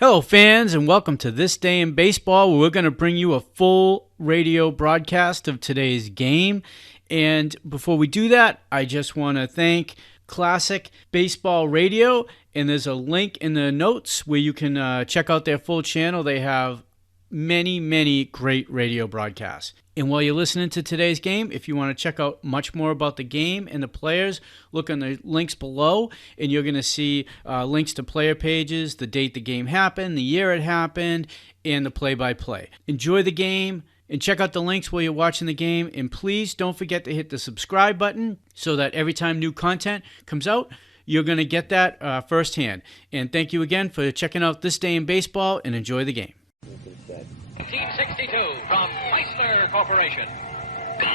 Hello, fans, and welcome to This Day in Baseball, where we're going to bring you a full radio broadcast of today's game. And before we do that, I just want to thank Classic Baseball Radio, and there's a link in the notes where you can check out their full channel. They have many great radio broadcasts. And while you're listening to today's game, if you want to check out much more about the game and the players, look on the links below, and you're going to see links to player pages, the date the game happened, the year it happened, and the play-by-play. Enjoy the game, and check out the links while you're watching the game, and please don't forget to hit the subscribe button so that every time new content comes out, you're going to get that firsthand. And thank you again for checking out This Day in Baseball, and enjoy the game. 1962 from Chrysler Corporation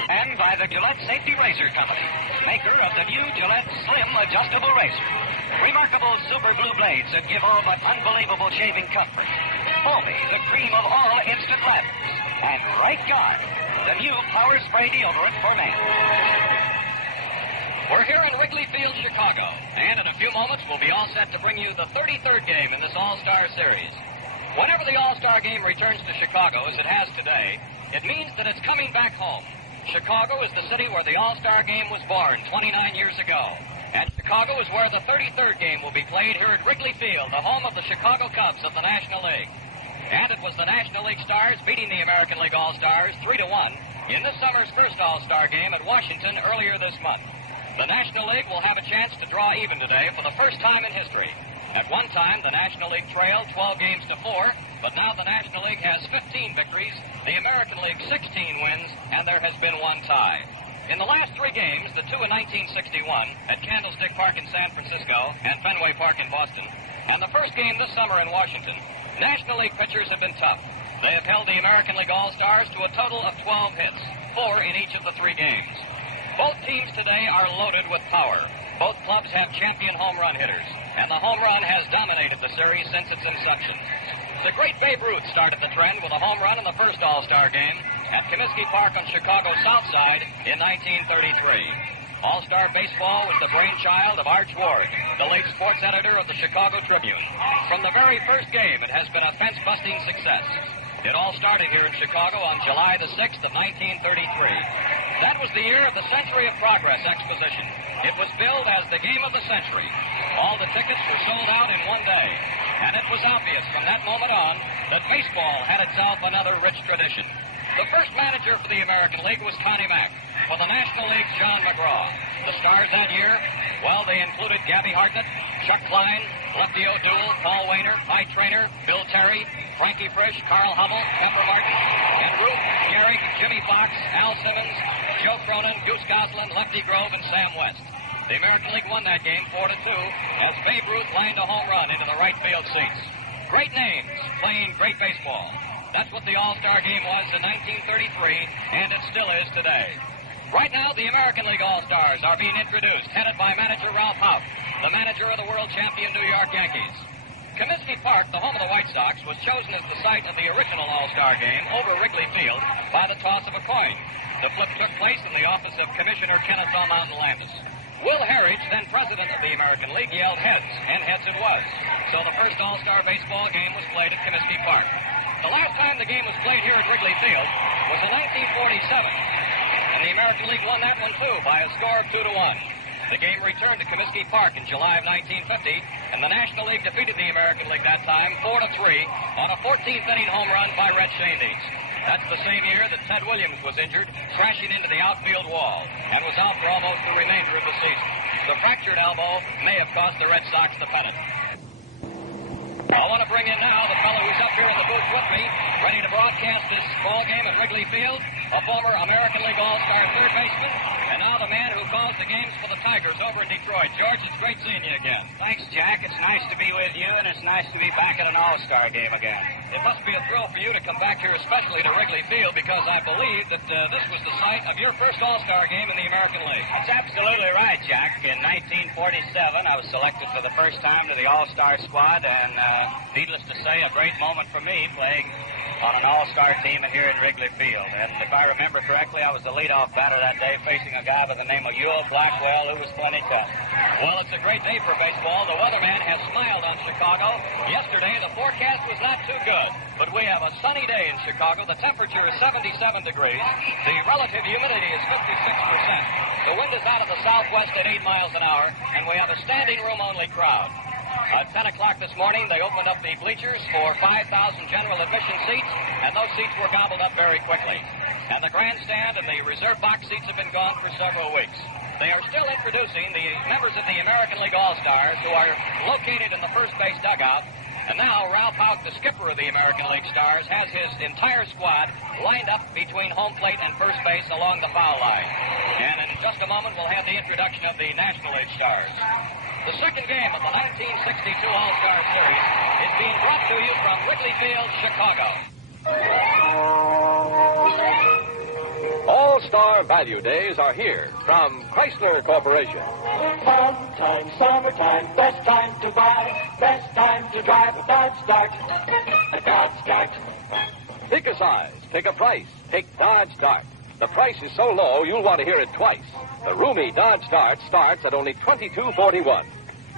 and by the Gillette Safety Razor Company, maker of the new Gillette Slim Adjustable Razor. Remarkable super glue blades that give all but unbelievable shaving comfort. Foamy, the cream of all instant lathers. And Right Guard, the new power spray deodorant for men. We're here in Wrigley Field, Chicago, and in a few moments we'll be all set to bring you the 33rd game in this All-Star Series. Whenever the All-Star game returns to Chicago, as it has today, it means that it's coming back home. Chicago is the city where the All-Star game was born 29 years ago. And Chicago is where the 33rd game will be played here at Wrigley Field, the home of the Chicago Cubs of the National League. And it was the National League Stars beating the American League All-Stars 3-1 in this summer's first All-Star game at Washington earlier this month. The National League will have a chance to draw even today for the first time in history. At one time, the National League trailed 12 games to 4, but now the National League has 15 victories, the American League 16 wins, and there has been one tie. In the last 3 games, the two in 1961 at Candlestick Park in San Francisco and Fenway Park in Boston, and the first game this summer in Washington, National League pitchers have been tough. They have held the American League All-Stars to a total of 12 hits, 4 in each of the 3 games. Both teams today are loaded with power. Both clubs have champion home run hitters, and the home run has dominated the series since its inception. The great Babe Ruth started the trend with a home run in the first All-Star game at Comiskey Park on Chicago's South Side in 1933. All-Star Baseball was the brainchild of Arch Ward, the late sports editor of the Chicago Tribune. From the very first game, it has been a fence-busting success. It all started here in Chicago on July the 6th of 1933. That was the year of the Century of Progress exposition. It was billed as the game of the century. All the tickets were sold out in one day. And it was obvious from that moment on that baseball had itself another rich tradition. The first manager for the American League was Connie Mack. For the National League, John McGraw. The stars that year, well, they included Gabby Hartnett, Chuck Klein, Lefty O'Doul, Paul Wainer, Mike Trainer, Bill Terry, Frankie Frisch, Carl Hummel, Pepper Martin, and Ruth, Gehrig, Jimmy Fox, Al Simmons, Joe Cronin, Goose Goslin, Lefty Grove, and Sam West. The American League won that game 4-2 as Babe Ruth lined a home run into the right field seats. Great names playing great baseball. That's what the All-Star game was in 1933, and it still is today. Right now, the American League All-Stars are being introduced, headed by manager Ralph Houk, the manager of the world champion New York Yankees. Comiskey Park, the home of the White Sox, was chosen as the site of the original All-Star game over Wrigley Field by the toss of a coin. The flip took place in the office of Commissioner Kennesaw Mountain Landis. Will Harridge, then president of the American League, yelled heads, and heads it was. So the first All-Star baseball game was played at Comiskey Park. The last time the game was played here at Wrigley Field was in 1947, and the American League won that one, too, by a score of 2-1. The game returned to Comiskey Park in July of 1950, and the National League defeated the American League that time 4-3 on a 14th-inning home run by Red Schoendienst. That's the same year that Ted Williams was injured, crashing into the outfield wall, and was out for almost the remainder of the season. The fractured elbow may have cost the Red Sox the pennant. I want to bring in now the fellow who's up here in the booth with me, ready to broadcast this ball game at Wrigley Field, a former American League All-Star third baseman, and now the man who calls the games for the Tigers over in Detroit. George, it's great seeing you again. Thanks, Jack. It's nice to be with you, and it's nice to be back at an All-Star game again. It must be a thrill for you to come back here, especially to Wrigley Field, because I believe that this was the site of your first All-Star game in the American League. That's absolutely right, Jack. In 1947, I was selected for the first time to the All-Star squad, and needless to say, a great moment for me playing on an all-star team here in Wrigley Field. And if I remember correctly, I was the leadoff batter that day facing a guy by the name of Ewell Blackwell, who was plenty tough. Well, it's a great day for baseball. The weatherman has smiled on Chicago. Yesterday, the forecast was not too good, but we have a sunny day in Chicago. The temperature is 77 degrees. The relative humidity is 56%. The wind is out of the southwest at 8 miles an hour, and we have a standing room only crowd. At 10 o'clock this morning, they opened up the bleachers for 5,000 general admission seats, and those seats were gobbled up very quickly. And the grandstand and the reserve box seats have been gone for several weeks. They are still introducing the members of the American League All-Stars, who are located in the first base dugout. And now Ralph Houck, the skipper of the American League Stars, has his entire squad lined up between home plate and first base along the foul line. And in just a moment, we'll have the introduction of the National League Stars. The second game of the 1962 All-Star Series is being brought to you from Wrigley Field, Chicago. All-Star Value Days are here from Chrysler Corporation. Summertime, best time to buy, best time to drive a Dodge Dart. A Dodge Dart. Pick a size, pick a price, pick Dodge Dart. The price is so low, you'll want to hear it twice. The roomy Dodge Dart starts at only $22.41.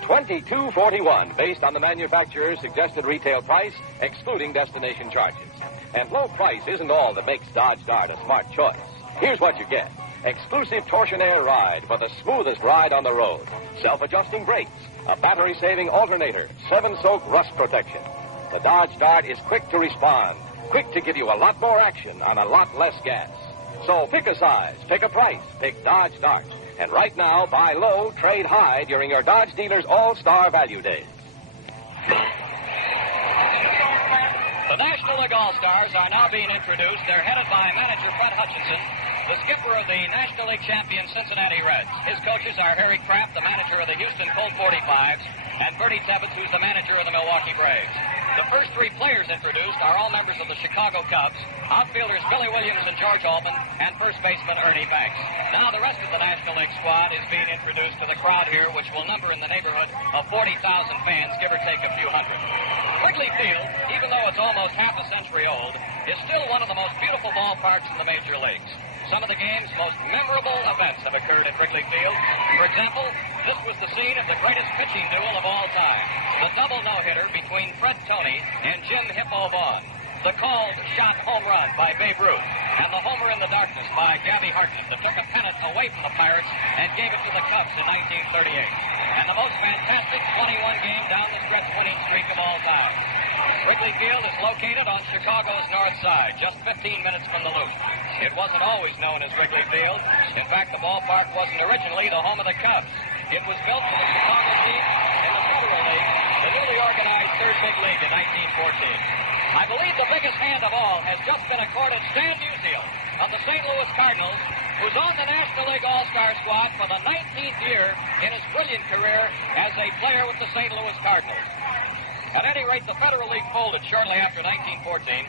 $22.41, based on the manufacturer's suggested retail price, excluding destination charges. And low price isn't all that makes Dodge Dart a smart choice. Here's what you get. Exclusive torsionaire ride for the smoothest ride on the road. Self-adjusting brakes, a battery-saving alternator, 7-soak rust protection. The Dodge Dart is quick to respond, quick to give you a lot more action on a lot less gas. So pick a size, pick a price, pick Dodge Dart. And right now, buy low, trade high during your Dodge dealer's All-Star Value Days. The National League All-Stars are now being introduced. They're headed by manager Fred Hutchinson, the skipper of the National League champion Cincinnati Reds. His coaches are Harry Kraft, the manager of the Houston Colt 45s, and Bertie Tebbetts, who's the manager of the Milwaukee Braves. The first three players introduced are all members of the Chicago Cubs, outfielders Billy Williams and George Allman, and first baseman Ernie Banks. Now the rest of the National League squad is being introduced to the crowd here, which will number in the neighborhood of 40,000 fans, give or take a few hundred. Wrigley Field, even though it's almost half a century old, is still one of the most beautiful ballparks in the major leagues. Some of the game's most memorable events have occurred at Wrigley Field. For example, this was the scene of the greatest pitching duel of all time, the double no-hitter between Fred Tony and Jim Hippo Vaughn, the called shot home run by Babe Ruth, and the homer in the darkness by Gabby Hartnett that took a pennant away from the Pirates and gave it to the Cubs in 1938, and the most fantastic 21-game down-the-stretch winning streak of all time. Wrigley Field is located on Chicago's north side, just 15 minutes from the Loop. It wasn't always known as Wrigley Field. In fact, the ballpark wasn't originally the home of the Cubs. It was built for the Chicago team in the Federal League, the newly organized Third Big League in 1914. I believe the biggest hand of all has just been accorded Stan Musial of the St. Louis Cardinals, who's on the National League All-Star squad for the 19th year in his brilliant career as a player with the St. Louis Cardinals. At any rate, the Federal League folded shortly after 1914,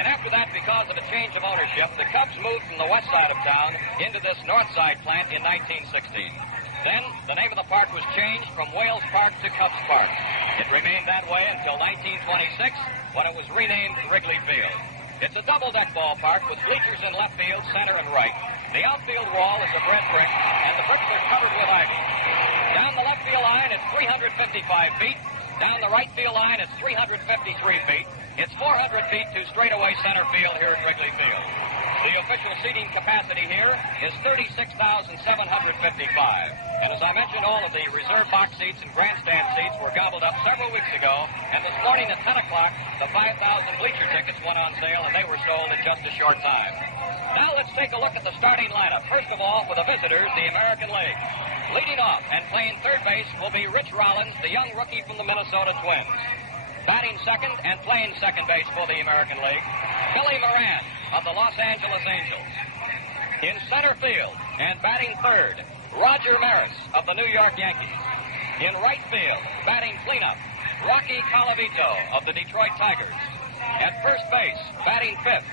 and after that, because of a change of ownership, the Cubs moved from the west side of town into this north side plant in 1916. Then, the name of the park was changed from Wales Park to Cubs Park. It remained that way until 1926, when it was renamed Wrigley Field. It's a double-deck ballpark with bleachers in left field, center, and right. The outfield wall is of red brick, and the bricks are covered with ivy. Down the left field line, it's 355 feet. Down the right field line, it's 353 feet. It's 400 feet to straightaway center field here at Wrigley Field. The official seating capacity here is 36,755. And as I mentioned, all of the reserve box seats and grandstand seats were gobbled up several weeks ago. And this morning at 10 o'clock, the 5,000 bleacher tickets went on sale, and they were sold in just a short time. Now let's take a look at the starting lineup. First of all, for the visitors, the American League. Leading off and playing third base will be Rich Rollins, the young rookie from the Minnesota Twins. Batting second and playing second base for the American League, Billy Moran of the Los Angeles Angels. In center field and batting third, Roger Maris of the New York Yankees. In right field, batting cleanup, Rocky Colavito of the Detroit Tigers. At first base, batting fifth,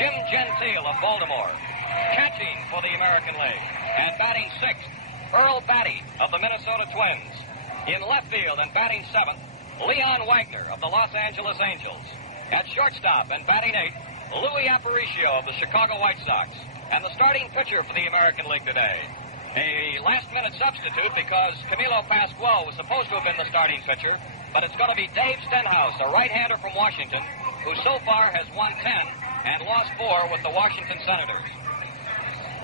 Jim Gentile of Baltimore. Catching for the American League and batting sixth, Earl Batty of the Minnesota Twins. In left field and batting seventh, Leon Wagner of the Los Angeles Angels. At shortstop and batting eighth, Louis Aparicio of the Chicago White Sox. And the starting pitcher for the American League today, a last-minute substitute because Camilo Pascual was supposed to have been the starting pitcher, but it's going to be Dave Stenhouse, a right-hander from Washington, who so far has won 10 and lost 4 with the Washington Senators.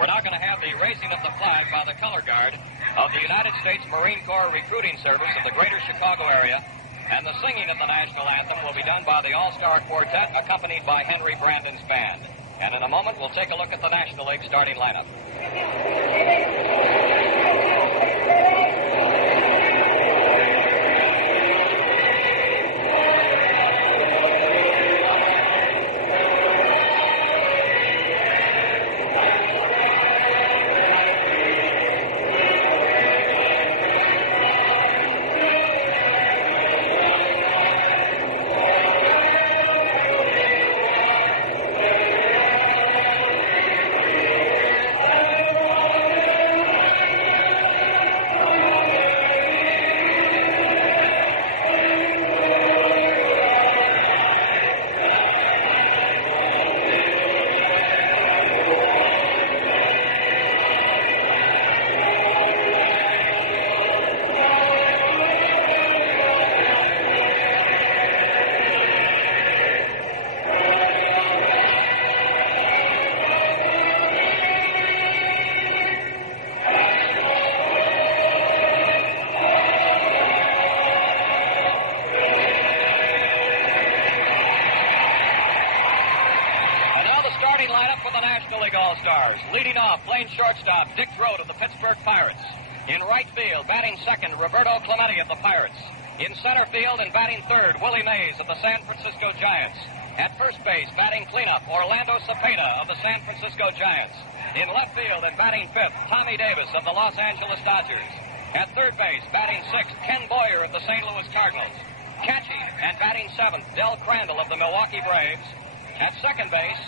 We're now going to have the raising of the flag by the color guard of the United States Marine Corps Recruiting Service of the greater Chicago area, and the singing of the national anthem will be done by the All-Star Quartet, accompanied by Henry Brandon's band. And in a moment, we'll take a look at the National League starting lineup. All-Stars. Leading off, playing shortstop, Dick Grote of the Pittsburgh Pirates. In right field, batting second, Roberto Clemente of the Pirates. In center field and batting third, Willie Mays of the San Francisco Giants. At first base, batting cleanup, Orlando Cepeda of the San Francisco Giants. In left field and batting fifth, Tommy Davis of the Los Angeles Dodgers. At third base, batting sixth, Ken Boyer of the St. Louis Cardinals. Catching and batting seventh, Del Crandall of the Milwaukee Braves. At second base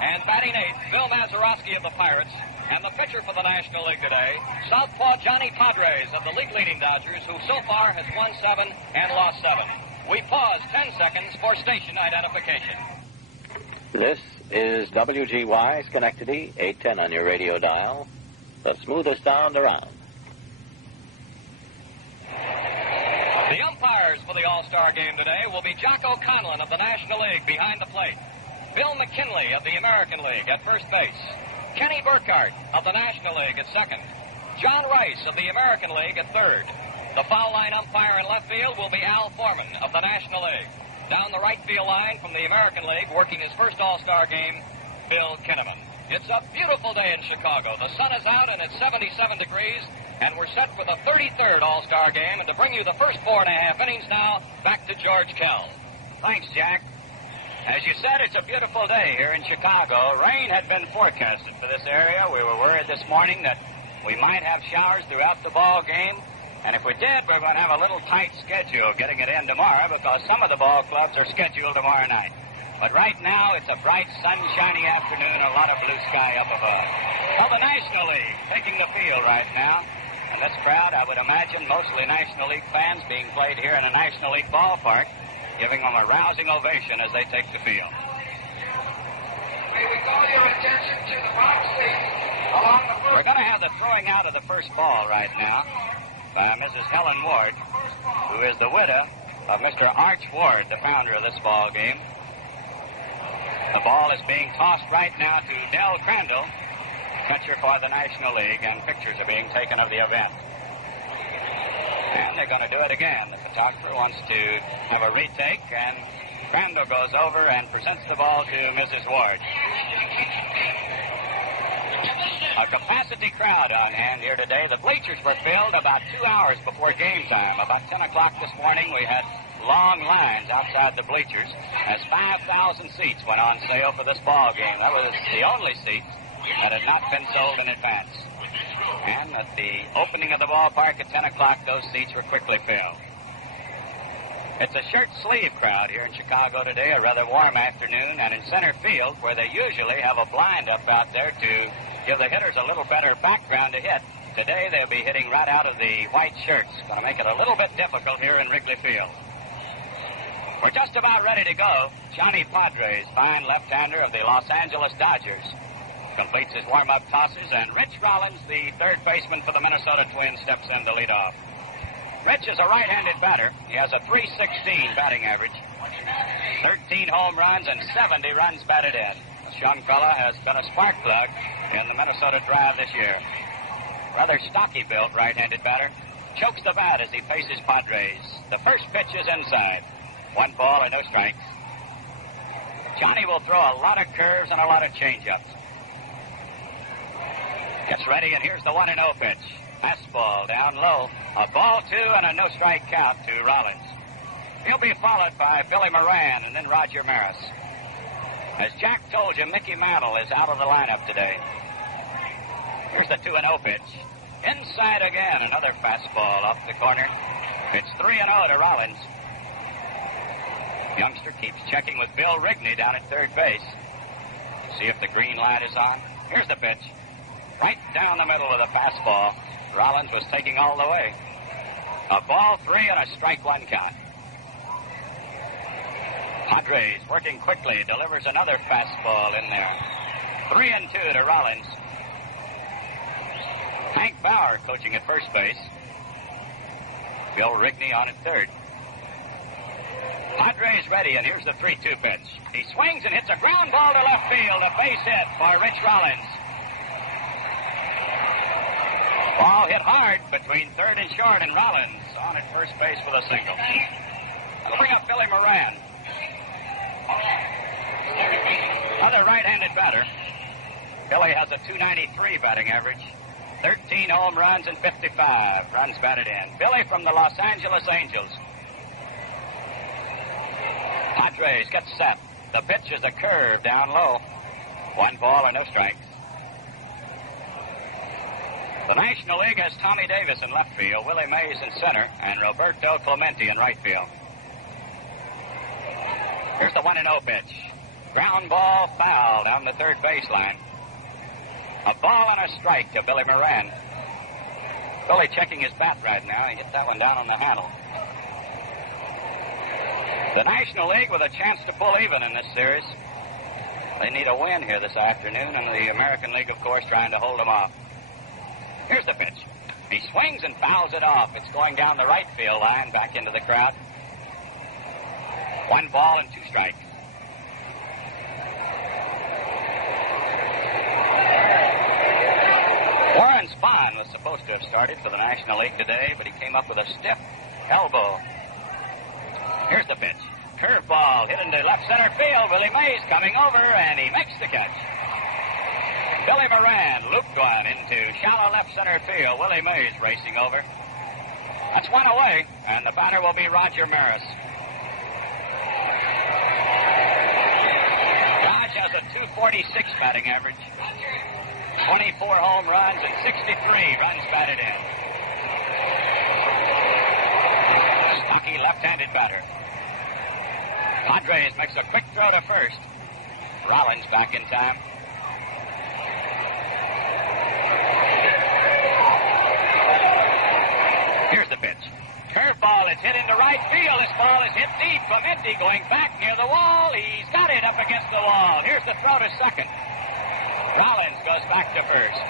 and batting eighth, Bill Mazeroski of the Pirates. And the pitcher for the National League today, Southpaw Johnny Padres of the league-leading Dodgers, who so far has won 7 and lost 7. We pause 10 seconds for station identification. This is WGY Schenectady, 810 on your radio dial, the smoothest sound around. The umpires for the All-Star game today will be Jocko Conlon of the National League behind the plate, Bill McKinley of the American League at first base, Kenny Burkhart of the National League at second, John Rice of the American League at third. The foul line umpire in left field will be Al Foreman of the National League. Down the right field line from the American League, working his first All-Star game, Bill Kinnaman. It's a beautiful day in Chicago. The sun is out and it's 77 degrees, and we're set for the 33rd All-Star game. And to bring you the first 4.5 innings now, back to George Kell. Thanks, Jack. As you said, it's a beautiful day here in Chicago. Rain had been forecasted for this area. We were worried this morning that we might have showers throughout the ball game. And if we did, we're going to have a little tight schedule getting it in tomorrow because some of the ball clubs are scheduled tomorrow night. But right now, it's a bright, sunshiny afternoon, a lot of blue sky up above. Well, the National League taking the field right now. And this crowd, I would imagine, mostly National League fans being played here in a National League ballpark, giving them a rousing ovation as they take the field. May we call your attention to the box seats along the first... We're going to have the throwing out of the first ball right now by Mrs. Helen Ward, who is the widow of Mr. Arch Ward, the founder of this ball game. The ball is being tossed right now to Del Crandall, pitcher for the National League, and pictures are being taken of the event. And they're going to do it again. The photographer wants to have a retake, and Crandall goes over and presents the ball to Mrs. Ward. A capacity crowd on hand here today. The bleachers were filled about 2 hours before game time. About 10 o'clock this morning, we had long lines outside the bleachers as 5,000 seats went on sale for this ball game. That was the only seats that had not been sold in advance. And at the opening of the ballpark at 10 o'clock, those seats were quickly filled. It's a shirt sleeve crowd here in Chicago today, a rather warm afternoon, and in center field, where they usually have a blind up out there to give the hitters a little better background to hit, today they'll be hitting right out of the white shirts. Going to make it a little bit difficult here in Wrigley Field. We're just about ready to go. Johnny Padres, fine left-hander of the Los Angeles Dodgers, completes his warm-up tosses, and Rich Rollins, the third baseman for the Minnesota Twins, steps in to lead off. Rich is a right-handed batter. He has a .316 batting average, 13 home runs, and 70 runs batted in. This young fella has been a spark plug in the Minnesota Drive this year. Rather stocky-built right-handed batter. Chokes the bat as he faces Padres. The first pitch is inside. 1 ball and no strikes. Johnny will throw a lot of curves and a lot of changeups. Gets ready, and here's the 1-0 pitch. Fastball down low. A ball 2 and a no-strike count to Rollins. He'll be followed by Billy Moran and then Roger Maris. As Jack told you, Mickey Mantle is out of the lineup today. Here's the 2-0 pitch. Inside again, another fastball off the corner. It's 3-0 to Rollins. Youngster keeps checking with Bill Rigney down at third base. See if the green light is on. Here's the pitch. Right down the middle of the fastball. Rollins was taking all the way. A ball 3 and a strike 1 count. Padres working quickly, delivers another fastball in there. 3-2 to Rollins. Hank Bauer coaching at first base. Bill Rigney on at third. Padres ready, and here's the 3-2 pitch. He swings and hits a ground ball to left field, a base hit for Rich Rollins. Ball hit hard between third and short, and Rollins on at first base with a single. We'll bring up Billy Moran. Another right-handed batter. Billy has a .293 batting average, 13 home runs and 55 runs batted in. Billy from the Los Angeles Angels. Padres get set. The pitch is a curve down low. 1 ball and no strikes. The National League has Tommy Davis in left field, Willie Mays in center, and Roberto Clemente in right field. Here's the 1-0 pitch. Ground ball foul down the third baseline. A ball and a strike to Billy Moran. Billy checking his bat right now. He hit that one down on the handle. The National League with a chance to pull even in this series. They need a win here this afternoon, and the American League, of course, trying to hold them off. Here's the pitch. He swings and fouls it off. It's going down the right field line, back into the crowd. 1 ball and 2 strikes. Warren Spahn was supposed to have started for the National League today, but he came up with a stiff elbow. Here's the pitch. Curveball hit into left center field. Willie Mays coming over, and he makes the catch. Billy Moran looped one into shallow left center field. Willie Mays racing over. That's 1 away, and the batter will be Roger Maris. Raj has a .246 batting average, 24 home runs and 63 runs batted in. Stocky left-handed batter. Padres makes a quick throw to first. Rollins back in time. Here's the pitch. Curveball is hit into right field. This ball is hit deep. Clemente going back near the wall. He's got it up against the wall. Here's the throw to second. Rollins goes back to first.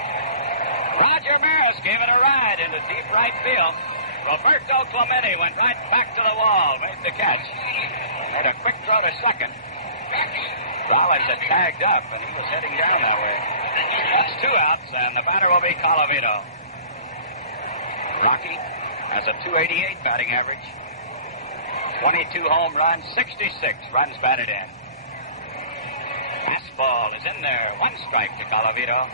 Roger Maris gave it a ride into deep right field. Roberto Clemente went right back to the wall, made the catch. Made a quick throw to second. Rollins had tagged up, and he was heading down that way. That's 2 outs, and the batter will be Colavito. Rocky has a .288 batting average, 22 home runs, 66 runs batted in. Fastball is in there. 1 strike to Colavito.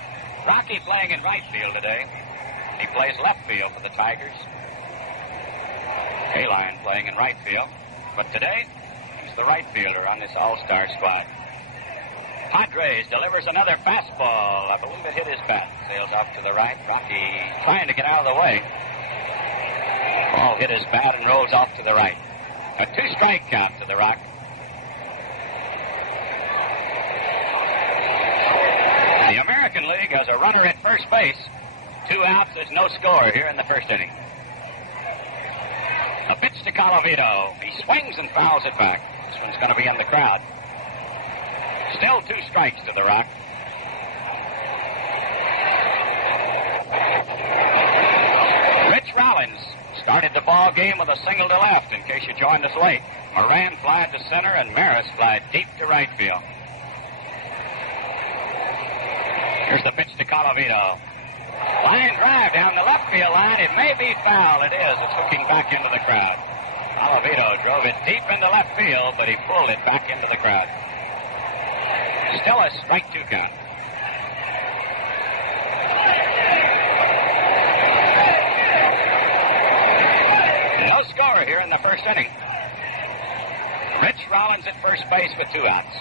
Rocky playing in right field today. He plays left field for the Tigers. Kaline playing in right field. But today, he's the right fielder on this all-star squad. Padres delivers another fastball. I believe it hit his bat. Sails off to the right. Rocky trying to get out of the way. Ball hit his bat and rolls off to the right. A 2-strike count to the Rock. The American League has a runner at first base. 2 outs, there's no score here in the first inning. A pitch to Colavito. He swings and fouls it back. This one's going to be in the crowd. Still 2 strikes to the Rock. Rich Rollins started the ball game with a single to left, in case you joined us late. Moran flied to center, and Maris flied deep to right field. Here's the pitch to Colavito. Line drive down the left field line. It may be foul. It is. It's hooking back into the crowd. Colavito drove it deep into left field, but he pulled it back into the crowd. Still a strike 2 count. No score here in the first inning. Rich Rollins at first base with 2 outs.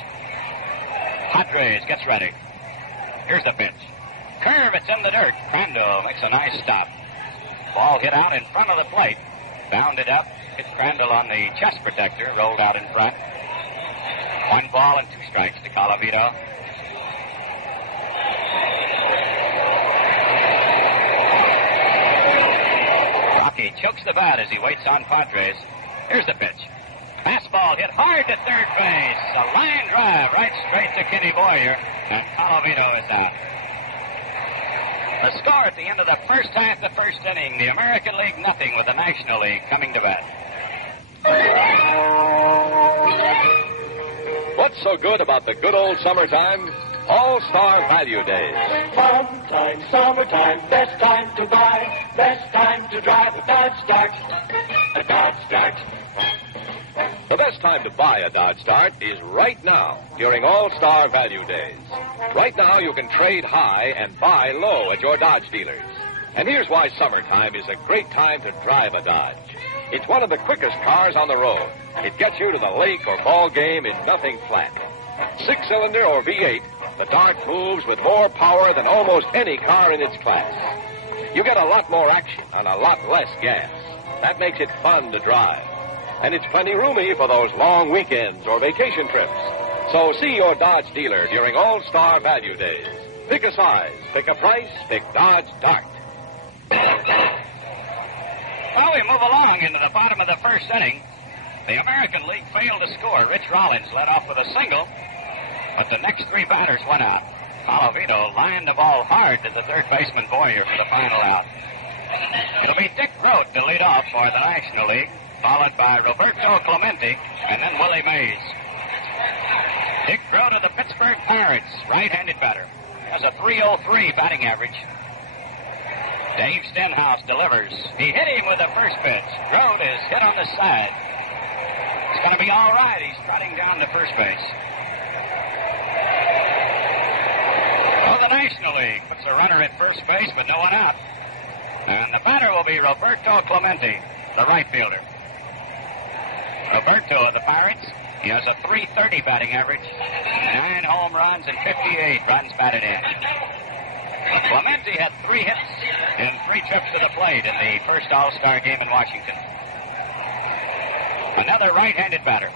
Padres gets ready. Here's the pitch. Curve, it's in the dirt. Crandall makes a nice stop. Ball hit out in front of the plate. Bounded up, hit Crandall on the chest protector, rolled out in front. 1 ball and 2 strikes to Colavito. Rocky chokes the bat as he waits on Padres. Here's the pitch. Fastball hit hard to third base. A line drive right straight to Kenny Boyer, and Colavito is out. The score at the end of the first half, the first inning. The American League nothing with the National League coming to bat. What's so good about the good old summertime? All-Star Value Days. Fun time, summertime, best time to buy, best time to drive a Dodge Start. A Dodge Start. The best time to buy a Dodge Start is right now, during All-Star Value Days. Right now, you can trade high and buy low at your Dodge dealers. And here's why summertime is a great time to drive a Dodge. It's one of the quickest cars on the road. It gets you to the lake or ball game in nothing flat. 6-cylinder or V8, the Dart moves with more power than almost any car in its class. You get a lot more action on a lot less gas. That makes it fun to drive. And it's plenty roomy for those long weekends or vacation trips. So see your Dodge dealer during All-Star Value Days. Pick a size, pick a price, pick Dodge Dart. Well, we move along into the bottom of the first inning. The American League failed to score. Rich Rollins led off with a single, but the next 3 batters went out. Colavito lined the ball hard to the third baseman Boyer for the final out. It'll be Dick Grote to lead off for the National League, followed by Roberto Clemente, and then Willie Mays. Dick Grote of the Pittsburgh Pirates, right-handed batter, has a .303 batting average. Dave Stenhouse delivers. He hit him with the first pitch. Grote is hit on the side. It's going to be all right. He's trotting down to first base. Well, the National League puts a runner at first base, but no one out. And the batter will be Roberto Clemente, the right fielder. Roberto of the Pirates, he has a .330 batting average, 9 home runs and 58 runs batted in. Clemente had 3 hits in 3 trips to the plate in the first All-Star game in Washington. Another right-handed batter.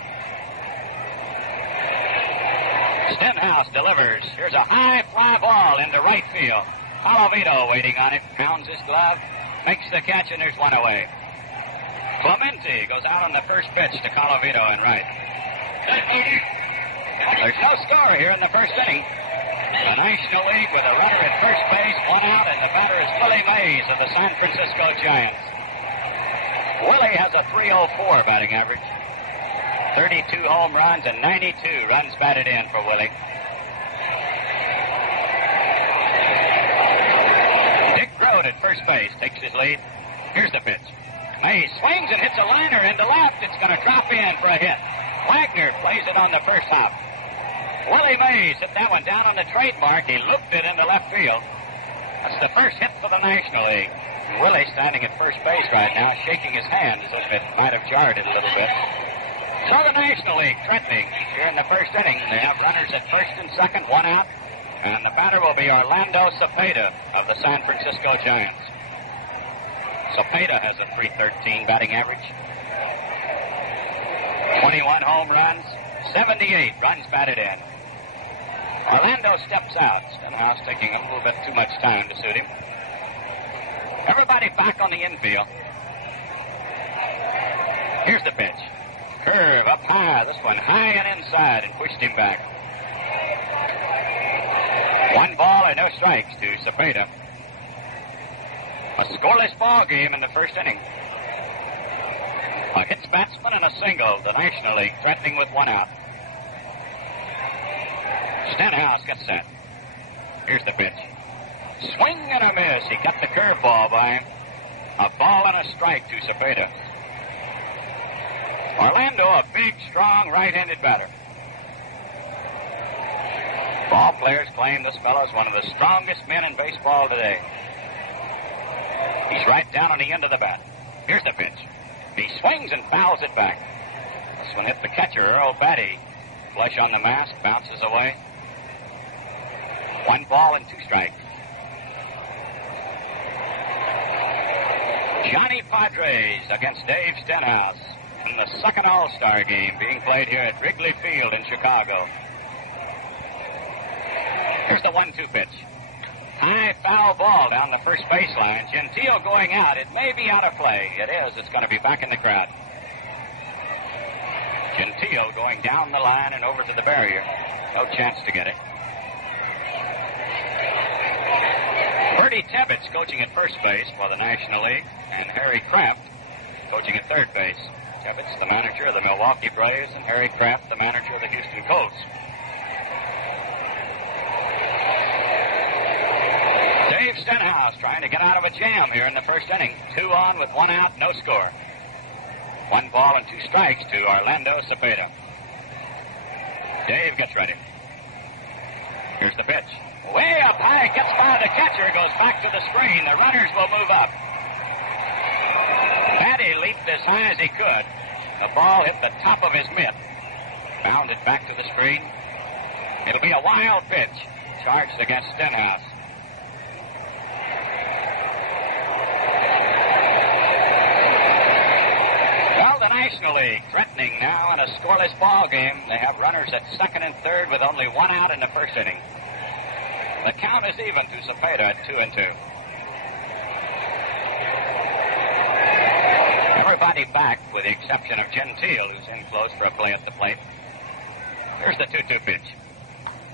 Stenhouse delivers. Here's a high fly ball into right field. Colavito waiting on it, pounds his glove, makes the catch, and there's one away. Clemente goes out on the first pitch to Colavito in right. There's no score here in the first inning. The National League with a runner at first base, 1 out, and the batter is Willie Mays of the San Francisco Giants. Willie has a .304 batting average, 32 home runs and 92 runs batted in for Willie. Dick Grote at first base takes his lead. Here's the pitch. Mays swings and hits a liner into left. It's going to drop in for a hit. Wagner plays it on the first hop. Willie Mays hit that one down on the trademark. He looped it into left field. That's the first hit for the National League. And Willie standing at first base right now, shaking his hand as if it might have jarred it a little bit. So the National League trending here in the first inning. They have runners at first and second, 1 out. And the batter will be Orlando Cepeda of the San Francisco Giants. Cepeda has a .313 batting average, 21 home runs, 78 runs batted in. Orlando steps out. Stenhouse taking a little bit too much time to suit him. Everybody back on the infield. Here's the pitch. Curve up high. This one high and inside and pushed him back. 1 ball and no strikes to Cepeda. A scoreless ball game in the first inning. A hits batsman and a single. The National League threatening with 1 out. Stenhouse gets set. Here's the pitch. Swing and a miss. He got the curveball by him. A ball and a strike to Cepeda. Orlando, a big, strong, right-handed batter. Ball players claim this fellow's one of the strongest men in baseball today. He's right down on the end of the bat. Here's the pitch. He swings and fouls it back. This one hit the catcher, Earl Batty. Flush on the mask, bounces away. 1 ball and 2 strikes. Johnny Padres against Dave Stenhouse in the second All-Star game being played here at Wrigley Field in Chicago. Here's the 1-2 pitch. High foul ball down the first baseline. Gentile going out. It may be out of play. It is. It's going to be back in the crowd. Gentile going down the line and over to the barrier. No chance to get it. Bertie Tebbetts coaching at first base for the National League, and Harry Kraft coaching at third base. Tebbetts, the manager of the Milwaukee Braves, and Harry Kraft, the manager of the Houston Colts. Dave Stenhouse trying to get out of a jam here in the first inning. 2 on with 1 out, no score. 1 ball and 2 strikes to Orlando Cepeda. Dave gets ready. Here's the pitch. Way up high, gets by the catcher, goes back to the screen. The runners will move up. Batty leaped as high as he could. The ball hit the top of his mitt. Bounded back to the screen. It'll be a wild pitch. Charged against Stenhouse. Well, the National League threatening now in a scoreless ball game. They have runners at second and third with only 1 out in the first inning. The count is even to Cepeda at 2-2. Everybody back with the exception of Gentile, who's in close for a play at the plate. Here's the 2-2 pitch.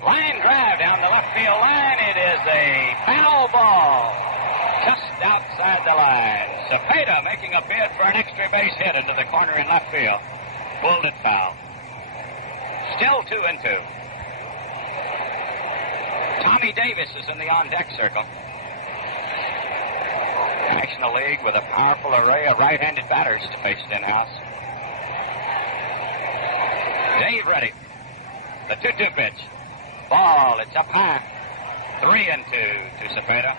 Line drive down the left field line. It is a foul ball just outside the line. Cepeda making a bid for an extra base hit into the corner in left field. Pulled it foul. Still 2-2. Tommy Davis is in the on-deck circle. National League with a powerful array of right-handed batters to face Stenhouse. Dave ready. The 2-2 pitch. Ball, it's up high. 3-2 to Cepeda.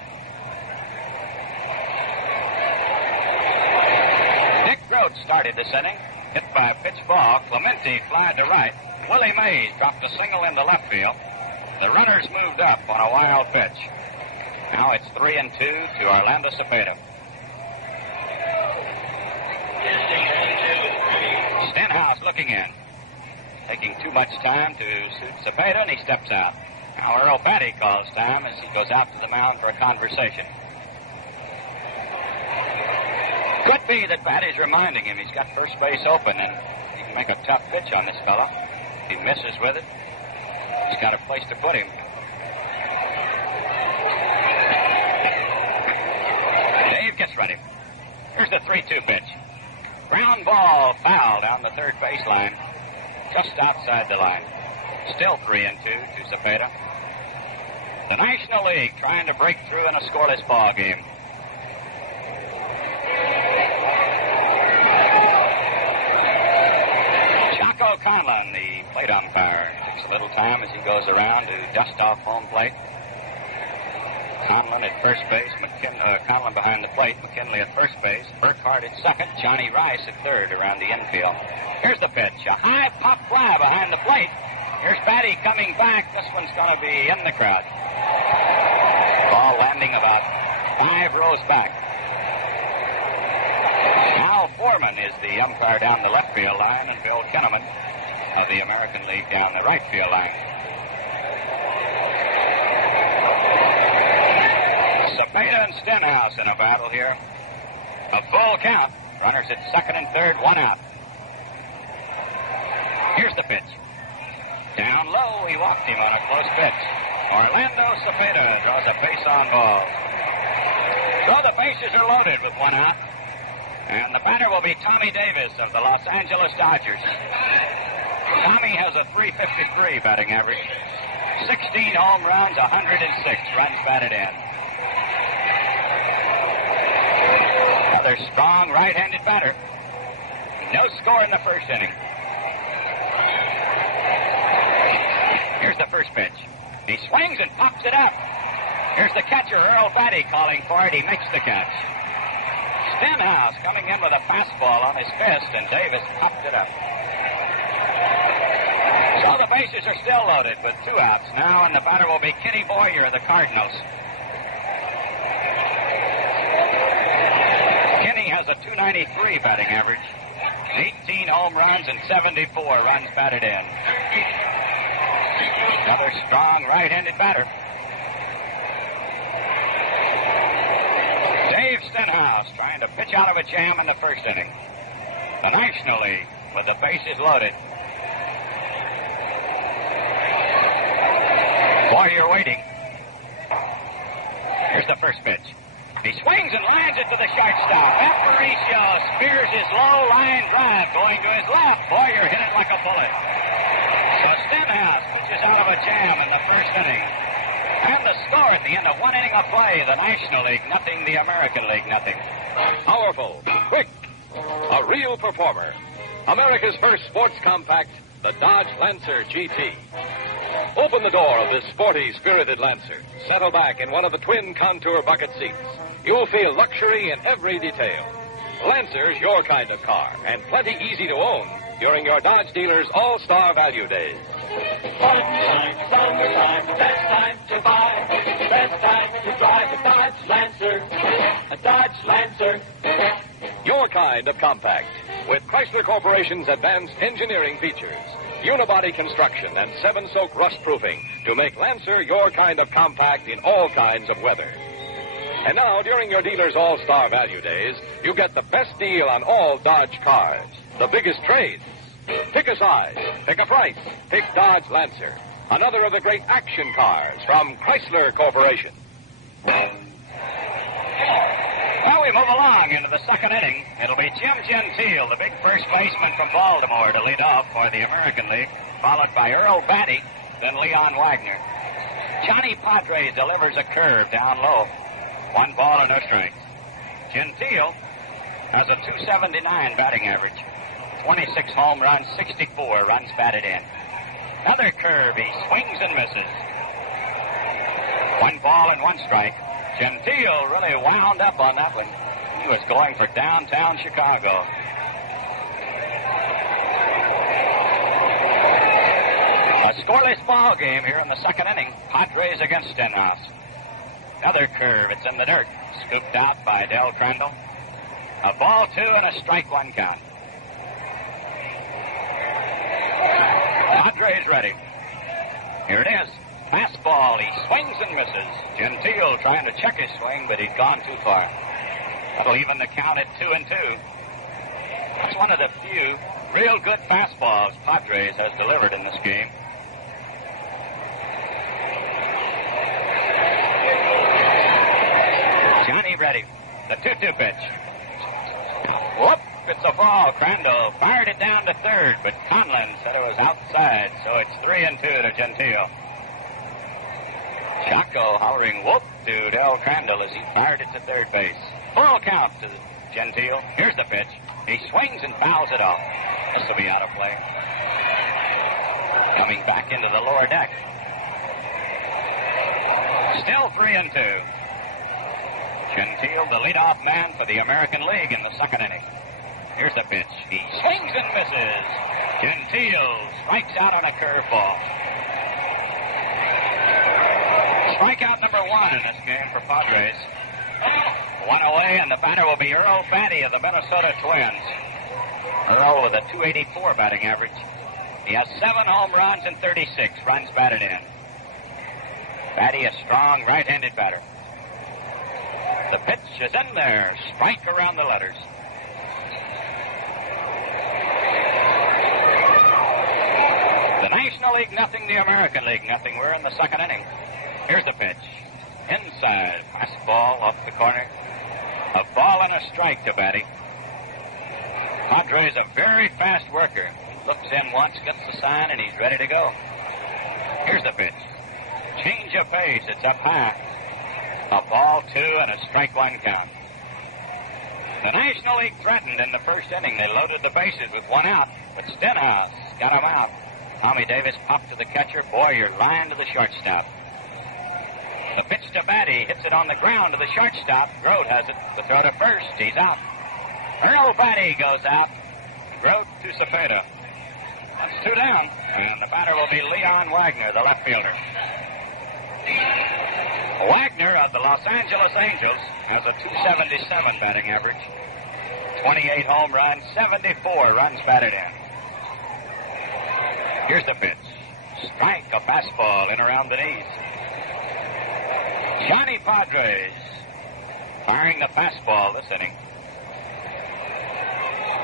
Dick Groat started this inning. Hit by a pitch ball. Clemente flied to right. Willie Mays dropped a single into left field. The runners moved up on a wild pitch. Now it's 3-2 to Orlando Cepeda. Stenhouse looking in. Taking too much time to suit Cepeda, and he steps out. Now Earl Batty calls time as he goes out to the mound for a conversation. Could be that Batty's reminding him he's got first base open, and he can make a tough pitch on this fella. If he misses with it, he's got a place to put him. Dave gets ready. Here's the 3-2 pitch. Ground ball foul down the third baseline, just outside the line. Still 3-2 to Cepeda. The National League trying to break through in a scoreless ball game. Chaco Conlon, the plate umpire, takes a little time as he goes around to dust off home plate. Conlon at first base, Conlon behind the plate, McKinley at first base, Burkhart at second, Johnny Rice at third around the infield. Here's the pitch, a high pop fly behind the plate. Here's Batty coming back. This one's going to be in the crowd. Ball landing about 5 rows back. Al Foreman is the umpire down the left field line, and Bill Kinnaman of the American League down the right field line. Cepeda and Stenhouse in a battle here. A full count. Runners at second and third, 1 out. Here's the pitch. Down low, he walked him on a close pitch. Orlando Cepeda draws a base on ball. So the bases are loaded with one out. And the batter will be Tommy Davis of the Los Angeles Dodgers. Tommy has a .353 batting average. 16 home runs, 106 runs batted in. Another strong right-handed batter. No score in the first inning. Here's the first pitch. He swings and pops it up. Here's the catcher, Earl Batty, calling for it. He makes the catch. Stenhouse coming in with a fastball on his fist, and Davis popped it up. So the bases are still loaded with two outs now, and the batter will be Kenny Boyer of the Cardinals. Kenny has a .293 batting average, 18 home runs, and 74 runs batted in. Another strong right-handed batter. Dave Stenhouse trying to pitch out of a jam in the first inning. The National League with the bases loaded. Boyer waiting. Here's the first pitch. He swings and lines it to the shortstop. Aparicio spears his low line drive going to his left. Boyer hit it like a bullet. So Stenhouse pitches out of a jam in the first inning. And the score at the end of one inning of play, the National League nothing, the American League nothing. Powerful, quick, a real performer. America's first sports compact, the Dodge Lancer GT. Open the door of this sporty, spirited Lancer. Settle back in one of the twin contour bucket seats. You'll feel luxury in every detail. Lancer's your kind of car, and plenty easy to own during your Dodge dealer's All-Star Value Days. Sunshine, summertime, the best time to buy. The best time to drive a Dodge Lancer. A Dodge Lancer. Your kind of compact, with Chrysler Corporation's advanced engineering features, unibody construction, and 7-soak rust proofing to make Lancer your kind of compact in all kinds of weather. And now, during your dealer's All-Star Value Days, you get the best deal on all Dodge cars, the biggest trades. Pick a size, pick a price, pick Dodge Lancer, another of the great action cars from Chrysler Corporation. Well, we move along into the second inning. It'll be Jim Gentile, the big first baseman from Baltimore, to lead off for the American League, followed by Earl Batty, then Leon Wagner. Johnny Padres delivers a curve down low. 1 ball and no strikes. Gentile has a .279 batting average, 26 home runs, 64 runs batted in. Another curve, he swings and misses. 1 ball and 1 strike. Gentile really wound up on that one. He was going for downtown Chicago. A scoreless ball game here in the second inning. Padres against Stenhouse. Another curve. It's in the dirt. Scooped out by Del Crandall. A ball 2 and a strike 1 count. Padres ready. Here it is. Fastball. He swings and misses. Gentile trying to check his swing, but he'd gone too far. That'll even the count at 2-2. That's one of the few real good fastballs Padres has delivered in this game. Johnny ready. The 2-2 pitch. Whoop! It's a ball. Crandall fired it down to third, but Conlon said it was outside, so it's 3-2 to Gentile. Chaco hollering whoop to Del Crandall as he fired it to third base. Full count to Gentile. Here's the pitch. He swings and fouls it off. This will be out of play. Coming back into the lower deck. Still 3-2. Gentile, the leadoff man for the American League in the second inning. Here's the pitch. He swings and misses. Gentile strikes out on a curveball. Strikeout number 1 in this game for Padres. 1 away, and the batter will be Earl Batty of the Minnesota Twins. Earl with a .284 batting average. He has 7 home runs and 36 runs batted in. Batty, a strong right-handed batter. The pitch is in there. Strike around the letters. National League nothing, the American League nothing. We're in the second inning. Here's the pitch. Inside. Fastball off the corner. A ball and a strike to Batty. Padres a very fast worker. Looks in once, gets the sign, and he's ready to go. Here's the pitch. Change of pace. It's up high. A ball, 2, and a strike 1 count. The National League threatened in the first inning. They loaded the bases with 1 out, but Stenhouse got him out. Tommy Davis popped to the catcher. Boyer lined to the shortstop. The pitch to Batty hits it on the ground to the shortstop. Grote has it. The throw to first. He's out. Earl Batty goes out. Grote to Cepeda. That's 2 down, and the batter will be Leon Wagner, the left fielder. Wagner of the Los Angeles Angels has a .277 batting average. 28 home runs, 74 runs batted in. Here's the pitch. Strike, a fastball in around the knees. Johnny Padres firing the fastball this inning.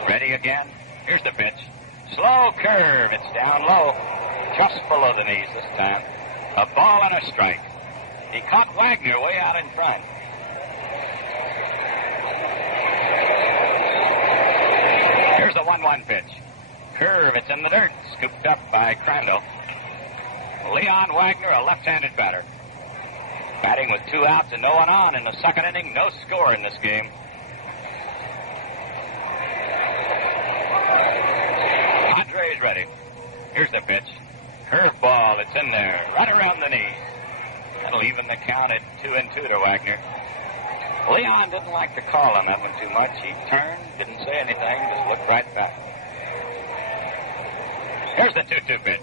Ready again. Here's the pitch. Slow curve. It's down low. Just below the knees this time. A ball and a strike. He caught Wagner way out in front. Here's the 1-1 pitch. Curve. It's in the dirt. Scooped up by Crandall. Leon Wagner, a left-handed batter. Batting with 2 outs and no one on in the second inning. No score in this game. Padres ready. Here's the pitch. Curveball. It's in there. Right around the knee. That'll even the count at 2-2 to Wagner. Leon didn't like the call on that one too much. He turned, didn't say anything, just looked right back. Here's the 2-2 pitch.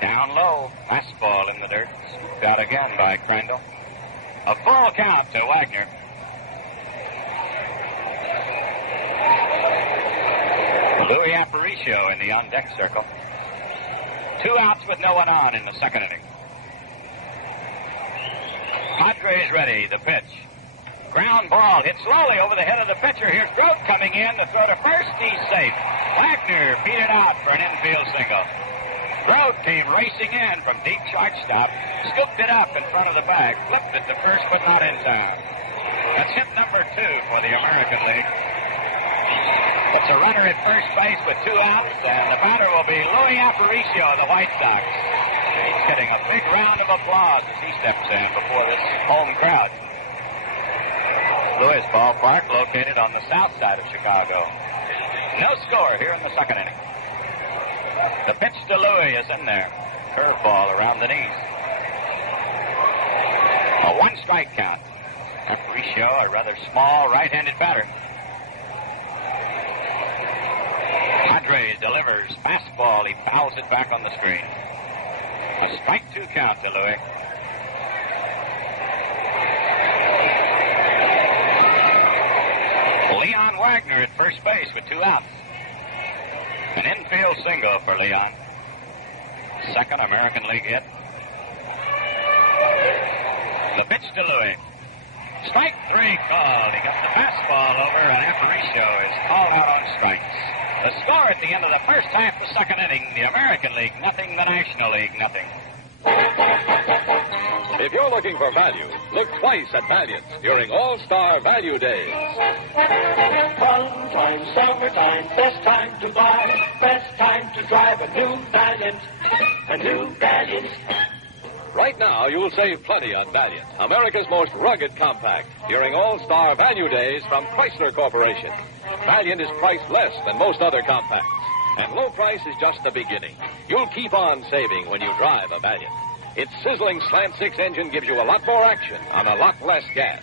Down low. Fastball in the dirt. Scooped out again by Crandall. A full count to Wagner. Louis Aparicio in the on-deck circle. 2 outs with no one on in the second inning. Padres ready. The pitch. Ground ball hit slowly over the head of the pitcher. Here's Grote coming in. The throw to first. He's safe. Wagner beat it out for an infield single. Grote came racing in from deep shortstop, scooped it up in front of the bag, flipped it to first but not in time. That's hit number 2 for the American League. It's a runner at first base with 2 outs, and the batter will be Louis Aparicio of the White Sox. He's getting a big round of applause as he steps in before this home crowd. Louis Ballpark, located on the south side of Chicago. No score here in the second inning. The pitch to Louis is in there. Curveball around the knees. A 1-strike count. Aparicio, a rather small right-handed batter. Padres delivers. Fastball. He fouls it back on the screen. A strike 2 count to Louis. Leon Wagner at first base with 2 outs. An infield single for Leon. Second American League hit. The pitch to Louis. Strike 3 called. He got the fastball over, and Aparicio is called out on strikes. The score at the end of the first half of the second inning, the American League nothing, the National League nothing. If you're looking for value, look twice at Valiant during All-Star Value Days. Fun time, summertime, best time to buy, best time to drive a new Valiant, a new Valiant. Right now, you'll save plenty on Valiant, America's most rugged compact, during All-Star Value Days from Chrysler Corporation. Valiant is priced less than most other compacts, and low price is just the beginning. You'll keep on saving when you drive a Valiant. Its sizzling Slant 6 engine gives you a lot more action on a lot less gas.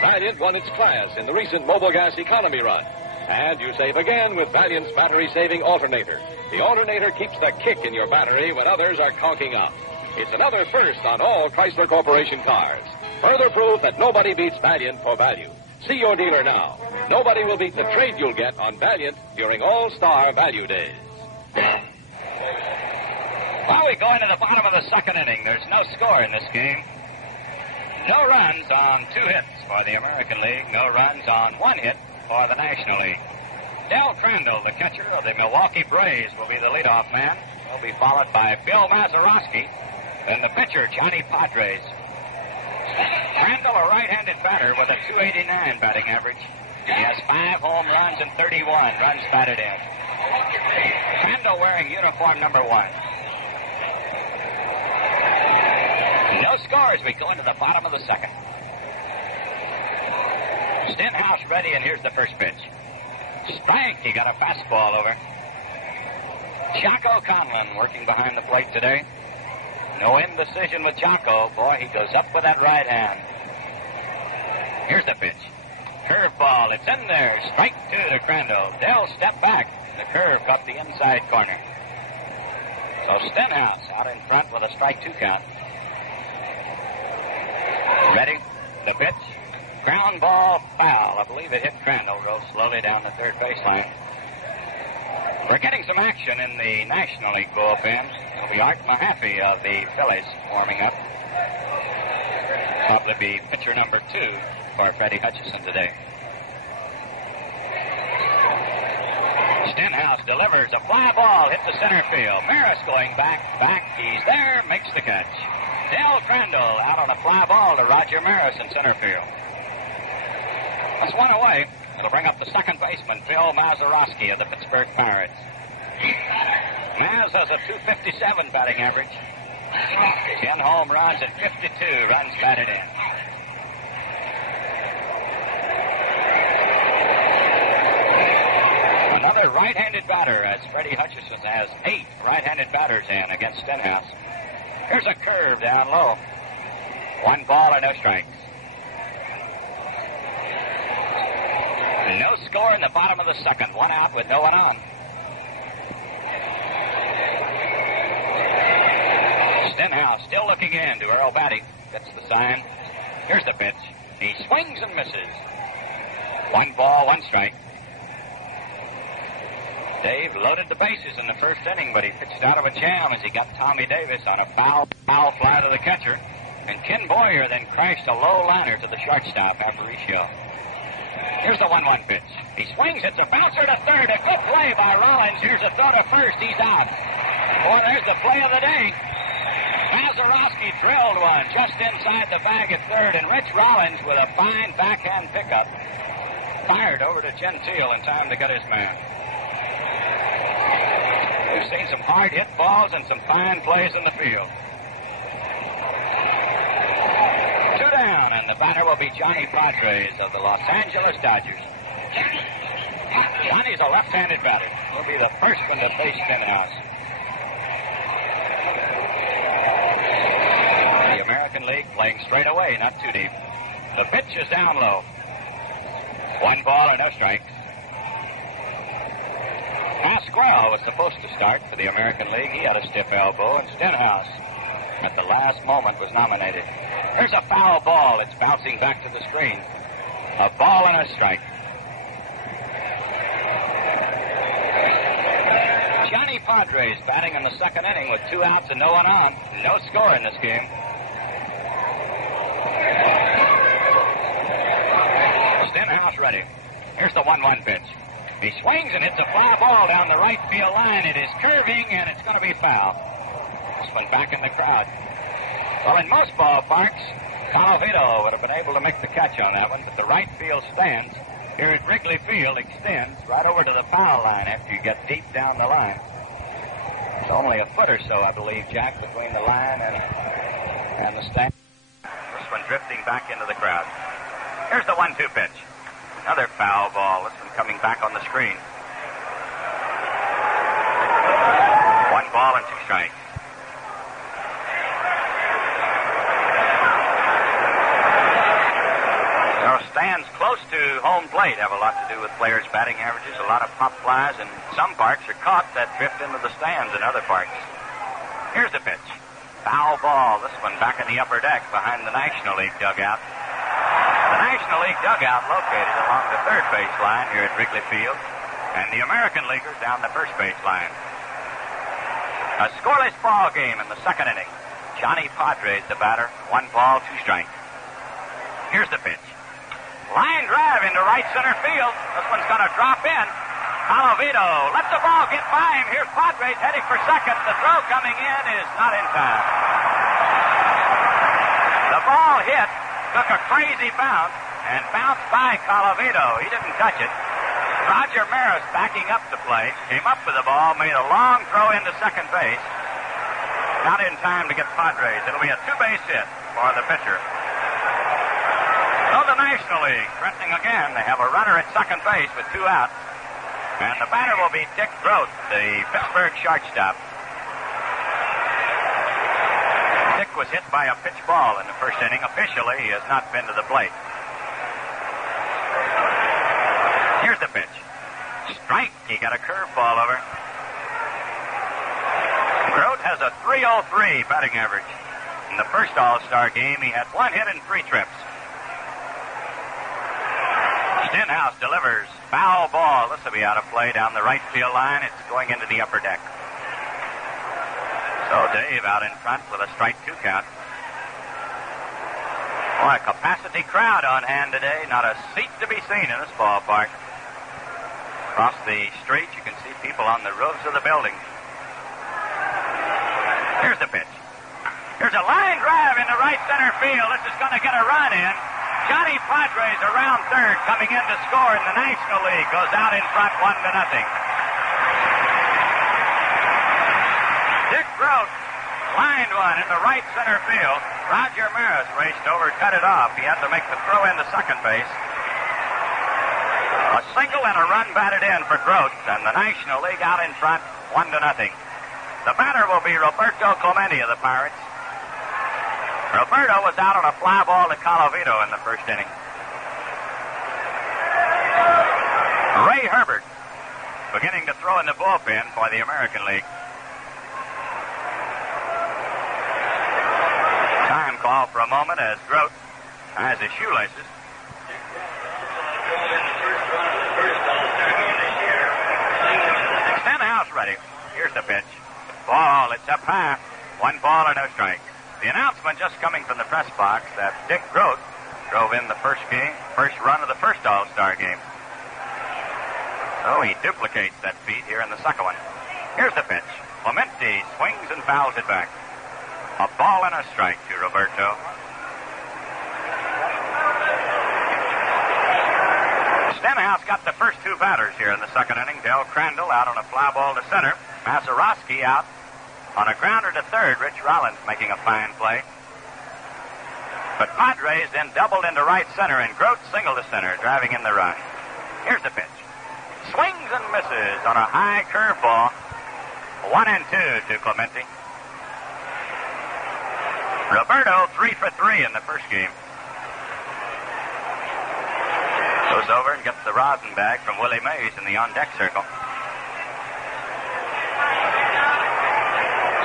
Valiant won its class in the recent Mobile Gas Economy run. And you save again with Valiant's battery-saving alternator. The alternator keeps the kick in your battery when others are conking out. It's another first on all Chrysler Corporation cars. Further proof that nobody beats Valiant for value. See your dealer now. Nobody will beat the trade you'll get on Valiant during All-Star Value Days. Well, we go into the bottom of the second inning. There's no score in this game. No runs on 2 hits for the American League. No runs on 1 hit for the National League. Del Crandall, the catcher of the Milwaukee Braves, will be the leadoff man. He'll be followed by Bill Mazeroski. Then the pitcher, Johnny Padres. Crandall, a right-handed batter with a .289 batting average. He has 5 home runs and 31 runs batted in. Crandall wearing uniform number 1. No score as we go into the bottom of the second. Stenhouse ready, and here's the first pitch. Strike. He got a fastball over. Jocko Conlon working behind the plate today. No indecision with Jocko. Boy, he goes up with that right hand. Here's the pitch. Curveball. It's in there. Strike 2 to Crandall. Dell step back. The curve caught the inside corner. So Stenhouse out in front with a strike 2 count. Ready? The pitch. Ground ball foul. I believe it hit Crandall. Rolled slowly down the third baseline. We're getting some action in the National League bullpen. It'll be Art Mahaffey of the Phillies warming up. Probably be pitcher number 2 for Freddie Hutchison today. Stenhouse delivers a fly ball, hit the center field. Maris going back. He's there, makes the catch. Del Crandall out on a fly ball to Roger Maris in center field. That's one away. It'll bring up the second baseman, Bill Mazeroski of the Pittsburgh Pirates. Maz has a .257 batting average. 10 home runs and 52 runs batted in. Another right-handed batter, as Freddie Hutchison has 8 right-handed batters in against Stenhouse. Here's a curve down low. 1 ball and no strikes. No score in the bottom of the second. 1 out with no one on. Stenhouse still looking in to Earl Batty. Gets the sign. Here's the pitch. He swings and misses. 1 ball, 1 strike. Dave loaded the bases in the first inning, but he pitched out of a jam as he got Tommy Davis on a foul fly to the catcher. And Ken Boyer then crashed a low liner to the shortstop, Aparicio. Here's the 1-1 pitch. He swings. It's a bouncer to third. A good play by Rollins. Here's a throw to first. He's out. Boy, there's the play of the day. Mazeroski drilled one just inside the bag at third, and Rich Rollins with a fine backhand pickup fired over to Gentile in time to get his man. We've seen some hard hit balls and some fine plays in the field. 2 down, and the batter will be Johnny Padres of the Los Angeles Dodgers. Johnny's a left-handed batter. He'll be the first one to face Stenhouse. The American League playing straight away, not too deep. The pitch is down low. 1 ball and no strikes. Pasquale was supposed to start for the American League. He had a stiff elbow, and Stenhouse at the last moment was nominated. Here's a foul ball. It's bouncing back to the screen. A ball and a strike. Johnny Padres batting in the second inning with 2 outs and no one on. No score in this game. Stenhouse ready. Here's the 1-1 pitch. He swings and hits a fly ball down the right field line. It is curving, and it's going to be foul. This one back in the crowd. Well, in most ballparks, Calavito would have been able to make the catch on that one, but the right field stands here at Wrigley Field extends right over to the foul line after you get deep down the line. It's only a foot or so, I believe, Jack, between the line and the stand. This one drifting back into the crowd. Here's the 1-2 pitch. Another foul ball. This one coming back on the screen. 1 ball and 2 strikes. Now, stands close to home plate have a lot to do with players' batting averages. A lot of pop flies, and some parks are caught that drift into the stands in other parks. Here's the pitch. Foul ball. This one back in the upper deck behind the National League dugout. The National League dugout located along the third base line here at Wrigley Field, and the American Leaguers down the first base line. A scoreless ball game in the second inning. Johnny Padres, the batter. 1 ball, 2 strikes. Here's the pitch. Line drive into right center field. This one's going to drop in. Colavito let the ball get by him. Here's Padres heading for second. The throw coming in is not in time. The ball hit, took a crazy bounce, and bounced by Colavito. He didn't touch it. Roger Maris backing up the play, came up with the ball, made a long throw into second base. Not in time to get Padres. It'll be a two-base hit for the pitcher. So the National League threatening again. They have a runner at second base with 2 outs. And the batter will be Dick Groth, the Pittsburgh shortstop. Dick was hit by a pitch ball in the first inning. Officially, he has not been to the plate. Here's the pitch. Strike. He got a curveball over. Groth has a .303 batting average. In the first All-Star game, he had 1 hit and 3 trips. Stenhouse delivers. Foul ball. This will be out of play down the right field line. It's going into the upper deck. So Dave out in front with a strike 2 count. Boy, a capacity crowd on hand today. Not a seat to be seen in this ballpark. Across the street, you can see people on the roofs of the building. Here's the pitch. Here's a line drive into right center field. This is going to get a run in. Johnny Padres around third, coming in to score in the National League. Goes out in front 1-0. Dick Groth lined one into right center field. Roger Maris raced over, cut it off. He had to make the throw into second base. A single and a run batted in for Groth, and the National League out in front 1-0. The batter will be Roberto Clemente of the Pirates. Roberto was out on a fly ball to Colavito in the first inning. Ray Herbert beginning to throw in the bullpen for the American League. Time call for a moment as Groth ties his shoelaces. Stenhouse ready. Here's the pitch. Ball, it's up high. 1 ball and no strike. The announcement just coming from the press box that Dick Groth drove in the first run of the first All-Star game. So he duplicates that feat here in the second one. Here's the pitch. Clemente swings and fouls it back. A ball and a strike to Roberto. Stenhouse got the first 2 batters here in the second inning. Del Crandall out on a fly ball to center. Mazeroski out on a grounder to third. Rich Rollins making a fine play. But Padres then doubled into right center, and Groth singled to center, driving in the run. Here's the pitch. Swings and misses on a high curveball. 1-2 to Clemente. Roberto 3 for 3 in the first game. Goes over and gets the rosin bag from Willie Mays in the on-deck circle.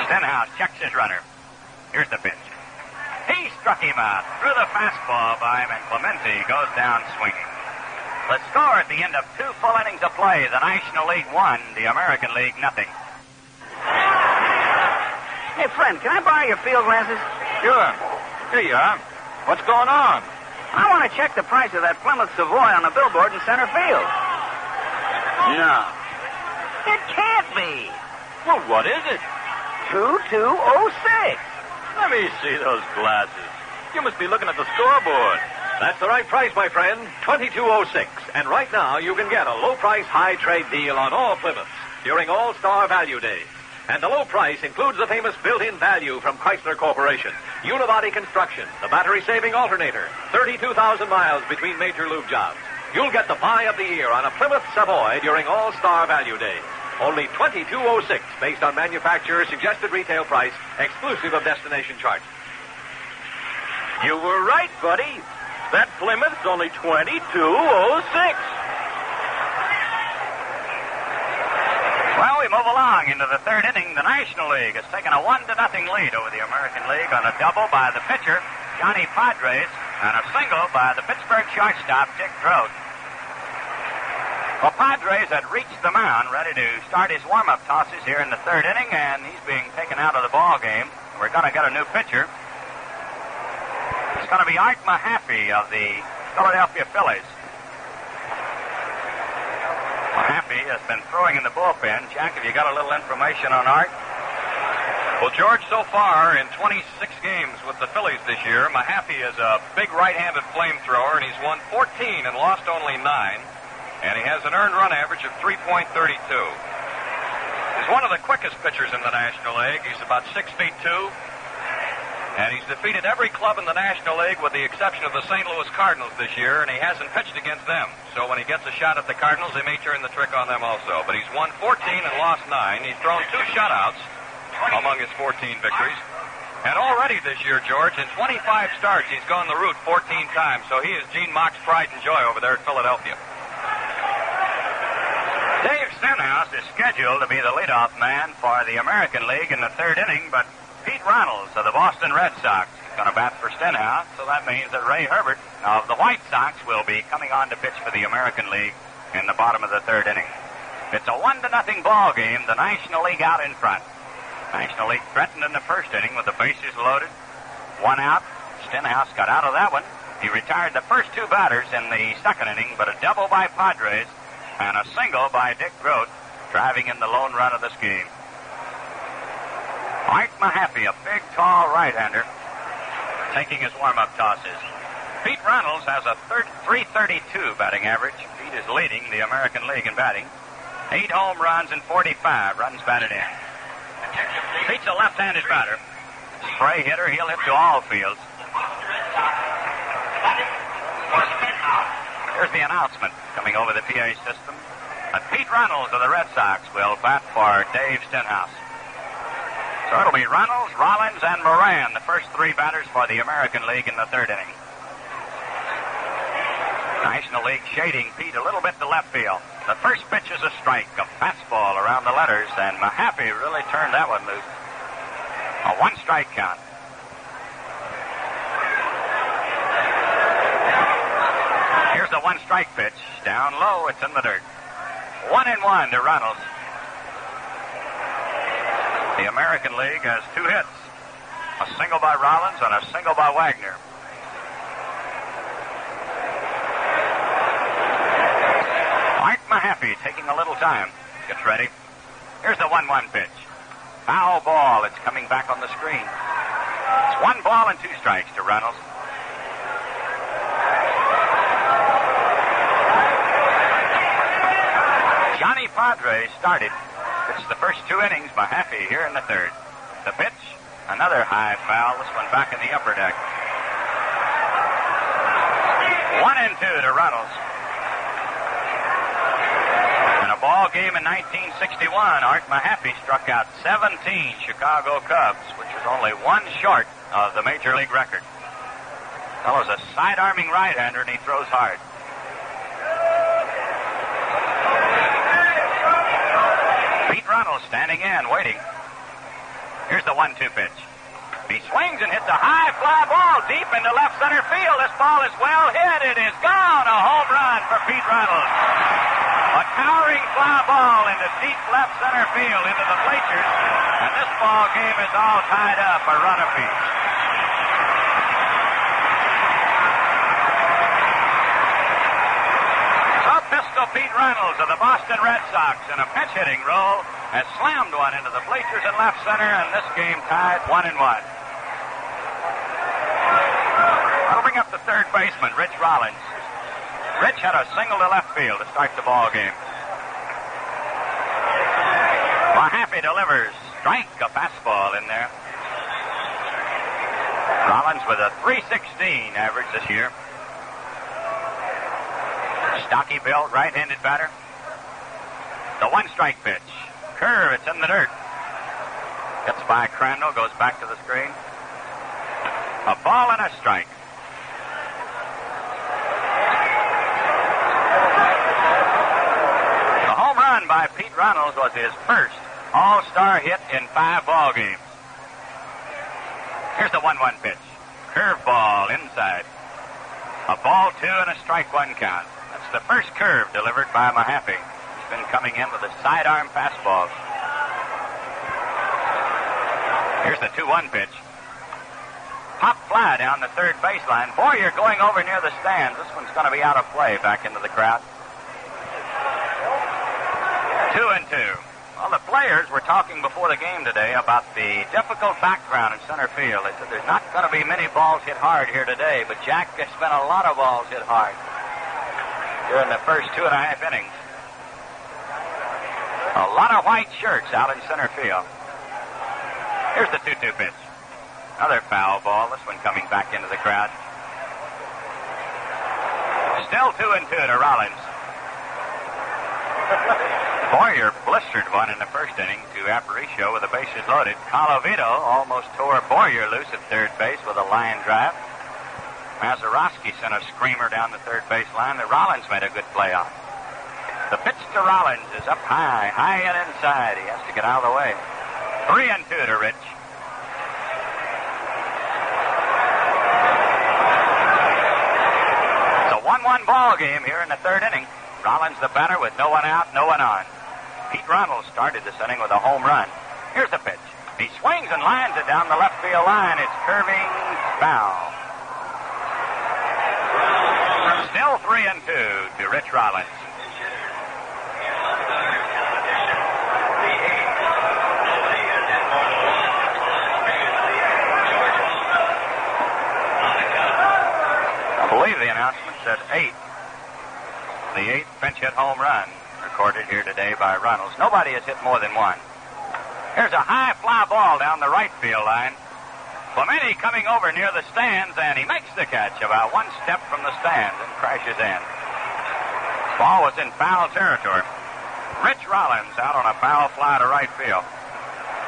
Stenhouse checks his runner. Here's the pitch. He struck him out. Threw the fastball by him, and Clemente goes down swinging. The score at the end of 2 full innings of play, the National League 1, the American League 0. Hey, friend, can I borrow your field glasses? Sure. Here you are. What's going on? I want to check the price of that Plymouth Savoy on the billboard in center field. No. It can't be. Well, what is it? 2206. Let me see those glasses. You must be looking at the scoreboard. That's the right price, my friend. 2206. And right now, you can get a low-price, high-trade deal on all Plymouths during All-Star Value Day. And the low price includes the famous built-in value from Chrysler Corporation. Unibody construction, the battery-saving alternator, 32,000 miles between major lube jobs. You'll get the buy of the year on a Plymouth Savoy during All-Star Value Day. Only $22.06 based on manufacturer's suggested retail price, exclusive of destination charges. You were right, buddy. That Plymouth's only $22.06. Well, we move along into the third inning. The National League has taken a 1-0 lead over the American League on a double by the pitcher, Johnny Padres, and a single by the Pittsburgh shortstop, Dick Groth. Well, Padres had reached the mound, ready to start his warm-up tosses here in the third inning, and he's being taken out of the ball game. We're going to get a new pitcher. It's going to be Art Mahaffey of the Philadelphia Phillies. Mahaffey has been throwing in the bullpen. Jack, have you got a little information on Art? Well, George, so far in 26 games with the Phillies this year, Mahaffey is a big right-handed flamethrower, and he's won 14 and lost only 9. And he has an earned run average of 3.32. He's one of the quickest pitchers in the National League. He's about 6'2". And he's defeated every club in the National League with the exception of the St. Louis Cardinals this year, and he hasn't pitched against them. So when he gets a shot at the Cardinals, they may turn the trick on them also. But he's won 14 and lost 9. He's thrown 2 shutouts among his 14 victories. And already this year, George, in 25 starts, he's gone the route 14 times. So he is Gene Mock's pride and joy over there at Philadelphia. Dave Stenhouse is scheduled to be the leadoff man for the American League in the third inning, but Pete Reynolds of the Boston Red Sox is going to bat for Stenhouse, so that means that Ray Herbert of the White Sox will be coming on to pitch for the American League in the bottom of the third inning. It's a 1-0 ball game, the National League out in front. National League threatened in the first inning with the bases loaded. 1 out. Stenhouse got out of that one. He retired the first 2 batters in the second inning, but a double by Padres and a single by Dick Groat, driving in the lone run of this game. Art Mahaffey, a big, tall right-hander, taking his warm-up tosses. Pete Reynolds has a 332 batting average. Pete is leading the American League in batting. 8 home runs and 45 runs batted in. Pete's a left-handed batter. Spray hitter, he'll hit to all fields. Here's the announcement coming over the PA system. Pete Reynolds of the Red Sox will bat for Dave Stenhouse. So it'll be Reynolds, Rollins, and Moran, the first 3 batters for the American League in the third inning. National League shading Pete a little bit to left field. The first pitch is a strike, a fastball around the letters, and Mahaffey really turned that one loose. A 1-strike count. Here's the 1-strike pitch. Down low, it's in the dirt. 1-1 to Reynolds. The American League has 2 hits. A single by Rollins and a single by Wagner. Art Mahaffey taking a little time. Gets ready. Here's the 1-1 pitch. Foul ball. It's coming back on the screen. It's 1 ball and 2 strikes to Reynolds. Johnny Padre started. It's the first 2 innings. Mahaffey here in the third. The pitch, another high foul. This one back in the upper deck. 1-2 to Reynolds. In a ball game in 1961, Art Mahaffey struck out 17 Chicago Cubs, which is only 1 short of the Major League record. Fellow's a side-arming right-hander, and he throws hard. Pete Reynolds standing in, waiting. Here's the 1-2 pitch. He swings and hits a high fly ball deep into left center field. This ball is well hit. It is gone. A home run for Pete Reynolds. A towering fly ball into deep left center field into the bleachers. And this ball game is all tied up, a run apiece. Pistol Pete Reynolds of the Boston Red Sox in a pinch hitting role has slammed one into the bleachers in left center, and this game tied 1-1. I'll bring up the third baseman, Rich Rollins. Rich had a single to left field to start the ball game. Mahaffey delivers. Strike, a fastball in there. Rollins with a .316 average this year. Stocky built, right-handed batter. The 1-strike pitch. Curve, it's in the dirt. Gets by Crandall, goes back to the screen. A ball and a strike. The home run by Pete Reynolds was his first all-star hit in 5 ball games. Here's the 1-1 pitch. Curveball inside. A ball 2 and a strike 1 count. That's the first curve delivered by Mahaffey. He's been coming in with a sidearm fastball. Here's the 2-1 pitch. Pop fly down the third baseline. Boy, you're going over near the stands. This one's going to be out of play back into the crowd. 2-2. Well, the players were talking before the game today about the difficult background in center field. They said there's not going to be many balls hit hard here today, but Jack has spent a lot of balls hit hard during the first 2.5 innings. A lot of white shirts out in center field. Here's the 2-2 pitch. Another foul ball, this one coming back into the crowd. Still 2-2 to Rollins. Boyer blistered one in the first inning to Aparicio with the bases loaded. Colavito almost tore Boyer loose at third base with a line drive. Mazeroski sent a screamer down the third base line that Rollins made a good play on. The pitch to Rollins is up high and inside. He has to get out of the way. 3-2 to Rich. It's a 1-1 ball game here in the third inning. Rollins the batter with no one out, no one on. Pete Ronald started this inning with a home run. Here's the pitch. He swings and lines it down the left field line. It's curving foul. Still 3-2 to Rich Rollins. I believe the announcement said 8. The 8th pinch hit home run recorded here today by Reynolds. Nobody has hit more than one. Here's a high fly ball down the right field line. Clemente coming over near the stands, and he makes the catch about one step from the stands and crashes in. Ball was in foul territory. Rich Rollins out on a foul fly to right field.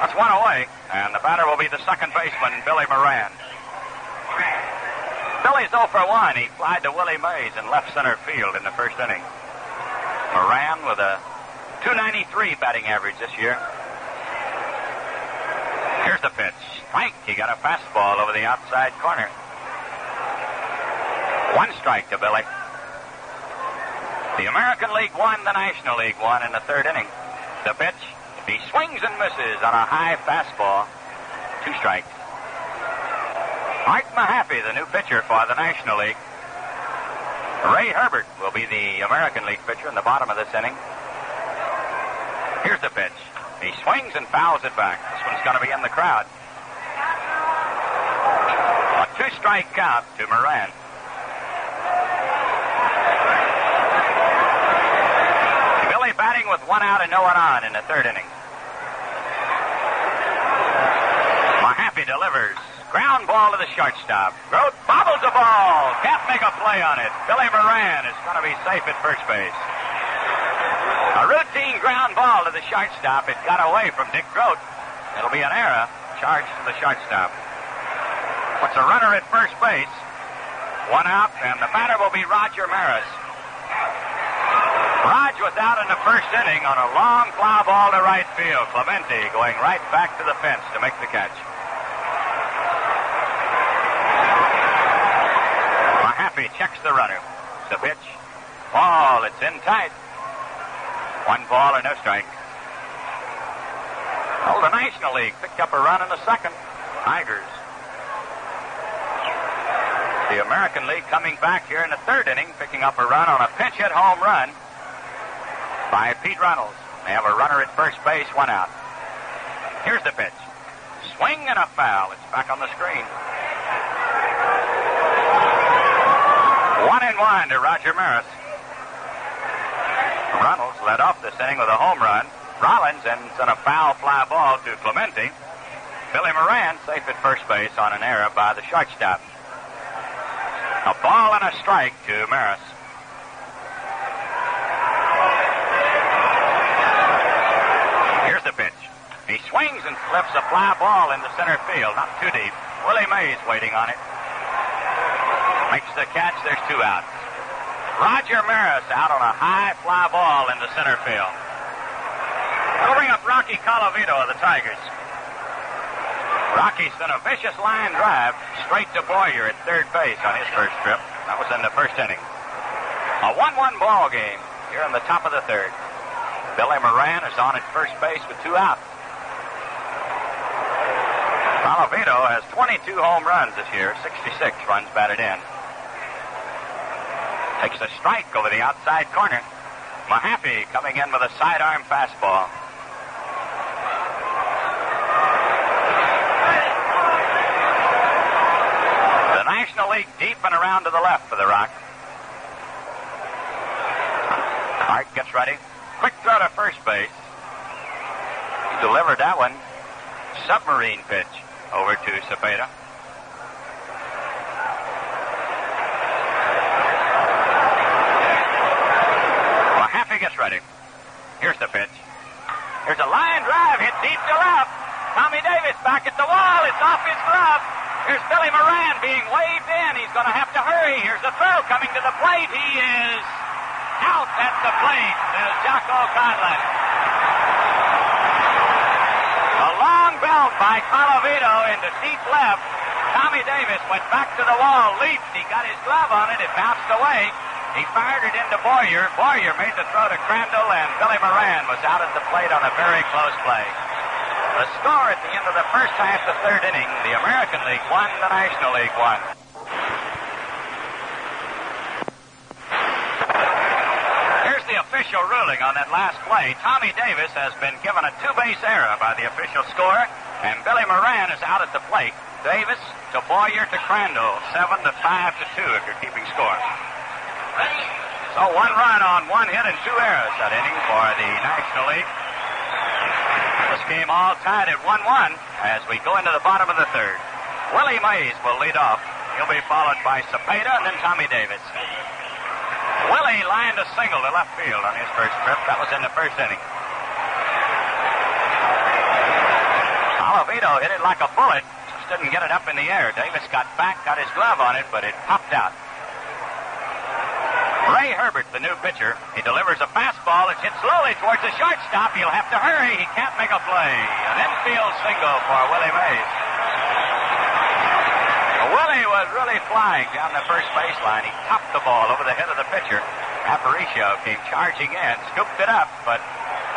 That's one away, and the batter will be the second baseman, Billy Moran. Billy's 0 for 1. He flied to Willie Mays in left center field in the first inning. Moran with a .293 batting average this year. Here's the pitch. Strike. He got a fastball over the outside corner. One strike to Billy. The American League won, the National League won in the third inning. The pitch. He swings and misses on a high fastball. 2 strikes. Art Mahaffey, the new pitcher for the National League. Ray Herbert will be the American League pitcher in the bottom of this inning. Here's the pitch. He swings and fouls it back. This one's going to be in the crowd. A 2-strike count to Moran. Billy batting with 1 out and no one on in the third inning. Mahaffey delivers. Ground ball to the shortstop. Grote bobbles the ball. Can't make a play on it. Billy Moran is going to be safe at first base. A routine ground ball to the shortstop. It got away from Dick Grote. It'll be an error charged to the shortstop. Puts a runner at first base. 1 out, and the batter will be Roger Maris. Raj was out in the first inning on a long fly ball to right field. Clemente going right back to the fence to make the catch. Mahaffey checks the runner. The pitch. Ball. It's in tight. 1 ball and no strike. Well, the National League picked up a run in the second. Tigers. The American League coming back here in the third inning, picking up a run on a pinch hit home run by Pete Reynolds. They have a runner at first base, 1 out. Here's the pitch. Swing and a foul. It's back on the screen. 1-1 to Roger Maris. Reynolds led off this inning with a home run. Rollins ends on a foul fly ball to Clemente. Billy Moran safe at first base on an error by the shortstop. A ball and a strike to Maris. Here's the pitch. He swings and flips a fly ball into center field, not too deep. Willie Mays waiting on it. Makes the catch. There's 2 outs. Roger Maris out on a high fly ball into center field. That'll bring up Rocky Colavito of the Tigers. Rocky sent a vicious line drive straight to Boyer at third base on his first trip. That was in the first inning. A 1-1 ball game here in the top of the third. Billy Moran is on at first base with 2 outs. Colavito has 22 home runs this year, 66 runs batted in. Takes a strike over the outside corner. Mahaffey coming in with a sidearm fastball. The National League deep and around to the left for the Rock. Hart gets ready. Quick throw to first base. He delivered that one. Submarine pitch over to Cepeda. Mahaffey gets ready. Here's the pitch. Here's a line drive hit deep to left. Tommy Davis back at the wall. It's off his glove. Here's Billy Moran being waved in. He's going to have to hurry. Here's the throw coming to the plate. He is out at the plate. There's Jocko Conlon. A long belt by Colavito into deep left. Tommy Davis went back to the wall, leaped. He got his glove on it. It bounced away. He fired it into Boyer. Boyer made the throw to Crandall, and Billy Moran was out at the plate on a very close play. The score at the end of the first half, the third inning, the American League won, the National League won. Here's the official ruling on that last play. Tommy Davis has been given a two-base error by the official score, and Billy Moran is out at the plate. Davis to Boyer to Crandall, 7-5-2 if you're keeping score. So 1 run on 1 hit and 2 errors that inning for the National League. This game all tied at 1-1 as we go into the bottom of the third. Willie Mays will lead off. He'll be followed by Cepeda and then Tommy Davis. Willie lined a single to left field on his first trip. That was in the first inning. Colavito hit it like a bullet. Just didn't get it up in the air. Davis got back, got his glove on it, but it popped out. Ray Herbert, the new pitcher, he delivers a fastball. It's hit slowly towards the shortstop. He'll have to hurry. He can't make a play. An infield single for Willie Mays. Willie was really flying down the first baseline. He topped the ball over the head of the pitcher. Aparicio came charging in, scooped it up, but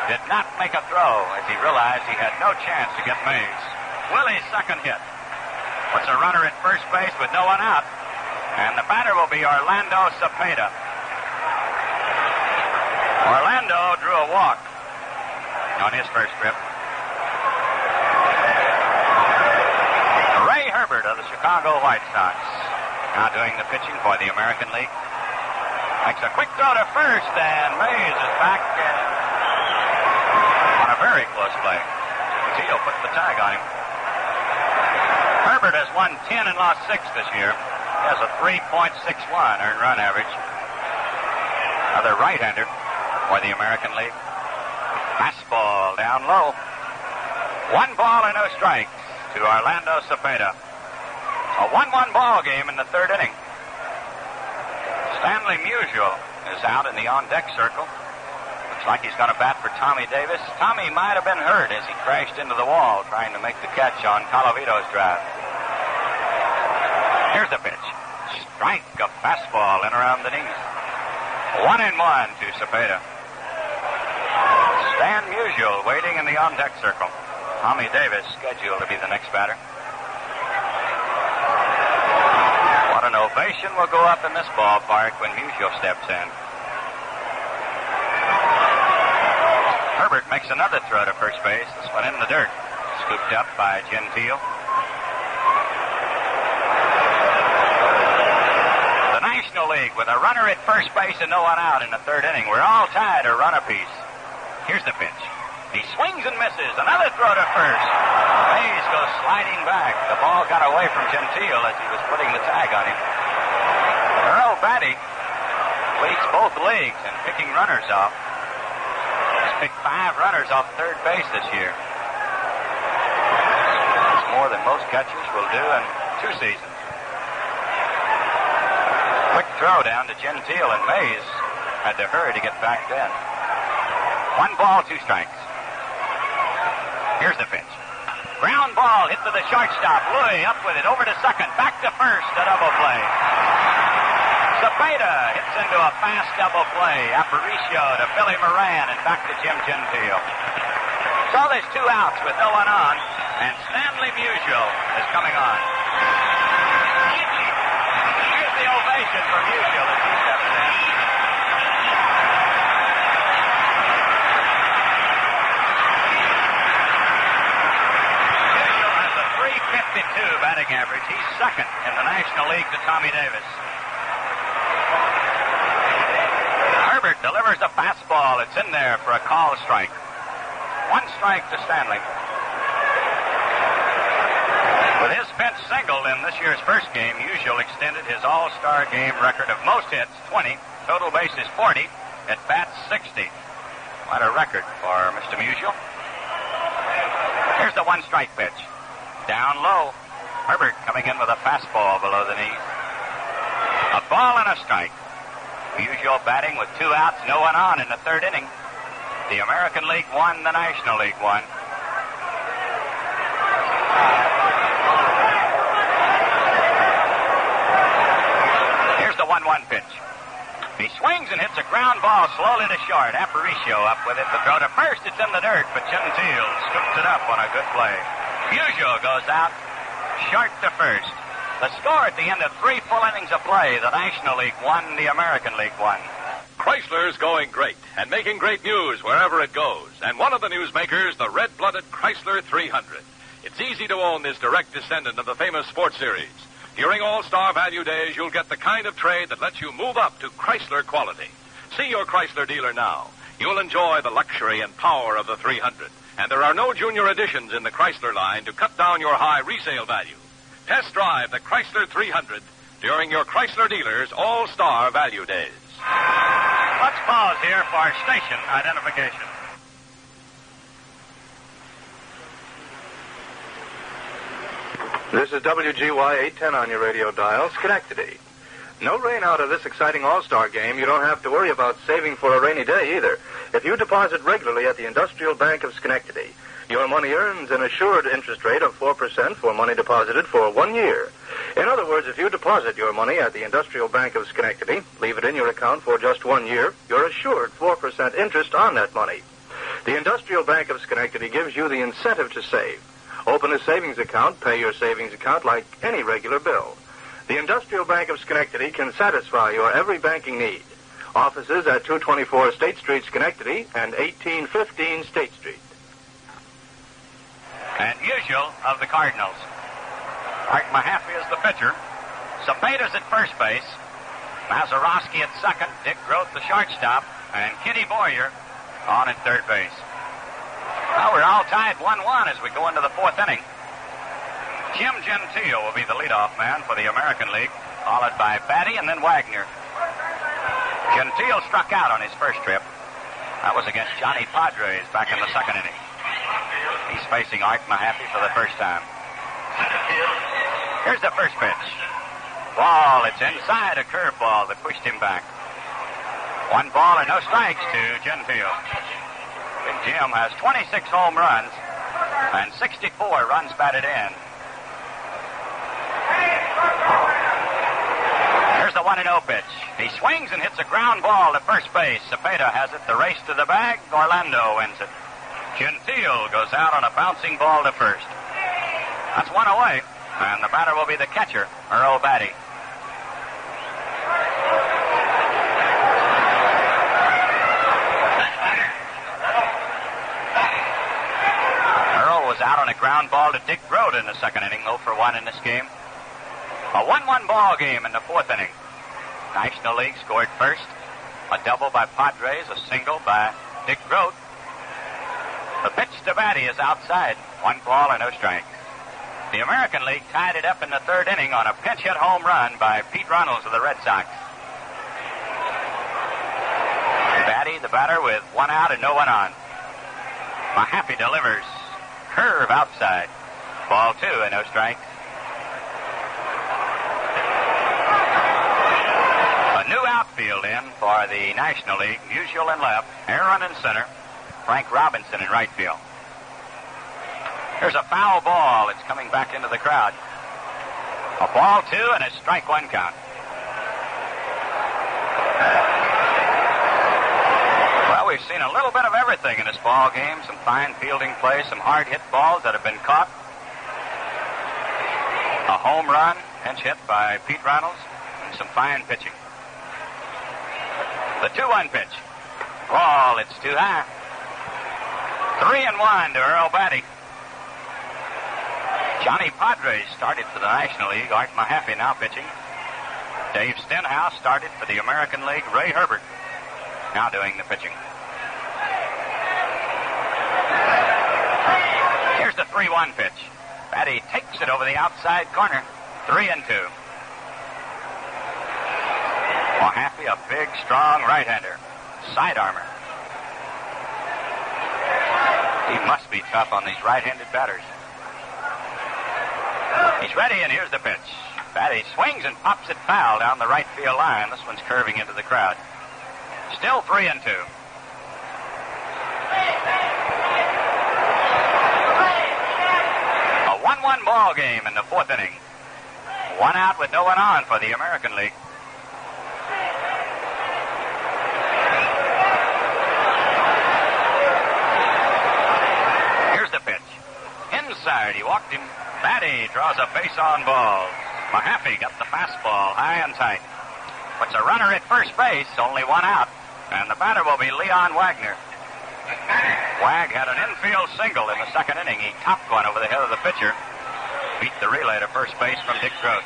did not make a throw as he realized he had no chance to get Mays. Willie's second hit. Puts a runner at first base with no one out. And the batter will be Orlando Cepeda. Orlando drew a walk on his first trip. Ray Herbert of the Chicago White Sox now doing the pitching for the American League. Makes a quick throw to first, and Mays is back on a very close play. Gio put the tag on him. Herbert has won 10 and lost 6 this year. He has a 3.61 earned run average. Another right-hander for the American League. Fastball down low. 1 ball and no strikes to Orlando Cepeda. A 1-1 ball game in the third inning. Stanley Musial is out in the on-deck circle. Looks like he's going to bat for Tommy Davis. Tommy might have been hurt as he crashed into the wall trying to make the catch on Colavito's drive. Here's the pitch. Strike, a fastball in around the knees. 1-1 to Cepeda. Stan Musial waiting in the on-deck circle. Tommy Davis scheduled to be the next batter. What an ovation will go up in this ballpark when Musial steps in. Herbert makes another throw to first base. This one in the dirt. Scooped up by Gentile. The National League with a runner at first base and no one out in the third inning. We're all tied a run apiece. Here's the pitch. He swings and misses. Another throw to first. Mays goes sliding back. The ball got away from Gentile as he was putting the tag on him. Earl Batty leads both leagues in picking runners off. He's picked 5 runners off third base this year. That's more than most catchers will do in 2 seasons. Quick throw down to Gentile, and Mays had to hurry to get back then. 1 ball, 2 strikes. Here's the pitch. Ground ball hit to the shortstop. Louis up with it, over to second, back to first, a double play. Cepeda hits into a fast double play. Aparicio to Billy Moran and back to Jim Gentile. So there's 2 outs with no one on, and Stanley Musial is coming on. Here's the ovation for Musial as he steps in. batting average. He's second in the National League to Tommy Davis. Herbert delivers a fastball. It's in there for a call strike. 1 strike to Stanley. With his pinch single in this year's first game, Musial extended his All-Star game record of most hits, 20, total bases 40, at bats 60. What a record for Mr. Musial. Here's the 1 strike pitch. Down low. Herbert coming in with a fastball below the knees. A ball and a strike. Musial batting with 2 outs, no one on in the 3rd inning. The American League won, the National League won. Here's the 1-1 pitch. He swings and hits a ground ball slowly to short. Aparicio up with it. The throw to first. It's in the dirt, but Gentile scoops it up on a good play. Musial goes out short to first. The score at the end of 3 full innings of play. The National League won, the American League won. Chrysler's going great and making great news wherever it goes. And one of the newsmakers, the red-blooded Chrysler 300. It's easy to own this direct descendant of the famous sports series. During All-Star Value Days, you'll get the kind of trade that lets you move up to Chrysler quality. See your Chrysler dealer now. You'll enjoy the luxury and power of the 300. And there are no junior editions in the Chrysler line to cut down your high resale value. Test drive the Chrysler 300 during your Chrysler dealer's All-Star Value Days. Let's pause here for station identification. This is WGY 810 on your radio dial, Schenectady. No rain out of this exciting All-Star game. You don't have to worry about saving for a rainy day either. If you deposit regularly at the Industrial Bank of Schenectady, your money earns an assured interest rate of 4% for money deposited for 1 year. In other words, if you deposit your money at the Industrial Bank of Schenectady, leave it in your account for just 1 year, you're assured 4% interest on that money. The Industrial Bank of Schenectady gives you the incentive to save. Open a savings account, pay your savings account like any regular bill. The Industrial Bank of Schenectady can satisfy your every banking need. Offices at 224 State Street, Schenectady, and 1815 State Street. And Musial of the Cardinals. Art Mahaffey is the pitcher. Cepeda's at first base. Mazeroski at second. Dick Groth the shortstop. And Kitty Boyer on at third base. Well, we're all tied 1-1 as we go into the 4th inning. Jim Gentile will be the leadoff man for the American League, followed by Batty and then Wagner. Gentile struck out on his first trip. That was against Johnny Padres back in the 2nd inning. He's facing Art Mahaffey for the first time. Here's the first pitch. Ball, it's inside, a curveball that pushed him back. 1 ball and no strikes to Gentile. Big Jim has 26 home runs and 64 runs batted in. Here's the 1-0 pitch. He swings and hits a ground ball to first base. Cepeda has it. The race to the bag. Orlando wins it. Gentile goes out on a bouncing ball to first. That's 1 away, and the batter will be the catcher, Earl Batty. Earl was out on a ground ball to Dick Groth in the 2nd inning, 0 for 1 in this game. A 1-1 ball game in the 4th inning. National League scored first. A double by Padres, a single by Dick Groth. The pitch to Batty is outside. 1 ball and no strike. The American League tied it up in the 3rd inning on a pinch hit home run by Pete Runnels of the Red Sox. Batty, the batter, with 1 out and no one on. Mahaffey delivers. Curve outside. Ball 2 and no strike. A new outfield in for the National League. Musial in left, Aaron in center, Frank Robinson in right field. Here's a foul ball. It's coming back into the crowd. A ball 2 and a strike 1 count. Well, we've seen a little bit of everything in this ball game. Some fine fielding play, some hard hit balls that have been caught. A home run, pinch hit by Pete Runnels, and some fine pitching. The 2-1 pitch. Ball, it's too high. 3-1 to Earl Batty. Johnny Padres started for the National League. Art Mahaffey now pitching. Dave Stenhouse started for the American League. Ray Herbert now doing the pitching. Here's the 3-1 pitch. Batty takes it over the outside corner. 3-2. Mahaffey, a big, strong right-hander. Side armor. He must be tough on these right-handed batters. He's ready, and here's the pitch. Batty swings and pops it foul down the right field line. This one's curving into the crowd. Still 3-2. A 1-1 ball game in the fourth inning. One out with no one on for the American League. Here's the pitch. Inside, he walked him. Batty draws a base on ball. Mahaffey got the fastball high and tight. Puts a runner at first base, only one out. And the batter will be Leon Wagner. Wag had an infield single in the second inning. He topped one over the head of the pitcher. Beat the relay to first base from Dick Groat.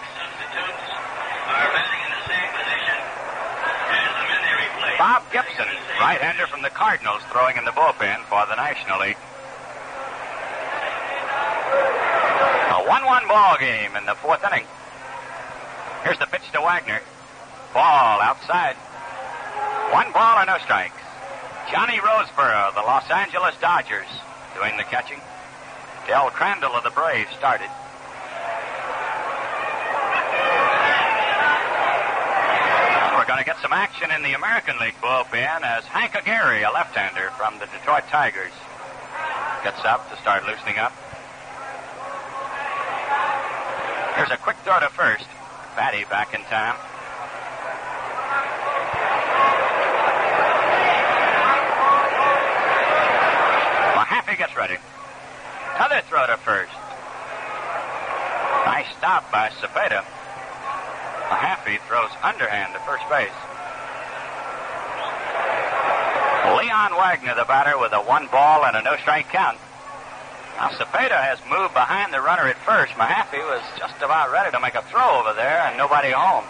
Bob Gibson, right-hander from the Cardinals, throwing in the bullpen for the National League. A 1-1 ball game in the fourth inning. Here's the pitch to Wagner. Ball outside. 1 ball and no strikes. Johnny Roseboro, the Los Angeles Dodgers, doing the catching. Del Crandall of the Braves started. We're going to get some action in the American League bullpen as Hank Aguirre, a left-hander from the Detroit Tigers, gets up to start loosening up. Here's a quick throw to first. Batty back in time. Mahaffey gets ready. Another throw to first. Nice stop by Cepeda. Mahaffey throws underhand to first base. Leon Wagner, the batter, with a 1 ball and a no-strike count. Now, Cepeda has moved behind the runner at first. Mahaffey was just about ready to make a throw over there, and nobody home.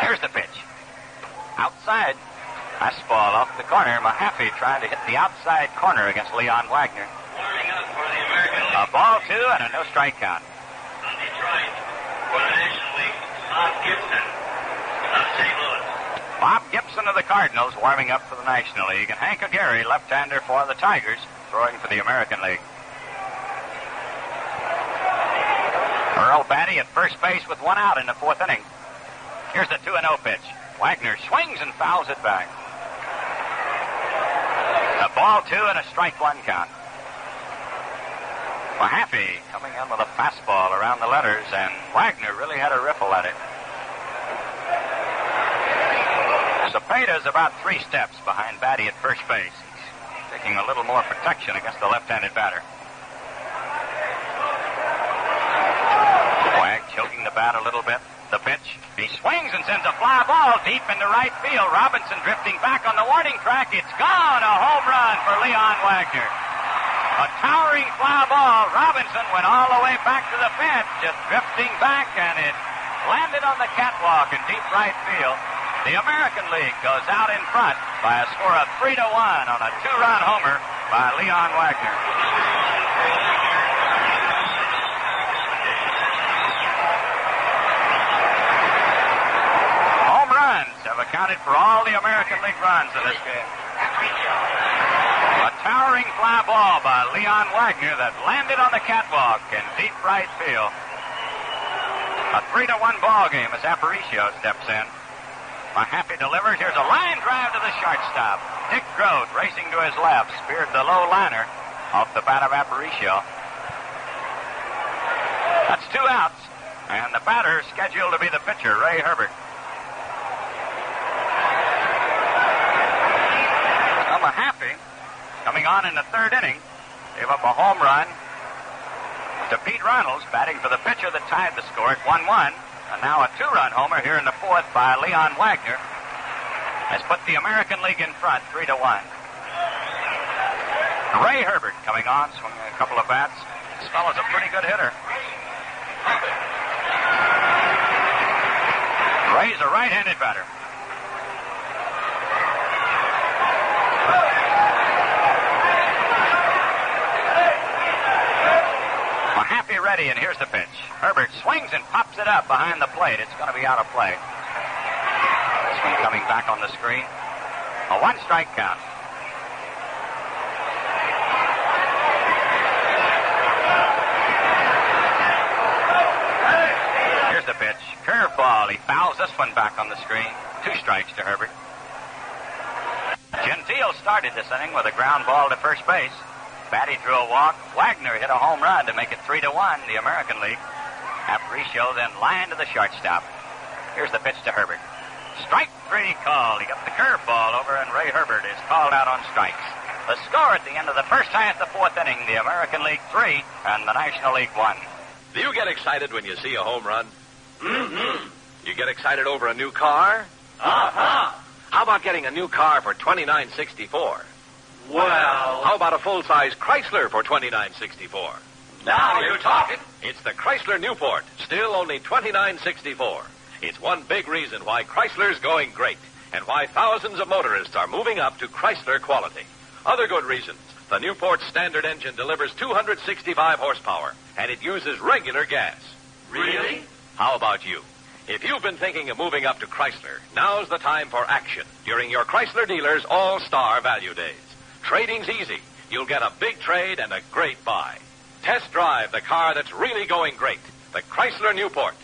Here's the pitch. Outside. Fastball off the corner. Mahaffey trying to hit the outside corner against Leon Wagner. Warming up for the American League. A ball 2 and a no-strike count. From Detroit, for the National League, Bob Gibson of St. Louis. Bob Gibson of the Cardinals warming up for the National League, and Hank Aguirre, left-hander for the Tigers, throwing for the American League. Earl Batty at first base with 1 out in the fourth inning. Here's the 2-0 pitch. Wagner swings and fouls it back. A ball 2 and a strike 1 count. Mahaffey coming in with a fastball around the letters, and Wagner really had a riffle at it. Cepeda's about 3 steps behind Batty at first base. He's taking a little more protection against the left-handed batter. Wag choking the bat a little bit. The pitch. He swings and sends a fly ball deep into right field. Robinson drifting back on the warning track. It's gone. A home run for Leon Wagner. A towering fly ball. Robinson went all the way back to the fence, just drifting back, and it landed on the catwalk in deep right field. The American League goes out in front by a score of 3-1 on a 2-run homer by Leon Wagner. Home runs have accounted for all the American League runs in this game. A towering fly ball by Leon Wagner that landed on the catwalk in deep right field. A 3-1 ball game as Aparicio steps in. Mahaffey delivers. Here's a line drive to the shortstop. Dick Groat racing to his left, speared the low liner off the bat of Aparicio. That's 2 outs, and the batter scheduled to be the pitcher, Ray Herbert. Well, Mahaffey, coming on in the third inning, gave up a home run to Pete Reynolds, batting for the pitcher that tied the score at 1-1. And now a 2-run homer here in the fourth by Leon Wagner has put the American League in front 3-1. Ray Herbert coming on, swinging a couple of bats. This fellow's a pretty good hitter. Ray's a right-handed batter. Mahaffey ready, and here's the pitch. Herbert swings and pops it up behind the plate. It's going to be out of play. This one coming back on the screen. A one-strike count. Here's the pitch. Curveball. He fouls this one back on the screen. 2 strikes to Herbert. Gentile started this inning with a ground ball to first base. Batty drew a walk. Wagner hit a home run to make it 3-1, the American League. Aparicio then lined to the shortstop. Here's the pitch to Herbert. Strike 3 called. He got the curveball over, and Ray Herbert is called out on strikes. The score at the end of the first half of the 4th inning, the American League 3 and the National League 1. Do you get excited when you see a home run? Mm-hmm. You get excited over a new car? Uh-huh. How about getting a new car for $29.64? Well, How about a full-size Chrysler for $29.64? now you're talking. It's the Chrysler Newport, still only $29.64. It's one big reason why Chrysler's going great and why thousands of motorists are moving up to Chrysler quality. Other good reasons. The Newport standard engine delivers 265 horsepower, and it uses regular gas. Really? How about you? If you've been thinking of moving up to Chrysler, now's the time for action during your Chrysler dealer's All-Star Value Days. Trading's easy. You'll get a big trade and a great buy. Test drive the car that's really going great, the Chrysler Newport.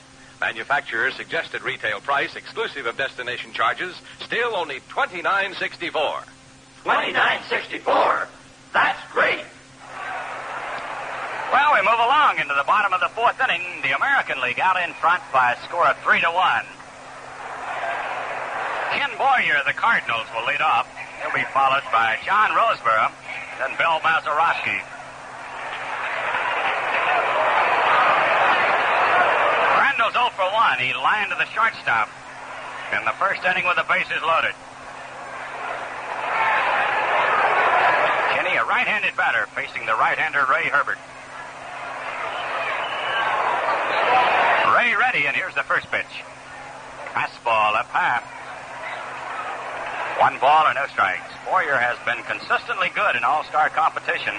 Manufacturer's suggested retail price, exclusive of destination charges, still only $29.64. $29.64. That's great. Well, we move along into the bottom of the 4th inning. The American League out in front by a score of 3-1. Ken Boyer, the Cardinals, will lead off. He'll be followed by John Roseborough, then Bill Mazeroski. Randall's 0 for 1. He lined to the shortstop in the first inning with the bases loaded. Kenny, a right-handed batter, facing the right-hander Ray Herbert. Ray ready, and here's the first pitch. Fastball up high. 1 ball and no strikes. Boyer has been consistently good in all-star competition.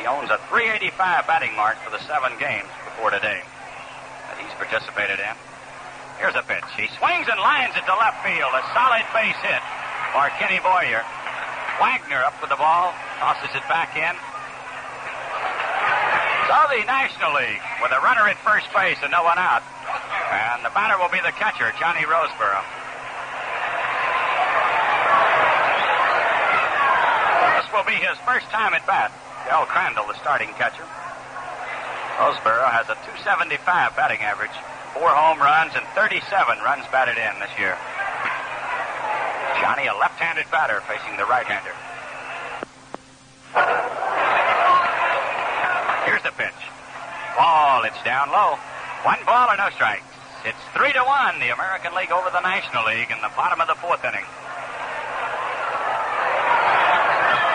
He owns a .385 batting mark for the 7 games before today that he's participated in. Here's a pitch. He swings and lines it to left field. A solid base hit for Kenny Boyer. Wagner up with the ball, tosses it back in. So the National League with a runner at first base and no one out. And the batter will be the catcher, Johnny Roseborough. This will be his first time at bat. Del Crandall, the starting catcher. Roseborough has a .275 batting average, 4 home runs and 37 runs batted in this year. Johnny, a left-handed batter, facing the right-hander. Here's the pitch. Ball, it's down low. 1 ball or no strikes. It's 3-1, the American League over the National League in the bottom of the 4th inning.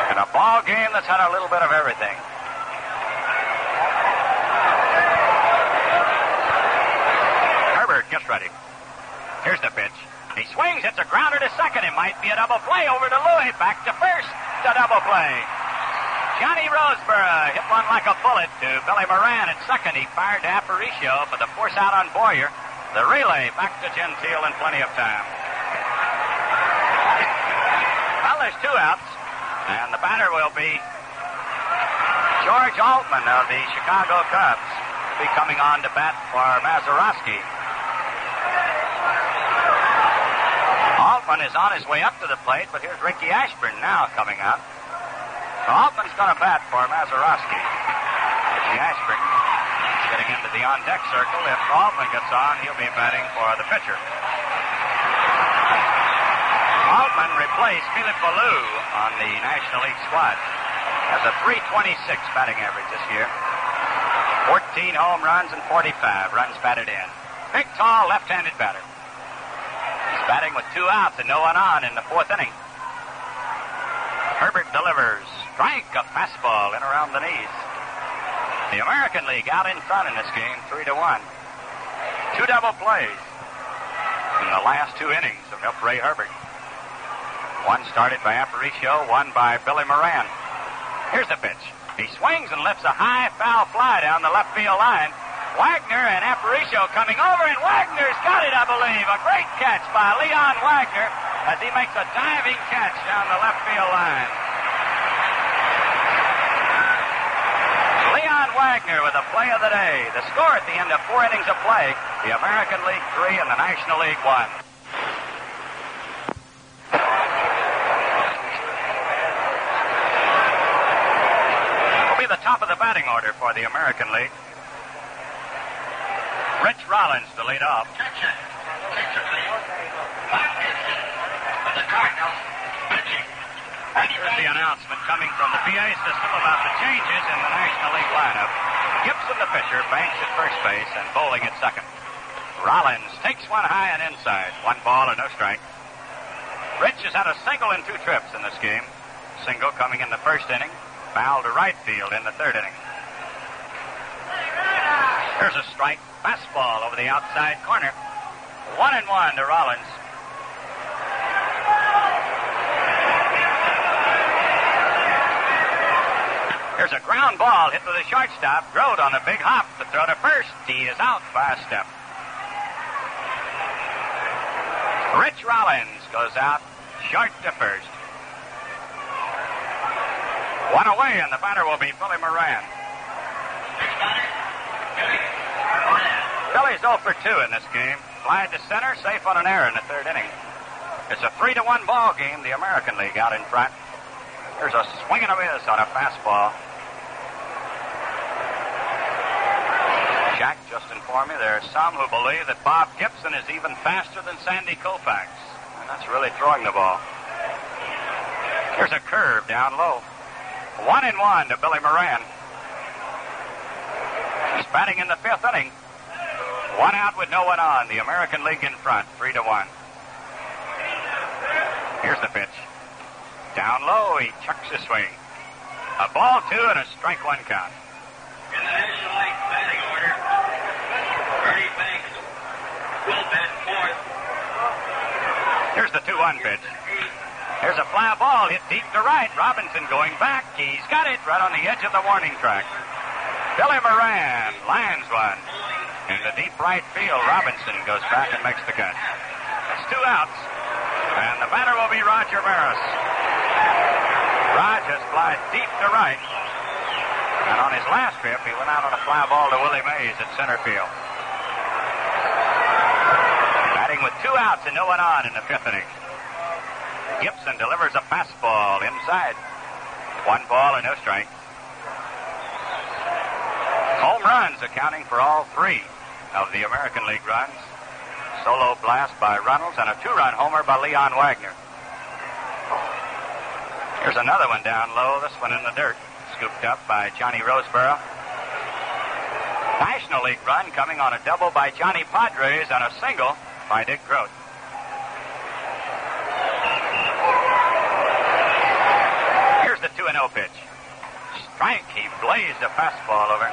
And a ball game that's had a little bit of everything. Herbert gets ready. Here's the pitch. He swings, it's a grounder to second. It might be a double play over to Louis. Back to first. The double play. Johnny Roseborough hit one like a bullet to Billy Moran at second. He fired to Aparicio for the force out on Boyer. The relay back to Gentile in plenty of time. Well, there's 2 outs, and the batter will be George Altman of the Chicago Cubs. He'll be coming on to bat for Mazeroski. Altman is on his way up to the plate, but here's Ricky Ashburn now coming out. So Altman's going to bat for Mazeroski. Ricky Ashburn getting into the on-deck circle. If Altman gets on, he'll be batting for the pitcher. Altman replaced Philip Ballou on the National League squad. Has a .326 batting average this year. 14 home runs and 45 runs batted in. Big, tall, left-handed batter. He's batting with 2 outs and no one on in the 4th inning. Herbert delivers. strike, a fastball in around the knees. The American League out in front in this game, 3-1. 2 double plays in the last 2 innings of Ray Herbert. One started by Aparicio, one by Billy Moran. Here's the pitch. He swings and lifts a high foul fly down the left field line. Wagner and Aparicio coming over, and Wagner's got it, I believe. A great catch by Leon Wagner as he makes a diving catch down the left field line. Leon Wagner with the play of the day. The score at the end of 4 innings of play, the American League 3 and the National League 1. The top of the batting order for the American League. Rich Rollins to lead off. Here's the announcement coming from the PA system about the changes in the National League lineup. Gibson, the pitcher, banks at first base and bowling at second. Rollins takes one high and inside. 1 ball and no strike. Rich has had a single in 2 trips in this game. Single coming in the first inning. Foul to right field in the 3rd inning. Here's a strike. Fastball over the outside corner. 1-1 to Rollins. Here's a ground ball hit to the shortstop. Grote on a big hop to throw to first. He is out by a step. Rich Rollins goes out short to first. 1 away, and the batter will be Billy Moran. Billy's 0 for 2 in this game. Fly to center, safe on an error in the 3rd inning. It's a 3-1 ball game, the American League out in front. There's a swing and a miss on a fastball. Jack just informed me there are some who believe that Bob Gibson is even faster than Sandy Koufax. And that's really throwing the ball. Here's a curve down low. 1-1 to Billy Moran. He's batting in the 5th inning. 1 out with no one on. The American League in front, 3-1. Here's the pitch. Down low, he chucks his swing. A ball 2 and a strike 1 count. In the National League batting order, Ernie Banks will bat 4th. Here's the 2-1 pitch. Here's a fly ball hit deep to right. Robinson going back. He's got it right on the edge of the warning track. Billy Moran lands one. In the deep right field, Robinson goes back and makes the catch. It's 2 outs. And the batter will be Roger Maris. Rogers flies deep to right. And on his last trip, he went out on a fly ball to Willie Mays at center field. Batting with 2 outs and no one on in the 5th inning. Gibson delivers a fastball inside. 1 ball and no strike. Home runs accounting for all 3 of the American League runs. Solo blast by Runnels and a 2-run homer by Leon Wagner. Here's another one down low, this one in the dirt. Scooped up by Johnny Roseboro. National League run coming on a double by Johnny Padres and a single by Dick Grote. Here's the 2-0 pitch. Strike, he blazed a fastball over.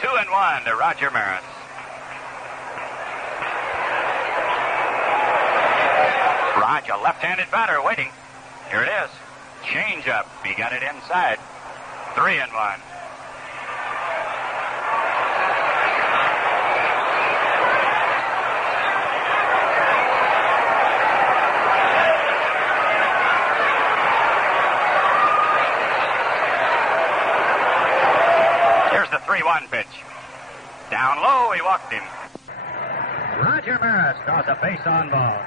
2-1 to Roger Maris. Roger, left-handed batter, waiting. Here it is. Change up. He got it inside. 3-1. Here's the 3-1 pitch. Down low, he walked him. Roger Maris draws a base on ball.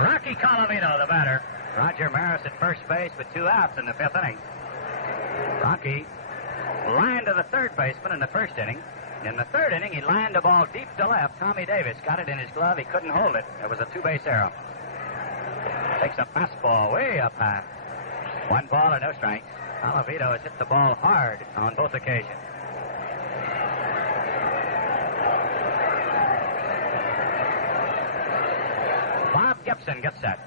Rocky Colavito, the batter. Roger Maris at first base with 2 outs in the 5th inning. Rocky lined to the 3rd baseman in the 1st inning. In the 3rd inning, he lined the ball deep to left. Tommy Davis got it in his glove. He couldn't hold it. It was a 2-base error. Takes a fastball way up high. 1 ball and no strikes. Colavito has hit the ball hard on both occasions. Bob Gibson gets set.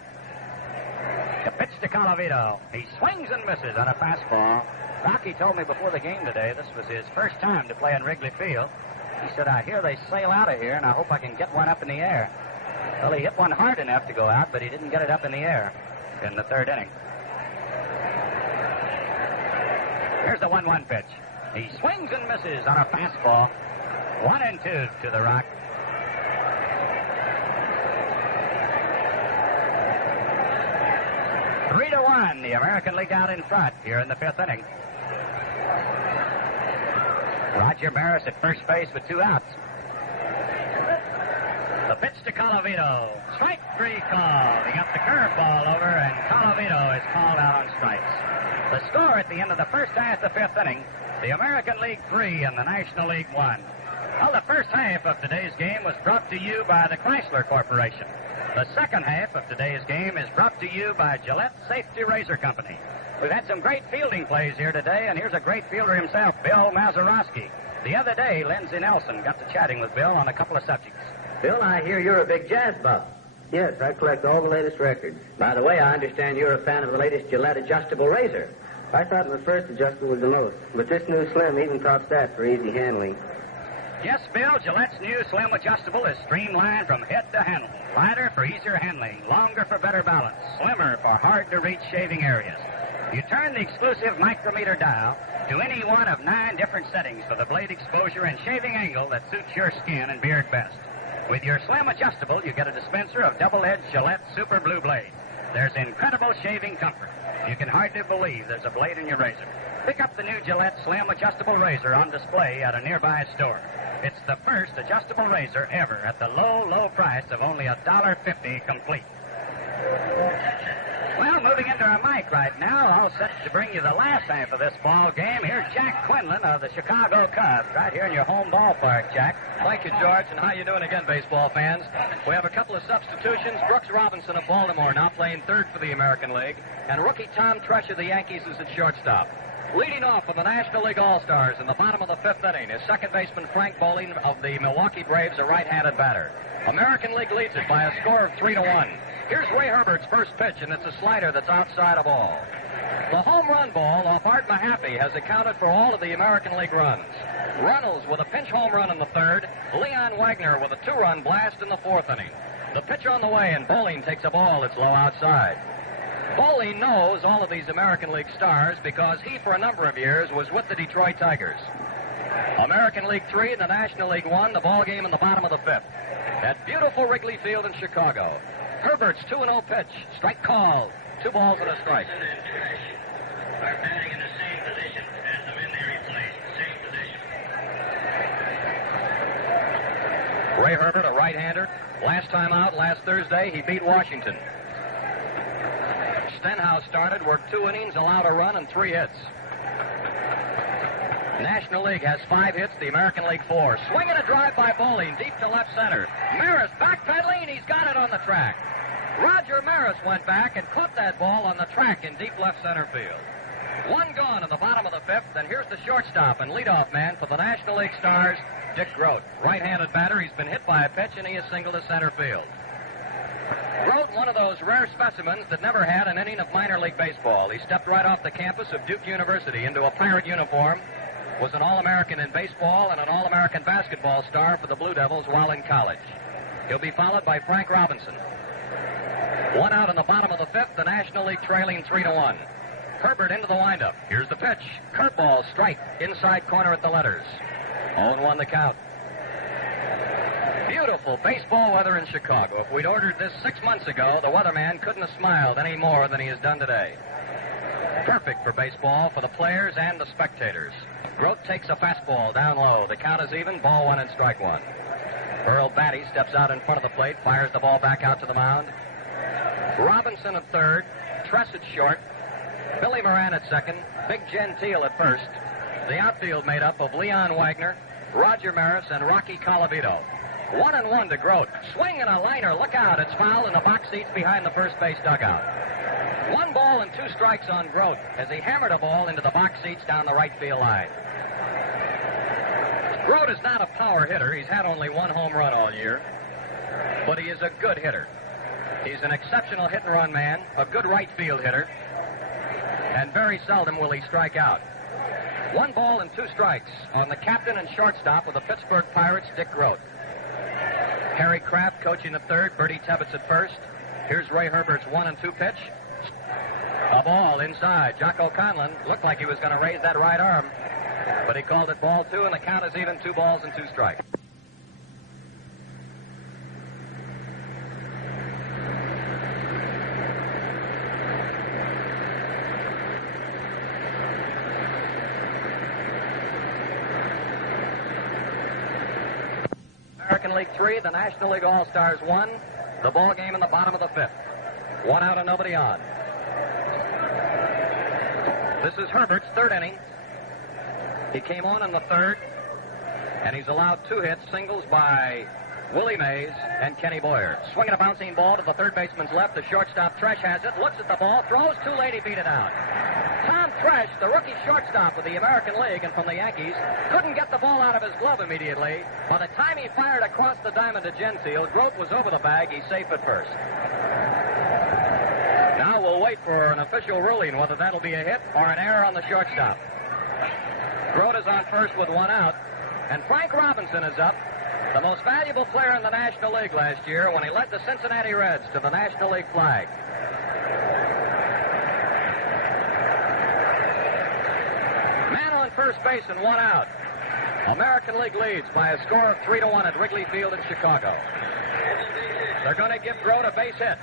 The pitch to Colavito. He swings and misses on a fastball. Rocky told me before the game today this was his first time to play in Wrigley Field. He said, I hear they sail out of here, and I hope I can get one up in the air. Well, he hit one hard enough to go out, but he didn't get it up in the air in the third inning. Here's the 1-1 pitch. He swings and misses on a fastball. 1-2 to the Rock. Three to 1, the American League out in front here in the fifth inning. Roger Maris at first base with 2 outs. The pitch to Colavito. Strike 3 call. He got the curveball over, and Colavito is called out on strikes. The score at the end of the first half of the fifth inning, the American League 3 and the National League 1. Well, the first half of today's game was brought to you by the Chrysler Corporation. The second half of today's game is brought to you by Gillette Safety Razor Company. We've had some great fielding plays here today, and here's a great fielder himself, Bill Mazeroski. The other day, Lindsey Nelson got to chatting with Bill on a couple of subjects. Bill, I hear you're a big jazz buff. Yes, I collect all the latest records. By the way, I understand you're a fan of the latest Gillette adjustable razor. I thought my first adjustable was the most, but this new Slim even tops that for easy handling. Yes, Bill, Gillette's new Slim Adjustable is streamlined from head to handle. Lighter for easier handling, longer for better balance, slimmer for hard-to-reach shaving areas. You turn the exclusive micrometer dial to any one of 9 different settings for the blade exposure and shaving angle that suits your skin and beard best. With your Slim Adjustable, you get a dispenser of double-edged Gillette Super Blue blades. There's incredible shaving comfort. You can hardly believe there's a blade in your razor. Pick up the new Gillette Slim Adjustable Razor on display at a nearby store. It's the first adjustable razor ever at the low, low price of only $1.50 complete. Well, moving into our mic right now, all set to bring you the last half of this ball game. Here's Jack Quinlan of the Chicago Cubs, right here in your home ballpark, Jack. Thank you, George, and how you doing again, baseball fans? We have a couple of substitutions. Brooks Robinson of Baltimore now playing third for the American League, and rookie Tom Trush of the Yankees is at shortstop. Leading off for the National League All-Stars in the bottom of the fifth inning is second baseman Frank Bowling of the Milwaukee Braves, a right-handed batter. American League leads it by a score of 3-1. Here's Ray Herbert's first pitch, and it's a slider that's outside of ball. The home run ball off Art Mahaffey has accounted for all of the American League runs. Runnels with a pinch home run in the third, Leon Wagner with a 2-run blast in the fourth inning. The pitch on the way, and Bowling takes a ball that's low outside. Bowling knows all of these American League stars because he, for a number of years, was with the Detroit Tigers. American League 3 and the National League 1, the ball game in the bottom of the fifth. At beautiful Wrigley Field in Chicago. Herbert's 2-0 pitch. Strike called. 2 balls and a strike. Are batting in the same position as the men they replaced. Same position. Ray Herbert, a right-hander. Last time out, last Thursday, he beat Washington. Stenhouse started, worked 2 innings, allowed a run and 3 hits. National League has 5 hits, the American League 4. Swinging a drive by Bowling, deep to left center. Maris backpedaling, he's got it on the track. Roger Maris went back and put that ball on the track in deep left center field. 1 gone in the bottom of the fifth, and here's the shortstop and leadoff man for the National League Stars, Dick Grote. Right-handed batter, he's been hit by a pitch, and he is singled to center field. Grote, one of those rare specimens that never had an inning of minor league baseball. He stepped right off the campus of Duke University into a pirate uniform, was an All-American in baseball and an All-American basketball star for the Blue Devils while in college. He'll be followed by Frank Robinson. 1 out in the bottom of the fifth, the National League trailing 3-1. Herbert into the windup. Here's the pitch. Curveball, strike, inside corner at the letters. 0-1 the count. Beautiful baseball weather in Chicago. If we'd ordered this 6 months ago, the weatherman couldn't have smiled any more than he has done today. Perfect for baseball for the players and the spectators. Grote takes a fastball down low. The count is even, ball 1 and strike 1. Earl Batty steps out in front of the plate, fires the ball back out to the mound. Robinson at third, Tress at short, Billy Moran at second, Big Gentile at first. The outfield made up of Leon Wagner, Roger Maris, and Rocky Colavito. 1-1 to Grote. Swing and a liner. Look out. It's foul in the box seats behind the first base dugout. 1 ball and 2 strikes on Grote as he hammered a ball into the box seats down the right field line. Grote is not a power hitter. He's had only 1 home run all year, but he is a good hitter. He's an exceptional hit-and-run man, a good right field hitter, and very seldom will he strike out. 1 ball and 2 strikes on the captain and shortstop of the Pittsburgh Pirates, Dick Grote. Harry Kraft coaching at third, Bertie Tebbetts at first. Here's Ray Herbert's 1-2 pitch. A ball inside. Jocko Conlon looked like he was going to raise that right arm, but he called it ball 2, and the count is even. 2 balls and 2 strikes. American League 3, the National League All-Stars 1. The ball game in the bottom of the 5th. 1 out and nobody on. This is Herbert's 3rd inning. He came on in the 3rd, and he's allowed 2 hits, singles by Willie Mays and Kenny Boyer. Swinging a bouncing ball to the third baseman's left. The shortstop, Tresh, has it, looks at the ball, throws too late, he beat it out. Tom Tresh, the rookie shortstop of the American League and from the Yankees, couldn't get the ball out of his glove immediately. By the time he fired across the diamond to Gentile, Grote was over the bag. He's safe at first. Now we'll wait for an official ruling whether that'll be a hit or an error on the shortstop. Grote is on first with 1 out, and Frank Robinson is up, the most valuable player in the National League last year when he led the Cincinnati Reds to the National League flag. Man on first base and 1 out. American League leads by a score of 3-1 at Wrigley Field in Chicago. They're going to give Grote a base hit.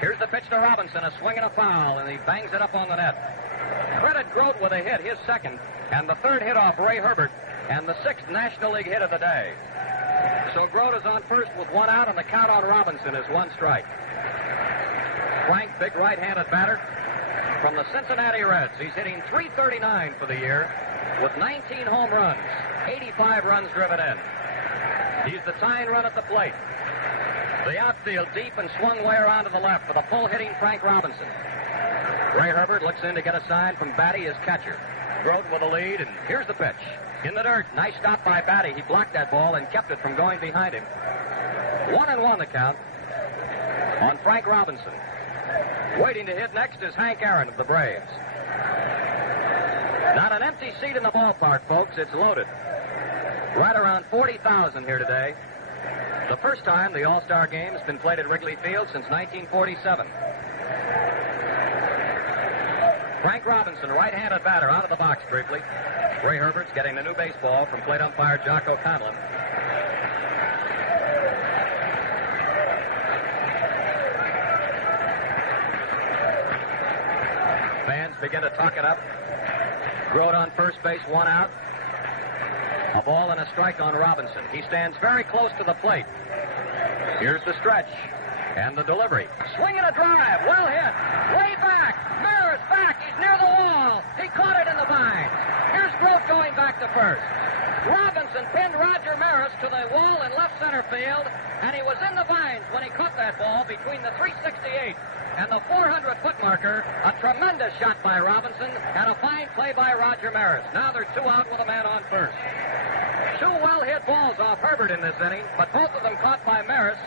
Here's the pitch to Robinson, a swing and a foul, and he bangs it up on the net. Credit Grote with a hit, his 2nd, and the 3rd hit off Ray Herbert, and the 6th National League hit of the day. So Grote is on first with 1 out, and the count on Robinson is 1 strike. Frank, big right-handed batter from the Cincinnati Reds. He's hitting .339 for the year with 19 home runs, 85 runs driven in. He's the tying run at the plate. The outfield deep and swung way around to the left for the full-hitting Frank Robinson. Ray Herbert looks in to get a sign from Batty, his catcher. Grote with a lead, and here's the pitch. In the dirt. Nice stop by Batty. He blocked that ball and kept it from going behind him. 1-1 the count on Frank Robinson. Waiting to hit next is Hank Aaron of the Braves. Not an empty seat in the ballpark, folks. It's loaded. Right around 40,000 here today. The first time the All-Star game has been played at Wrigley Field since 1947. Frank Robinson, right-handed batter, out of the box briefly. Ray Herbert's getting the new baseball from plate umpire Jocko Conlon. Fans begin to talk it up. Grote on first base, 1 out. A ball and a strike on Robinson. He stands very close to the plate. Here's the stretch and the delivery. Swing and a drive. Well hit. Way back. Maris back. He's near the wall. He caught it in the vines. Here's Grote going back to first. Robinson pinned Roger Maris to the wall in left center field, and he was in the vines when he caught that ball between the 368 and the 400-foot marker. A tremendous shot by Robinson and a fine play by Roger Maris. Now they're 2 out with a man on first. 2 well-hit balls off Herbert in this inning, but both of them caught by Maris,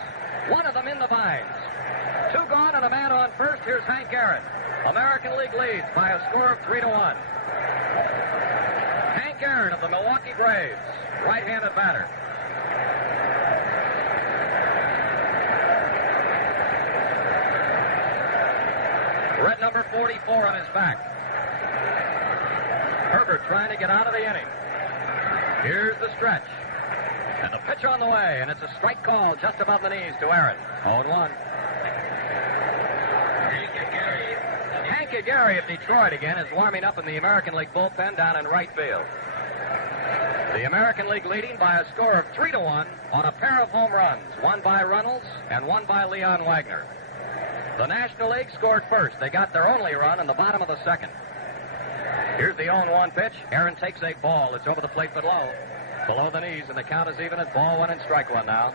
one of them in the vines. 2 gone and a man on first. Here's Hank Aaron. American League leads by a score of 3-1. Hank Aaron of the Milwaukee Braves, right-handed batter. Red number 44 on his back. Herbert trying to get out of the inning. Here's the stretch. And the pitch on the way, and it's a strike call just above the knees to Aaron. 0-1. Hank Aguirre of Detroit again is warming up in the American League bullpen down in right field. The American League leading by a score of 3-1 on a pair of home runs, one by Reynolds and one by Leon Wagner. The National League scored first. They got their only run in the bottom of the 2nd. Here's the 0-1 pitch. Aaron takes a ball. It's over the plate below the knees, and the count is even at ball 1 and strike 1 now.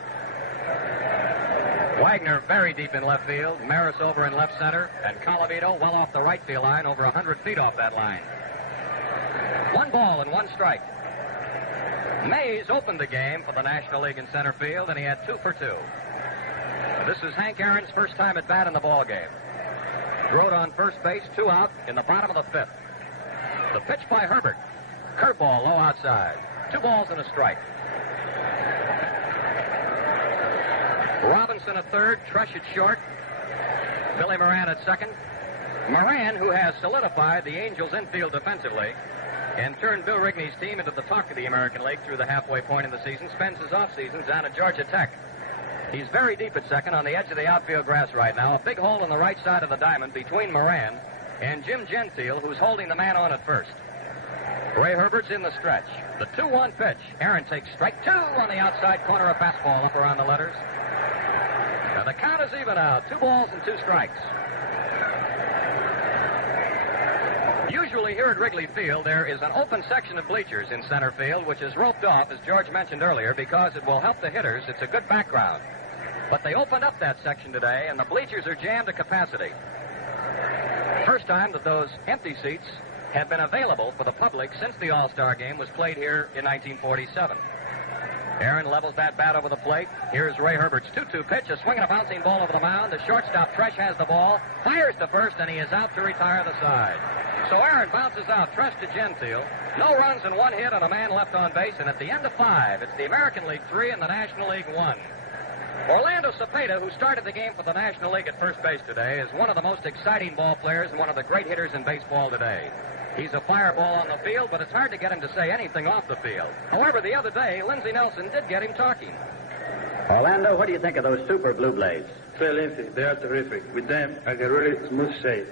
Wagner very deep in left field, Maris over in left center, and Colavito well off the right field line, over 100 feet off that line. 1 ball and 1 strike. Mays opened the game for the National League in center field, and he had 2 for 2. This is Hank Aaron's first time at bat in the ball game. Rode on first base, 2 out in the bottom of the 5th. The pitch by Herbert. Curveball low outside. 2 balls and a strike. Robinson at third, Tresh at short, Billy Moran at second. Moran, who has solidified the Angels' infield defensively and turned Bill Rigney's team into the talk of the American League through the halfway point in the season, spends his off-season down at Georgia Tech. He's very deep at second on the edge of the outfield grass right now. A big hole on the right side of the diamond between Moran and Jim Gentile, who's holding the man on at first. Ray Herbert's in the stretch. The 2-1 pitch. Aaron takes strike 2 on the outside corner, a fastball up around the letters. And the count is even out. 2 balls and 2 strikes. Usually here at Wrigley Field, there is an open section of bleachers in center field, which is roped off, as George mentioned earlier, because it will help the hitters. It's a good background. But they opened up that section today, and the bleachers are jammed to capacity. First time that those empty seats have been available for the public since the All-Star game was played here in 1947. Aaron levels that bat over the plate. Here's Ray Herbert's 2-2 pitch, a swing and a bouncing ball over the mound. The shortstop, Tresh, has the ball, fires to first, and he is out to retire the side. So Aaron bounces out, Tresh to Gentile. No runs and 1 hit and a man left on base, and at the end of 5, it's the American League 3 and the National League 1. Orlando Cepeda, who started the game for the National League at first base today, is one of the most exciting ball players and one of the great hitters in baseball today. He's a fireball on the field, but it's hard to get him to say anything off the field. However, the other day, Lindsey Nelson did get him talking. Orlando, what do you think of those Super Blue Blades? Say, Lindsey, they are terrific. With them, I get really smooth shave.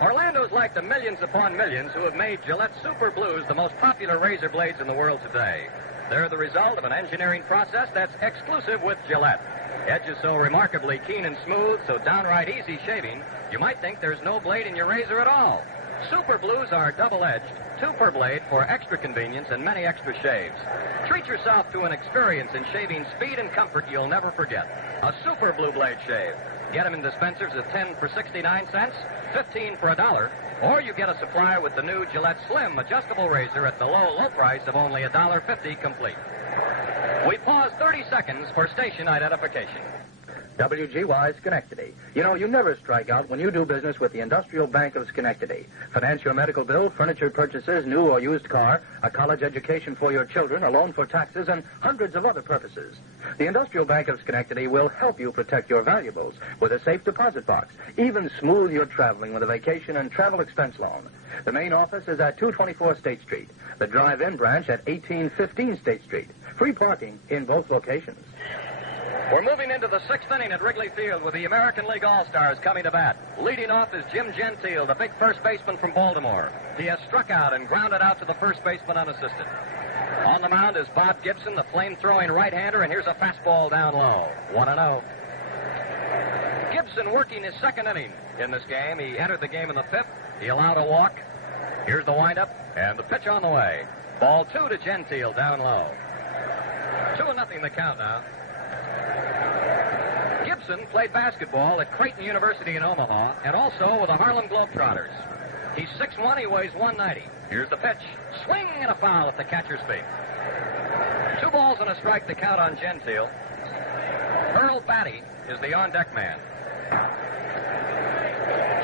Orlando's like the millions upon millions who have made Gillette Super Blues the most popular razor blades in the world today. They're the result of an engineering process that's exclusive with Gillette. Edges so remarkably keen and smooth, so downright easy shaving, you might think there's no blade in your razor at all. Super Blues are double-edged, 2 per blade for extra convenience and many extra shaves. Treat yourself to an experience in shaving speed and comfort you'll never forget. A Super Blue Blade shave. Get them in dispensers at 10 for 69 cents, 15 for $1, or you get a supply with the new Gillette Slim adjustable razor at the low price of only $1.50 complete. We pause 30 seconds for station identification. WGY Schenectady. You know, you never strike out when you do business with the Industrial Bank of Schenectady. Finance your medical bill, furniture purchases, new or used car, a college education for your children, a loan for taxes, and hundreds of other purposes. The Industrial Bank of Schenectady will help you protect your valuables with a safe deposit box, even smooth your traveling with a vacation and travel expense loan. The main office is at 224 State Street. The drive-in branch at 1815 State Street. Free parking in both locations. We're moving into the 6th inning at Wrigley Field with the American League All-Stars coming to bat. Leading off is Jim Gentile, the big first baseman from Baltimore. He has struck out and grounded out to the first baseman unassisted. On the mound is Bob Gibson, the flame-throwing right-hander, and here's a fastball down low. 1-0. Gibson working his 2nd inning in this game. He entered the game in the 5th. He allowed a walk. Here's the windup, and the pitch on the way. Ball 2 to Gentile, down low. 2-0 the count now. Gibson played basketball at Creighton University in Omaha and also with the Harlem Globetrotters. He's 6'1", he weighs 190. Here's the pitch. Swing and a foul at the catcher's feet. 2 balls and a strike to count on Gentile. Earl Batty is the on-deck man.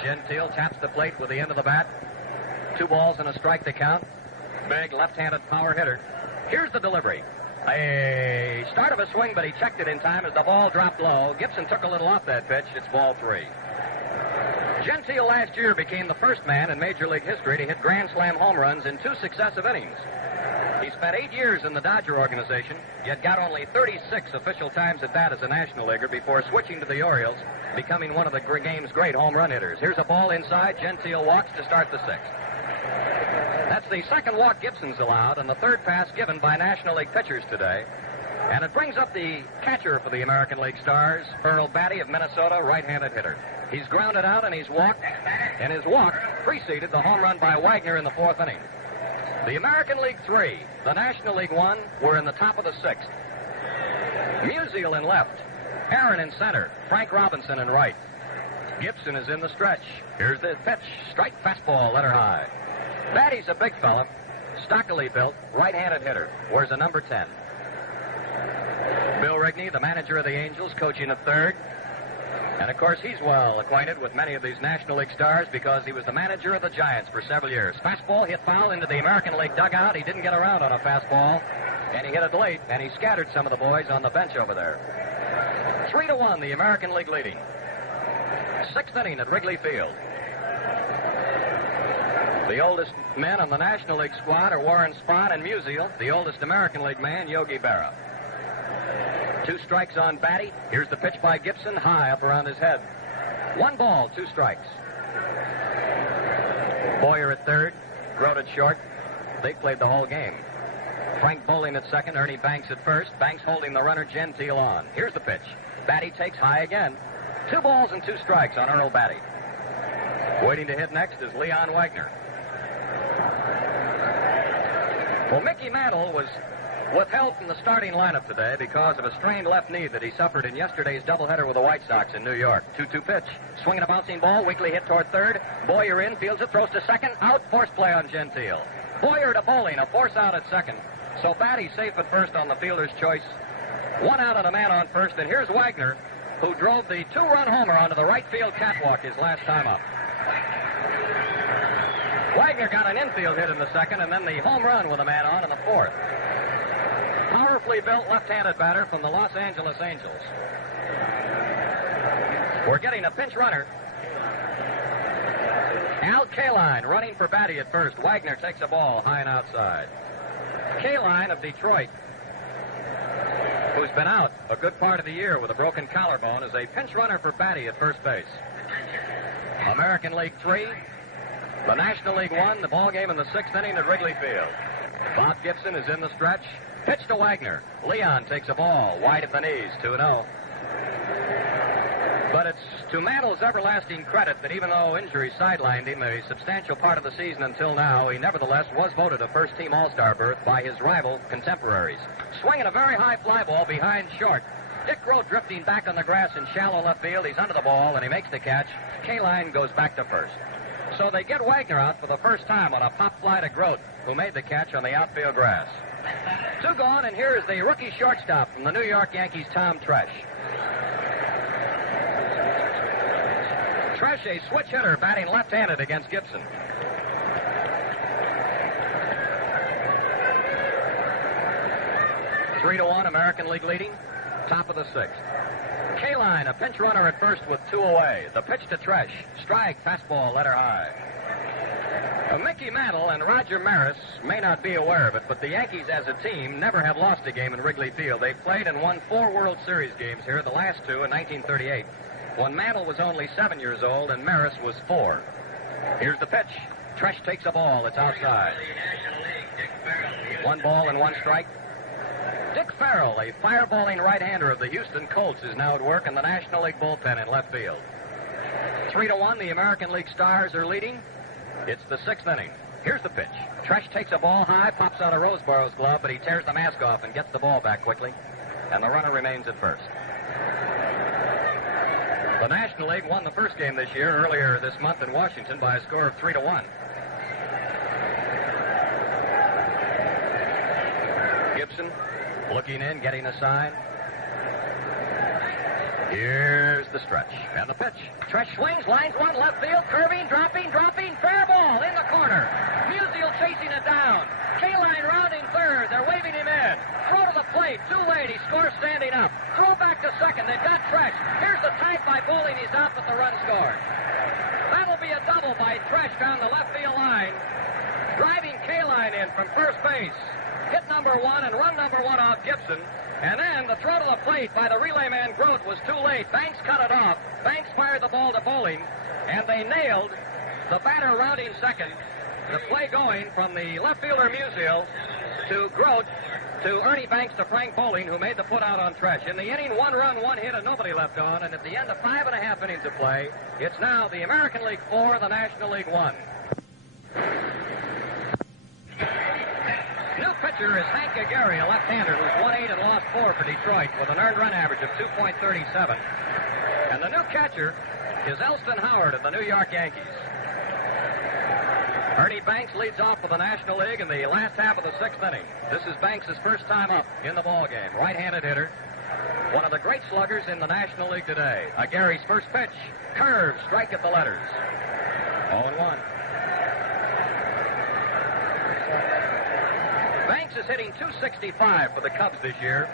Gentile taps the plate with the end of the bat. 2 balls and a strike to count. Big left-handed power hitter. Here's the delivery. A start of a swing, but he checked it in time as the ball dropped low. Gibson took a little off that pitch. It's ball 3. Gentile last year became the first man in Major League history to hit Grand Slam home runs in 2 successive innings. He spent 8 years in the Dodger organization, yet got only 36 official times at bat as a National Leaguer before switching to the Orioles, becoming one of the game's great home run hitters. Here's a ball inside. Gentile walks to start the 6th. That's the 2nd walk Gibson's allowed and the 3rd pass given by National League pitchers today. And it brings up the catcher for the American League Stars, Earl Batty of Minnesota, right-handed hitter. He's grounded out and he's walked, and his walk preceded the home run by Wagner in the 4th inning. The American League 3, the National League 1, were in the top of the 6th. Musial in left. Aaron in center. Frank Robinson in right. Gibson is in the stretch. Here's the pitch. Strike fastball, letter high. Batty's a big fella, stockily built, right-handed hitter. Wears a number 10. Bill Rigney, the manager of the Angels, coaching at third. And, of course, he's well acquainted with many of these National League stars because he was the manager of the Giants for several years. Fastball hit foul into the American League dugout. He didn't get around on a fastball, and he hit it late, and he scattered some of the boys on the bench over there. 3-1, the American League leading. 6th inning at Wrigley Field. The oldest men on the National League squad are Warren Spahn and Musial, the oldest American League man, Yogi Berra. 2 strikes on Batty. Here's the pitch by Gibson, high up around his head. 1 ball, 2 strikes. Boyer at third, Grote at short. They played the whole game. Frank Bowling at second, Ernie Banks at first. Banks holding the runner Gentile on. Here's the pitch. Batty takes high again. 2 balls and 2 strikes on Earl Batty. Waiting to hit next is Leon Wagner. Well, Mickey Mantle was withheld from the starting lineup today because of a strained left knee that he suffered in yesterday's doubleheader with the White Sox in New York. 2-2 pitch. Swinging a bouncing ball. Weekly hit toward third. Boyer in. Fields it. Throws to second. Out. Force play on Gentile. Boyer to Bowling. A force out at second. So Batty safe at first on the fielder's choice. 1 out and a man on first. And here's Wagner, who drove the 2-run homer onto the right field catwalk his last time up. Wagner got an infield hit in the second, and then the home run with a man on in the fourth. Powerfully built left-handed batter from the Los Angeles Angels. We're getting a pinch runner. Al Kaline running for Batty at first. Wagner takes a ball high and outside. Kaline of Detroit, who's been out a good part of the year with a broken collarbone, is a pinch runner for Batty at first base. American League 3, the National League 1, the ball game in the 6th inning at Wrigley Field. Bob Gibson is in the stretch. Pitch to Wagner. Leon takes a ball wide at the knees, 2-0. But it's to Mantle's everlasting credit that even though injury sidelined him a substantial part of the season until now, he nevertheless was voted a first-team All-Star berth by his rival contemporaries. Swinging a very high fly ball behind short. Dick Grote drifting back on the grass in shallow left field. He's under the ball, and he makes the catch. Kaline goes back to first. So they get Wagner out for the first time on a pop fly to Grote, who made the catch on the outfield grass. 2 gone, and here is the rookie shortstop from the New York Yankees, Tom Tresh. Tresh, a switch hitter, batting left-handed against Gibson. Three to 1, American League leading. Top of the 6th. Kaline, a pinch runner at first with 2 away. The pitch to Tresh. Strike, fastball, letter high. Mickey Mantle and Roger Maris may not be aware of it, but the Yankees as a team never have lost a game in Wrigley Field. They've played and won 4 World Series games here, the last 2 in 1938, when Mantle was only 7 years old and Maris was 4. Here's the pitch. Tresh takes a ball. It's outside. 1 ball and 1 strike. Dick Farrell, a fireballing right-hander of the Houston Colts, is now at work in the National League bullpen in left field. 3-1, the American League Stars are leading. It's the 6th inning. Here's the pitch. Tresh takes a ball high, pops out of Roseborough's glove, but he tears the mask off and gets the ball back quickly, and the runner remains at first. The National League won the first game this year, earlier this month in Washington, by a score of 3-1. Gibson looking in, getting a sign. Here's the stretch. And the pitch. Tresh swings, lines one, left field, curving, dropping, fair ball in the corner. Musial chasing it down. Kaline rounding third. They're waving him in. Throw to the plate. Too late. He scores standing up. Throw back to second. They've got Tresh. Here's the tag by Bowling. He's out, but the run scored. That'll be a double by Tresh down the left field line. Driving Kaline in from first base. Hit number 1 and run number 1 off Gibson. And then the throw to the plate by the relay man Grote was too late. Banks cut it off. Banks fired the ball to Bowling, and they nailed the batter rounding second. The play going from the left fielder Musial to Grote to Ernie Banks to Frank Bowling, who made the put out on Tresh. In the inning, 1 run, 1 hit, and nobody left on. And at the end of 5.5 innings of play, it's now the American League 4, the National League 1. New pitch pitcher is Hank Aguirre, a left-hander who's won 8 and lost 4 for Detroit with an earned run average of 2.37. And the new catcher is Elston Howard of the New York Yankees. Ernie Banks leads off for the National League in the last half of the 6th inning. This is Banks' first time up in the ballgame. Right-handed hitter. One of the great sluggers in the National League today. Aguirre's first pitch. Curve, strike at the letters. 0-1. Banks is hitting .265 for the Cubs this year.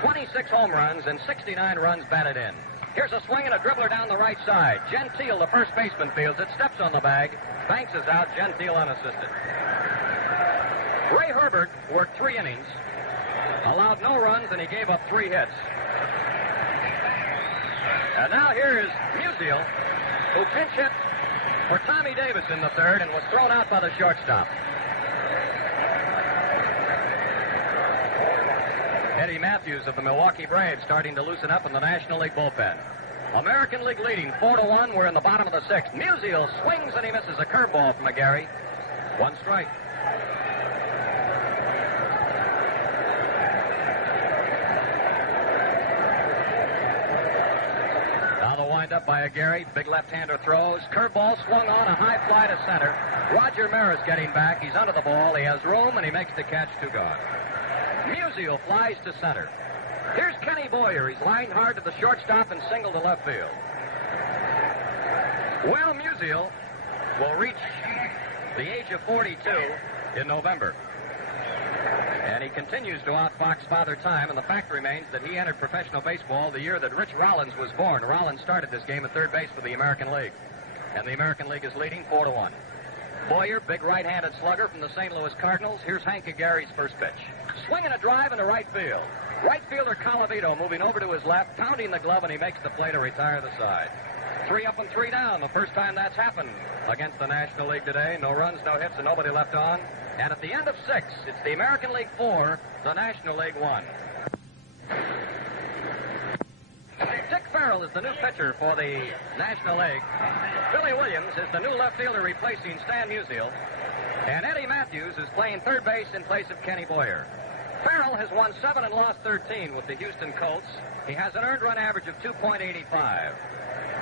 26 home runs and 69 runs batted in. Here's a swing and a dribbler down the right side. Gentile, the first baseman, fields it, steps on the bag. Banks is out, Gentile unassisted. Ray Herbert worked 3 innings, allowed no runs, and he gave up 3 hits. And now here is Musial, who pinch hit for Tommy Davis in the 3rd and was thrown out by the shortstop. Eddie Matthews of the Milwaukee Braves starting to loosen up in the National League bullpen. American League leading 4-1. We're in the bottom of the 6th. Musial swings and he misses a curveball from Aguirre. 1 strike. Now the windup by Aguirre. Big left-hander throws. Curveball swung on, a high fly to center. Roger Maris getting back. He's under the ball. He has room and he makes the catch. 2 gone. Musial flies to center. Here's Kenny Boyer. He's lined hard to the shortstop and single to left field. Well, Musial will reach the age of 42 in November. And he continues to outfox Father Time, and the fact remains that he entered professional baseball the year that Rich Rollins was born. Rollins started this game at third base for the American League. And the American League is leading 4-1. Boyer, big right-handed slugger from the St. Louis Cardinals. Here's Hank Aguirre's first pitch. Swinging a drive into right field. Right fielder Colavito moving over to his left, pounding the glove, and he makes the play to retire the side. 3 up and 3 down. The first time that's happened against the National League today. No runs, no hits, and nobody left on. And at the end of 6, it's the American League 4, the National League 1. Dick Farrell is the new pitcher for the National League. Billy Williams is the new left fielder replacing Stan Musial. And Eddie Matthews is playing third base in place of Kenny Boyer. Farrell has won 7 and lost 13 with the Houston Colts. He has an earned run average of 2.85.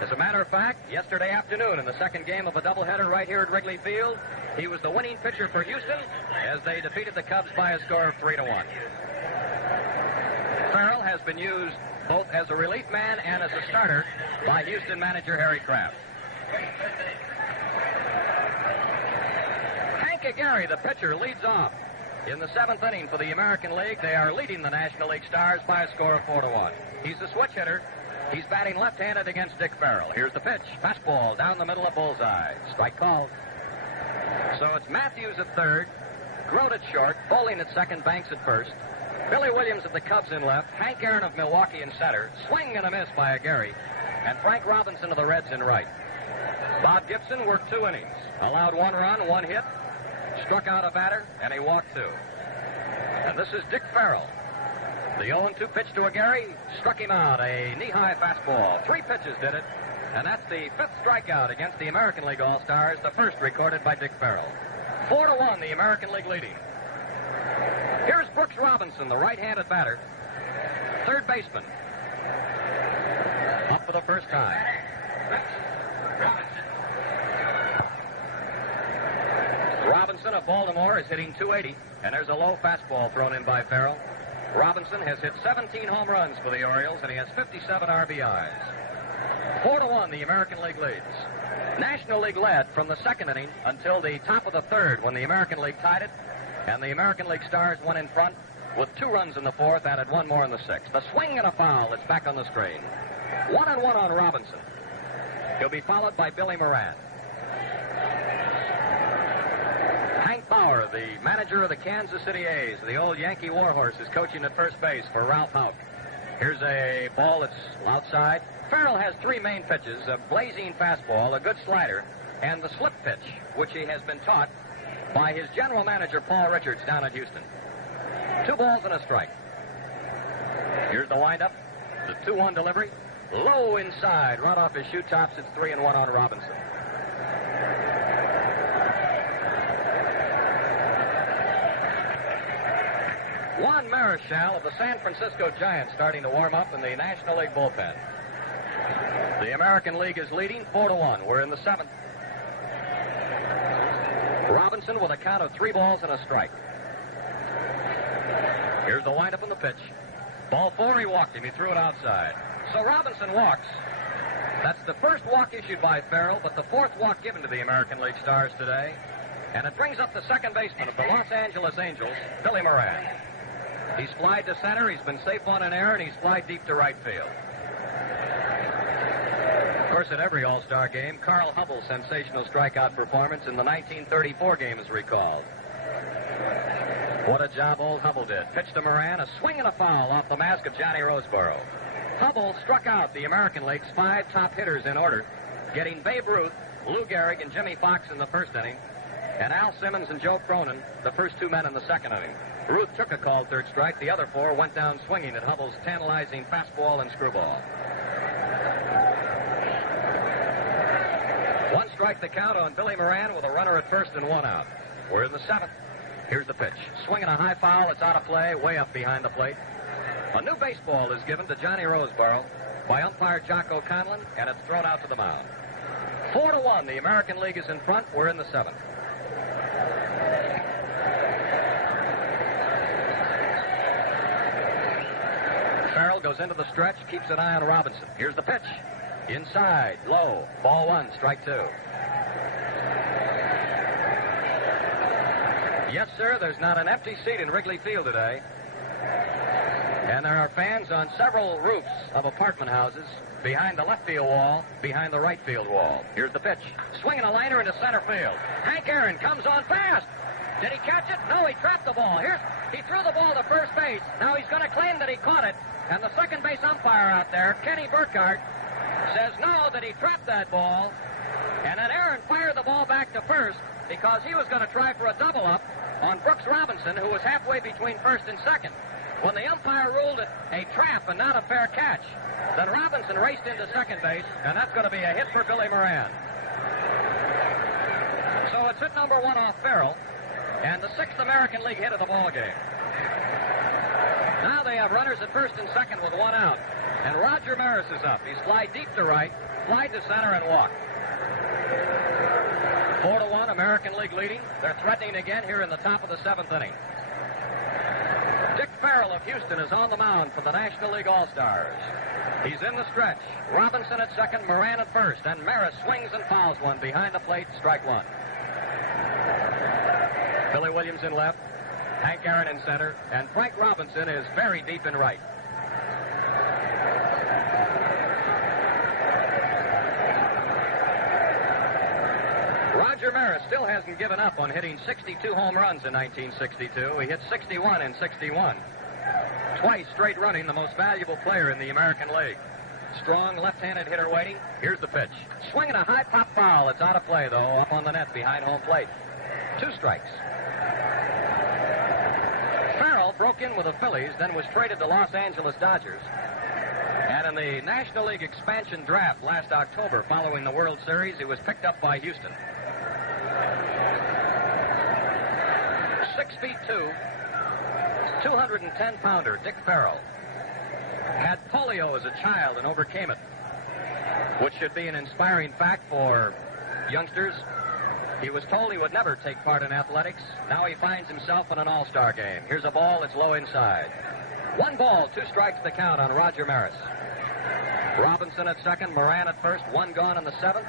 As a matter of fact, yesterday afternoon in the second game of a doubleheader right here at Wrigley Field, he was the winning pitcher for Houston as they defeated the Cubs by a score of 3-1. Farrell has been used both as a relief man and as a starter by Houston manager Harry Kraft. Hank Aguirre, the pitcher, leads off. In the 7th inning for the American League, they are leading the National League Stars by a score of 4-1. He's the switch hitter. He's batting left-handed against Dick Farrell. Here's the pitch. Fastball down the middle of bullseye. Strike called. So it's Matthews at third, Grote at short, Bowling at second, Banks at first. Billy Williams of the Cubs in left, Hank Aaron of Milwaukee in center, swing and a miss by Aguirre, and Frank Robinson of the Reds in right. Bob Gibson worked 2 innings, allowed 1 run, 1 hit, struck out a batter, and he walked 2. And this is Dick Farrell. The 0-2 pitch to Aguirre struck him out, a knee-high fastball. 3 pitches did it, and that's the 5th strikeout against the American League All-Stars, the first recorded by Dick Farrell. 4-1, the American League leading. Here's Brooks Robinson, the right-handed batter, third baseman, up for the first time. Robinson of Baltimore is hitting .280, and there's a low fastball thrown in by Farrell. Robinson has hit 17 home runs for the Orioles, and he has 57 RBIs. 4-1, the American League leads. National League led from the 2nd inning until the top of the 3rd when the American League tied it, and the American League Stars went in front with 2 runs in the 4th, added 1 more in the 6th. A swing and a foul. It's back on the screen. 1-1 on Robinson. He'll be followed by Billy Moran. Hank Bauer, the manager of the Kansas City A's, the old Yankee warhorse, is coaching at first base for Ralph Houck. Here's a ball that's outside. Farrell has 3 main pitches, a blazing fastball, a good slider, and the slip pitch, which he has been taught by his general manager, Paul Richards, down at Houston. 2 balls and a strike. Here's the windup, the 2-1 delivery. Low inside, right off his shoe tops. It's 3-1 on Robinson. Juan Marichal of the San Francisco Giants starting to warm up in the National League bullpen. The American League is leading 4-1. We're in the 7th. Robinson with a count of 3 balls and a strike. Here's the windup and the pitch. Ball 4, he walked him. He threw it outside. So Robinson walks. That's the first walk issued by Farrell, but the 4th walk given to the American League Stars today. And it brings up the second baseman of the Los Angeles Angels, Billy Moran. He's flied to center, he's been safe on an error, and he's flied deep to right field. Of course, at every All-Star game, Carl Hubbell's sensational strikeout performance in the 1934 game is recalled. What a job old Hubbell did. Pitch to Moran, a swing and a foul off the mask of Johnny Roseboro. Hubbell struck out the American League's 5 top hitters in order, getting Babe Ruth, Lou Gehrig, and Jimmy Fox in the first inning, and Al Simmons and Joe Cronin, the first 2 men in the second inning. Ruth took a called third strike. The other 4 went down swinging at Hubbell's tantalizing fastball and screwball. 1 strike the count on Billy Moran with a runner at first and 1 out. We're in the 7th. Here's the pitch. Swinging a high foul. It's out of play, way up behind the plate. A new baseball is given to Johnny Roseboro by umpire Jocko Conlon, and it's thrown out to the mound. 4-1. The American League is in front. We're in the 7th. Farrell goes into the stretch, keeps an eye on Robinson. Here's the pitch. Inside, low. Ball 1, strike 2. Yes, sir, there's not an empty seat in Wrigley Field today. And there are fans on several roofs of apartment houses, behind the left field wall, behind the right field wall. Here's the pitch. Swinging a liner into center field. Hank Aaron comes on fast. Did he catch it? No, he trapped the ball. He threw the ball to first base. Now he's going to claim that he caught it. And the second base umpire out there, Kenny Burkhardt, says no, that he trapped that ball. And then Aaron fired the ball back to first because he was going to try for a double-up on Brooks Robinson, who was halfway between first and second. When the umpire ruled it a trap and not a fair catch, then Robinson raced into second base, and that's going to be a hit for Billy Moran. So it's hit number 1 off Farrell, and the 6th American League hit of the ball game. Now they have runners at first and second with 1 out, and Roger Maris is up. He's flied deep to right, flied to center, and walked. 4-1, American League leading. They're threatening again here in the top of the 7th inning. Dick Farrell of Houston is on the mound for the National League All-Stars. He's in the stretch. Robinson at second, Moran at first, and Maris swings and fouls one behind the plate, strike 1. Billy Williams in left, Hank Aaron in center, and Frank Robinson is very deep in right. Roger Maris still hasn't given up on hitting 62 home runs in 1962. He hit 61 in 61. Twice straight running, the most valuable player in the American League. Strong left-handed hitter waiting. Here's the pitch. Swinging a high pop foul. It's out of play, though, up on the net behind home plate. 2 strikes. Farrell broke in with the Phillies, then was traded to Los Angeles Dodgers. And in the National League expansion draft last October, following the World Series, he was picked up by Houston. 6'2", 210-pounder Dick Farrell had polio as a child and overcame it, which should be an inspiring fact for youngsters. He was told he would never take part in athletics. Now he finds himself in an all-star game. Here's a ball that's low inside. 1 ball, 2 strikes the count on Roger Maris. Robinson at second, Moran at first, 1 gone in the 7th.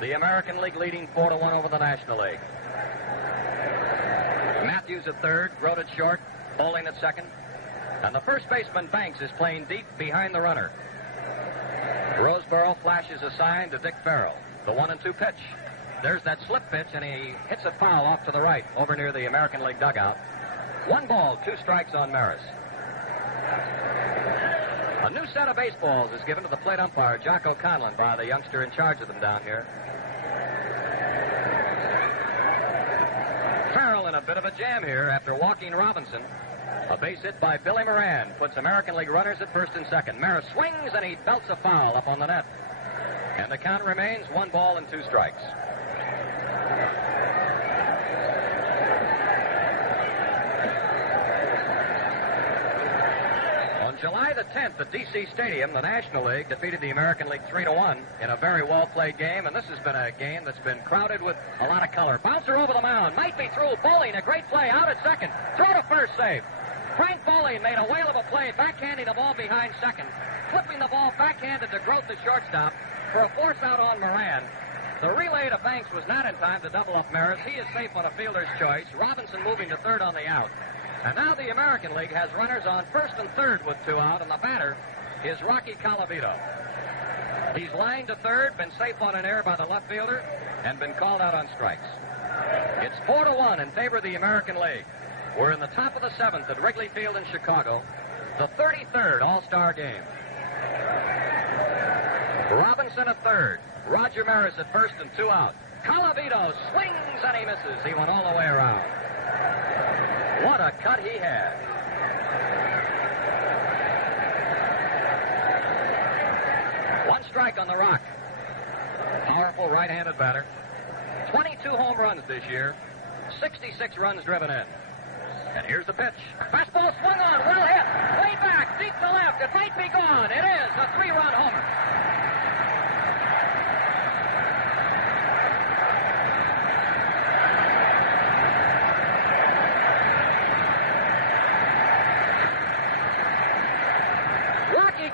The American League leading 4-1 over the National League. Matthews at third, Grote at short, Bowling at second. And the first baseman, Banks, is playing deep behind the runner. Roseboro flashes a sign to Dick Farrell. The 1-2 pitch. There's that slip pitch, and he hits a foul off to the right, over near the American League dugout. 1 ball, 2 strikes on Maris. A new set of baseballs is given to the plate umpire, Jocko Conlon, by the youngster in charge of them down here. Farrell in a bit of a jam here after walking Robinson. A base hit by Billy Moran puts American League runners at first and second. Maris swings, and he belts a foul up on the net. And the count remains 1 ball and 2 strikes. On July the 10th at D.C. Stadium, the National League defeated the American League 3-1 in a very well-played game, and this has been a game that's been crowded with a lot of color. Bouncer over the mound, might be through. Bowling, a great play, out at second. Throw to first, save. Frank Bowling made a whale of a play, backhanding the ball behind second, flipping the ball backhanded to Groth, the shortstop, for a force out on Moran. The relay to Banks was not in time to double up Maris. He is safe on a fielder's choice. Robinson moving to third on the out. And now the American League has runners on first and third with 2 out, and the batter is Rocky Colavito. He's lined to third, been safe on an error by the left fielder, and been called out on strikes. It's 4-1 in favor of the American League. We're in the top of the 7th at Wrigley Field in Chicago, the 33rd All-Star game. Robinson at third, Roger Maris at first and 2 out. Colavito swings and he misses. He went all the way around. What a cut he had. One strike on the rock. Powerful right-handed batter. 22 home runs this year. 66 runs driven in. And here's the pitch. Fastball swung on, well hit. Way back, deep to left. It might be gone. It is a 3-run homer.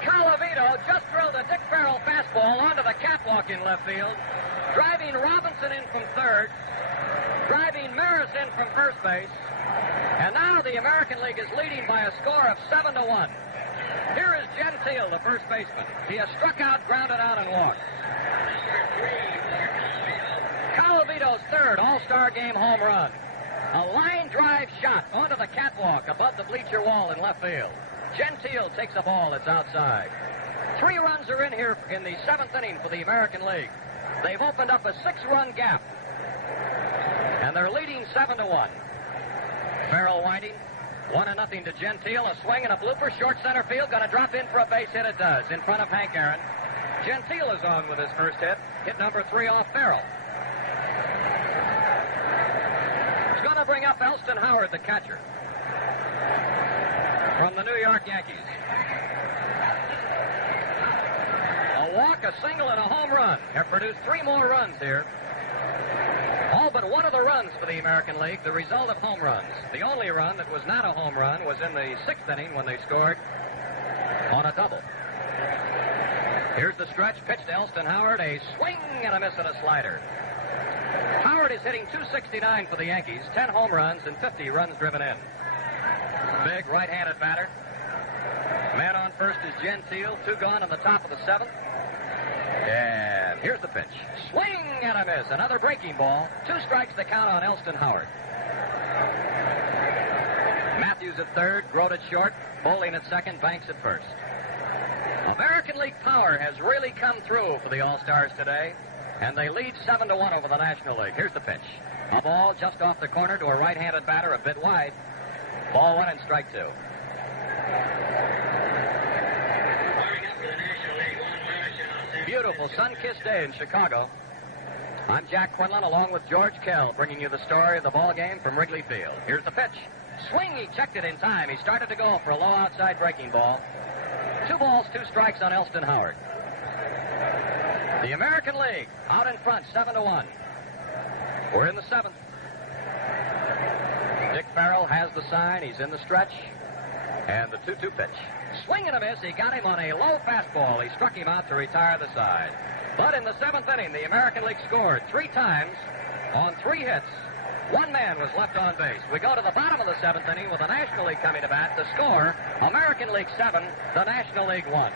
Colavito just drilled a Dick Farrell fastball onto the catwalk in left field, driving Robinson in from third, driving Maris in from first base, and now the American League is leading by a score of 7-1. Here is Gentile, the first baseman. He has struck out, grounded out, and walked. Colavito's third All-Star Game home run. A line drive shot onto the catwalk above the bleacher wall in left field. Gentile takes a ball that's outside. 3 runs are in here in the 7th inning for the American League. They've opened up a 6-run gap. And they're leading 7-1. Farrell winding. 1-0 to Gentile. A swing and a blooper. Short center field. Going to drop in for a base hit. It does. In front of Hank Aaron. Gentile is on with his first hit. Hit number 3 off Farrell. He's going to bring up Elston Howard, the catcher, from the New York Yankees. A walk, a single, and a home run have produced 3 more runs here. All but one of the runs for the American League, the result of home runs. The only run that was not a home run was in the 6th inning when they scored on a double. Here's the stretch, pitch to Elston Howard, a swing and a miss and a slider. Howard is hitting .269 for the Yankees, 10 home runs and 50 runs driven in. Big right-handed batter. Man on first is Gentile. 2 gone on the top of the 7th. And here's the pitch. Swing and a miss. Another breaking ball. 2 strikes to count on Elston Howard. Matthews at third. Groth at short. Bowling at second. Banks at first. American League power has really come through for the All-Stars today, and they lead 7-1 over the National League. Here's the pitch. A ball just off the corner to a right-handed batter, a bit wide. Ball 1 and strike 2. Beautiful sun-kissed day in Chicago. I'm Jack Quinlan along with George Kell, bringing you the story of the ball game from Wrigley Field. Here's the pitch. Swing, he checked it in time. He started to go for a low outside breaking ball. 2 balls, 2 strikes on Elston Howard. The American League out in front, 7-1. We're in the 7th. Dick Farrell has the sign. He's in the stretch. And the 2-2 pitch. Swing and a miss. He got him on a low fastball. He struck him out to retire the side. But in the 7th inning, the American League scored 3 times on 3 hits. 1 man was left on base. We go to the bottom of the 7th inning with the National League coming to bat. The score, American League 7, the National League 1.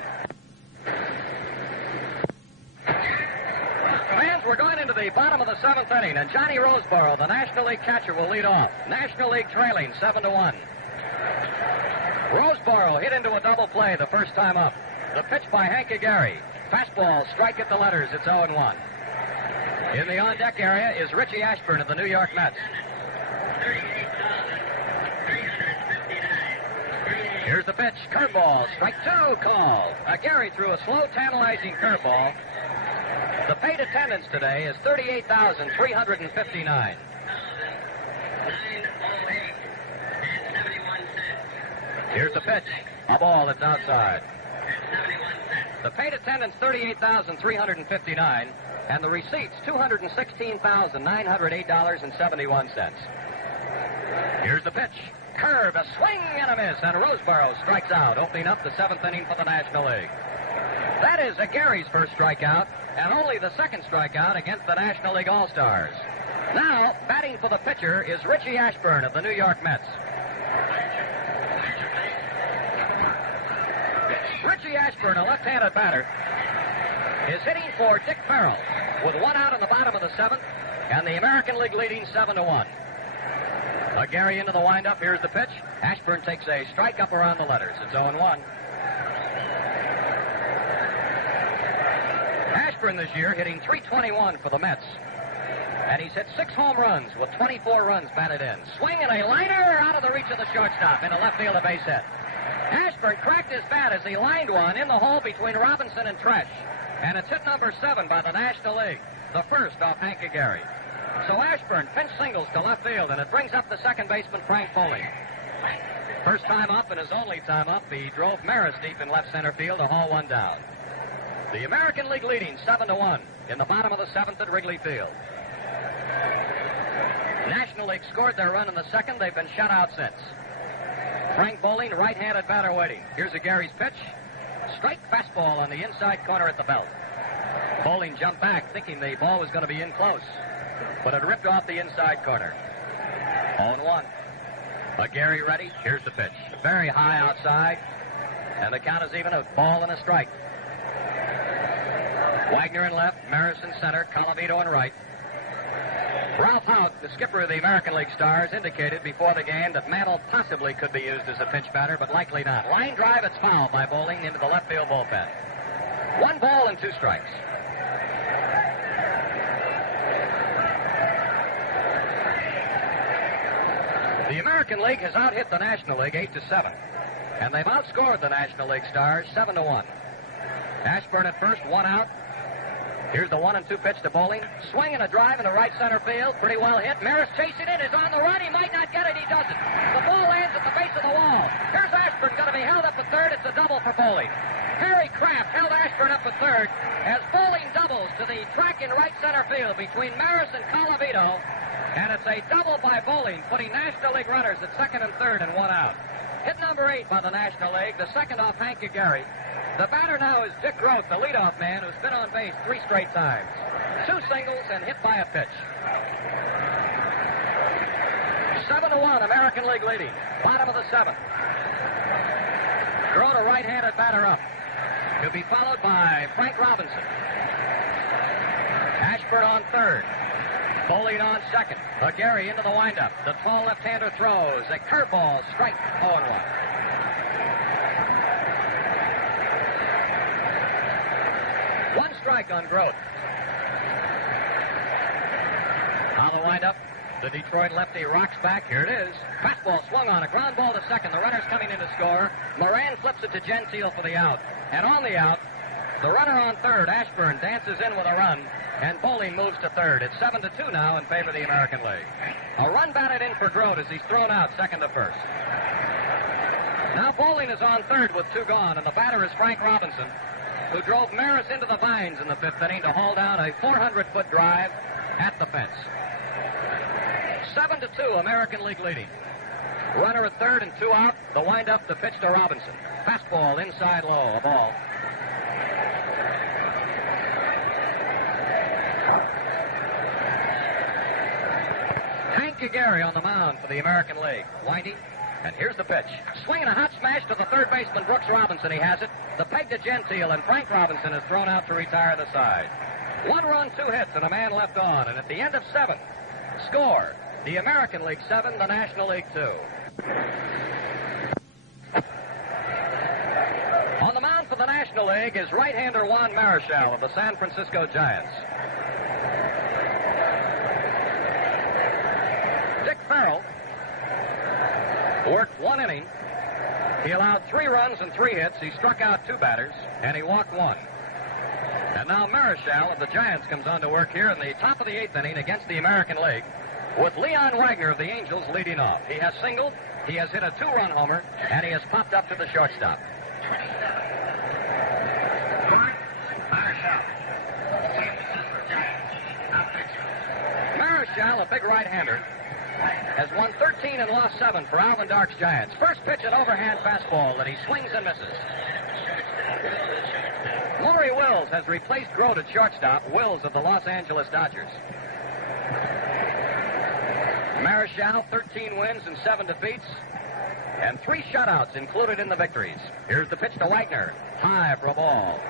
Fans, we're going into the bottom of the 7th inning, and Johnny Roseboro, the National League catcher, will lead off. National League trailing 7-1. Roseboro hit into a double play the first time up. The pitch by Hank Aguirre. Fastball, strike at the letters. It's 0-1. In the on-deck area is Richie Ashburn of the New York Mets. Here's the pitch. Curveball. Strike 2 called. Aguirre threw a slow, tantalizing curveball. The paid attendance today is 38,359. Here's the pitch. A ball that's outside. The paid attendance, 38,359, and the receipts, $216,908.71. Here's the pitch. Curve, a swing and a miss, and Roseboro strikes out, opening up the 7th inning for the National League. That is Gary's first strikeout, and only the second strikeout against the National League All-Stars. Now, batting for the pitcher is Richie Ashburn of the New York Mets. Richie Ashburn, a left-handed batter, is hitting for Dick Farrell with 1 out in the bottom of the 7th, and the American League leading 7-1. Gary into the windup. Here's the pitch. Ashburn takes a strike up around the letters. It's 0-1. Ashburn this year hitting .321 for the Mets. And he's hit 6 home runs with 24 runs batted in. Swing and a liner out of the reach of the shortstop into left field, a base hit. Ashburn cracked his bat as he lined one in the hole between Robinson and Tresh. And it's hit number 7 by the National League, the first off Hank Gary. So Ashburn pinch singles to left field, and it brings up the second baseman, Frank Foley. First time up and his only time up, he drove Maris deep in left center field to haul one down. The American League leading 7-1 in the bottom of the 7th at Wrigley Field. National League scored their run in the 2nd. They've been shut out since. Frank Bowling, right-handed batter waiting. Here's Gary's pitch. Strike fastball on the inside corner at the belt. Bowling jumped back thinking the ball was going to be in close, but it ripped off the inside corner. 0-1. Gary ready. Here's the pitch. Very high outside, and the count is even, a ball and a strike. Wagner in left, Maris in center, Colavito in right. Ralph Houk, the skipper of the American League Stars, indicated before the game that Mantle possibly could be used as a pinch batter, but likely not. Line drive, it's foul by Bowling into the left field bullpen. 1 ball and 2 strikes. The American League has out-hit the National League 8-7, and they've outscored the National League Stars 7-1. Ashburn at first, 1 out. Here's the 1-2 pitch to Bowling. Swing and a drive into right center field. Pretty well hit. Maris chasing it. Is on the run. He might not get it. He doesn't. The ball lands at the base of the wall. Here's Ashburn going to be held up to third. It's a double for Bowling. Harry Kraft held Ashburn up at third as Bowling doubles to the track in right center field between Maris and Colavito. And it's a double by Bowling, putting National League runners at 2nd and 3rd and 1 out. Hit number 8 by the National League, the 2nd off Hank Gary. The batter now is Dick Groth, the leadoff man, who's been on base 3 straight times. 2 singles and hit by a pitch. 7-1, American League leading. Bottom of the 7th. Groth, a right-handed batter up. He'll be followed by Frank Robinson. Ashburn on 3rd. Bowling on 2nd. Gary into the windup. The tall left-hander throws. A curveball, strike, 0-1. One strike on Groth. On the windup, the Detroit lefty rocks back. Here it is. Fastball swung on, a ground ball to 2nd. The runner's coming in to score. Moran flips it to Gentile for the out. And on the out, the runner on 3rd, Ashburn, dances in with a run, and Bowling moves to 3rd. It's 7-2 now in favor of the American League. A run batted in for Groth as he's thrown out 2nd to 1st. Now Bowling is on 3rd with 2 gone, and the batter is Frank Robinson, who drove Maris into the vines in the 5th inning to haul down a 400-foot drive at the fence. 7-2, American League leading. Runner at 3rd and 2 out. The windup, the pitch to Robinson. Fastball inside low, a ball. Hank Gary on the mound for the American League. Winding. And here's the pitch. Swinging a hot smash to the 3rd baseman, Brooks Robinson. He has it. The peg to Gentile, and Frank Robinson is thrown out to retire the side. 1 run, 2 hits, and a man left on. And at the end of 7, score, the American League 7, the National League 2. On the mound for the National League is right-hander Juan Marichal of the San Francisco Giants. Dick Farrell worked 1 inning. He allowed 3 runs and 3 hits. He struck out 2 batters, and he walked 1. And now Marichal of the Giants comes on to work here in the top of the 8th inning against the American League, with Leon Wagner of the Angels leading off. He has singled, He has hit a 2-run homer, and he has popped up to the shortstop. Marichal, a big right-hander, has won 13 and lost 7 for Alvin Dark's Giants. First pitch, an overhand fastball that he swings and misses. Maury Wills has replaced Grote at shortstop. Wills of the Los Angeles Dodgers. Marichal, 13 wins and 7 defeats, and 3 shutouts included in the victories. Here's the pitch to Wagner. High for a ball.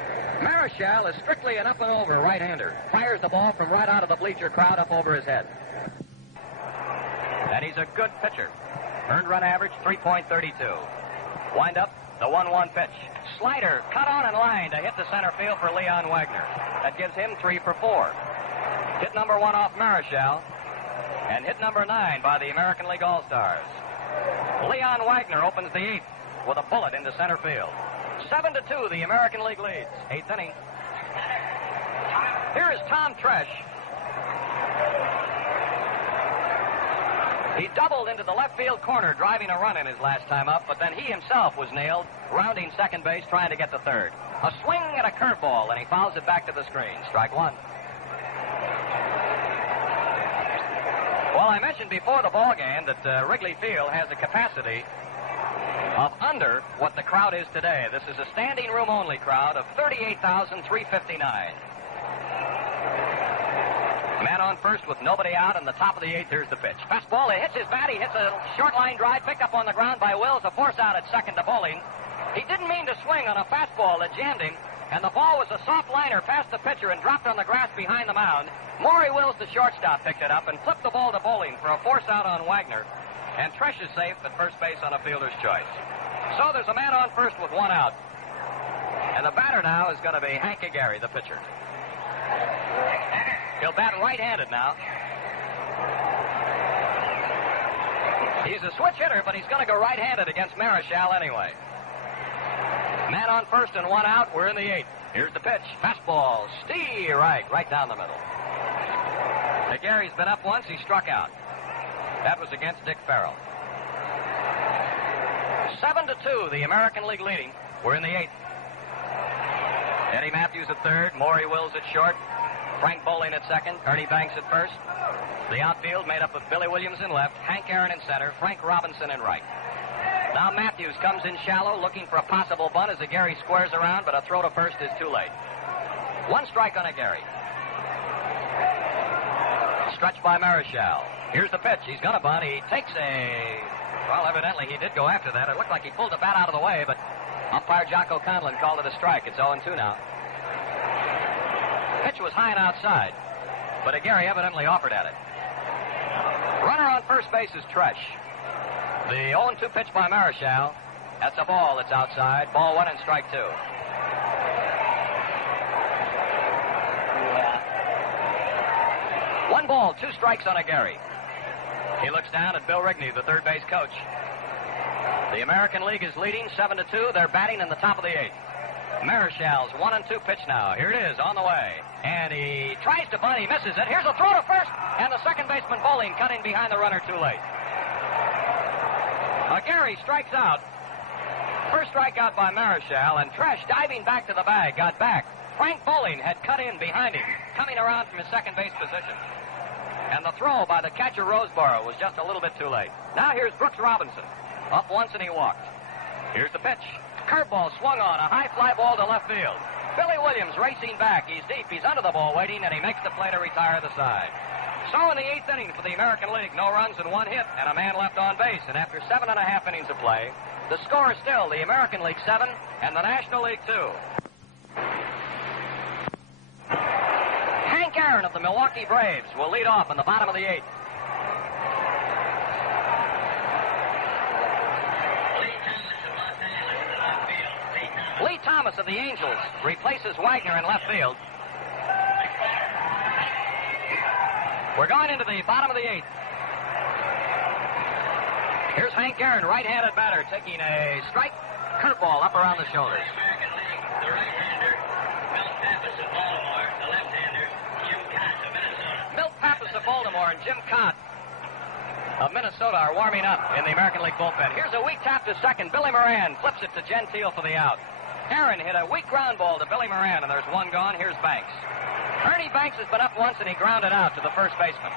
Marichal is strictly an up-and-over right-hander. Fires the ball from right out of the bleacher crowd up over his head. And he's a good pitcher. Earned run average, 3.32. Wind up, the 1-1 pitch. Slider, cut on in line to hit the center field for Leon Wagner. That gives him 3 for 4. Hit number 1 off Marichal, and hit number 9 by the American League All-Stars. Leon Wagner opens the 8th with a bullet into center field. 7-2, the American League leads. 8th inning. Here is Tom Tresh. He doubled into the left field corner, driving a run in his last time up, but then he himself was nailed, rounding second base, trying to get to third. A swing and a curveball, and he fouls it back to the screen. Strike 1. Well, I mentioned before the ball game that Wrigley Field has a capacity of under what the crowd is today. This is a standing room only crowd of 38,359. Man on first with nobody out in the top of the 8th. Here's the pitch. Fastball. He hits his bat. He hits a short line drive, picked up on the ground by Wills. A force out at second to Bowling. He didn't mean to swing on a fastball that jammed him, and the ball was a soft liner past the pitcher and dropped on the grass behind the mound. Maury Wills, the shortstop, picked it up and flipped the ball to Bowling for a force out on Wagner. And Tresh is safe at first base on a fielder's choice. So there's a man on first with 1 out. And the batter now is going to be Hank Aguirre, the pitcher. He'll bat right-handed now. He's a switch hitter, but he's going to go right-handed against Marichal anyway. Man on first and 1 out. We're in the 8th. Here's the pitch. Fastball. Stee right down the middle. Aguirre's been up once. He struck out. That was against Dick Farrell. 7-2, the American League leading. We're in the 8th. Eddie Matthews at third, Maury Wills at short, Frank Bowling at second, Ernie Banks at first. The outfield made up of Billy Williams in left, Hank Aaron in center, Frank Robinson in right. Now Matthews comes in shallow, looking for a possible bunt as Aguirre squares around, but a throw to first is too late. 1 strike on Aguirre. Stretched by Marichal. Here's the pitch. He's going to bunt. He takes a... Well, evidently he did go after that. It looked like he pulled the bat out of the way, but umpire Jocko Conlon called it a strike. It's 0-2 now. Pitch was high and outside, but Aguirre evidently offered at it. Runner on first base is Tresh. The 0-2 pitch by Marichal. That's a ball that's outside. Ball 1 and strike 2. One ball, 2 strikes on Aguirre. He looks down at Bill Rigney, the third base coach. The American League is leading 7-2. They're batting in the top of the 8th. Marichal's 1-2 pitch now. Here it is on the way. And he tries to bunt. He misses it. Here's a throw to first. And the second baseman Bowling cutting behind the runner too late. Aguirre strikes out. First strikeout by Marichal. And Tresh, diving back to the bag, got back. Frank Bowling had cut in behind him, coming around from his second base position. And the throw by the catcher Roseboro was just a little bit too late. Now here's Brooks Robinson. Up once and he walked. Here's the pitch. Curveball swung on, a high fly ball to left field. Billy Williams racing back. He's deep. He's under the ball waiting, and he makes the play to retire the side. So in the 8th inning for the American League, no runs and 1 hit, and a man left on base. And after 7.5 innings of play, the score is still the American League 7 and the National League 2. Hank Aaron of the Milwaukee Braves will lead off in the bottom of the 8th. Lee Thomas of the Angels replaces Wagner in left field. We're going into the bottom of the 8th. Here's Hank Aaron, right-handed batter, taking a strike curveball up around the shoulders. American League, the right-hander, Milt Pappas of Baltimore, the left-hander, Jim Cott of Minnesota. Milt Pappas of Baltimore and Jim Cott of Minnesota are warming up. in the American League bullpen. Here's a weak tap to second. Billy Moran flips it to Gentile for the out. Aaron hit a weak ground ball to Billy Moran, and there's one gone. Here's Banks. Ernie Banks has been up once, and he grounded out to the first baseman.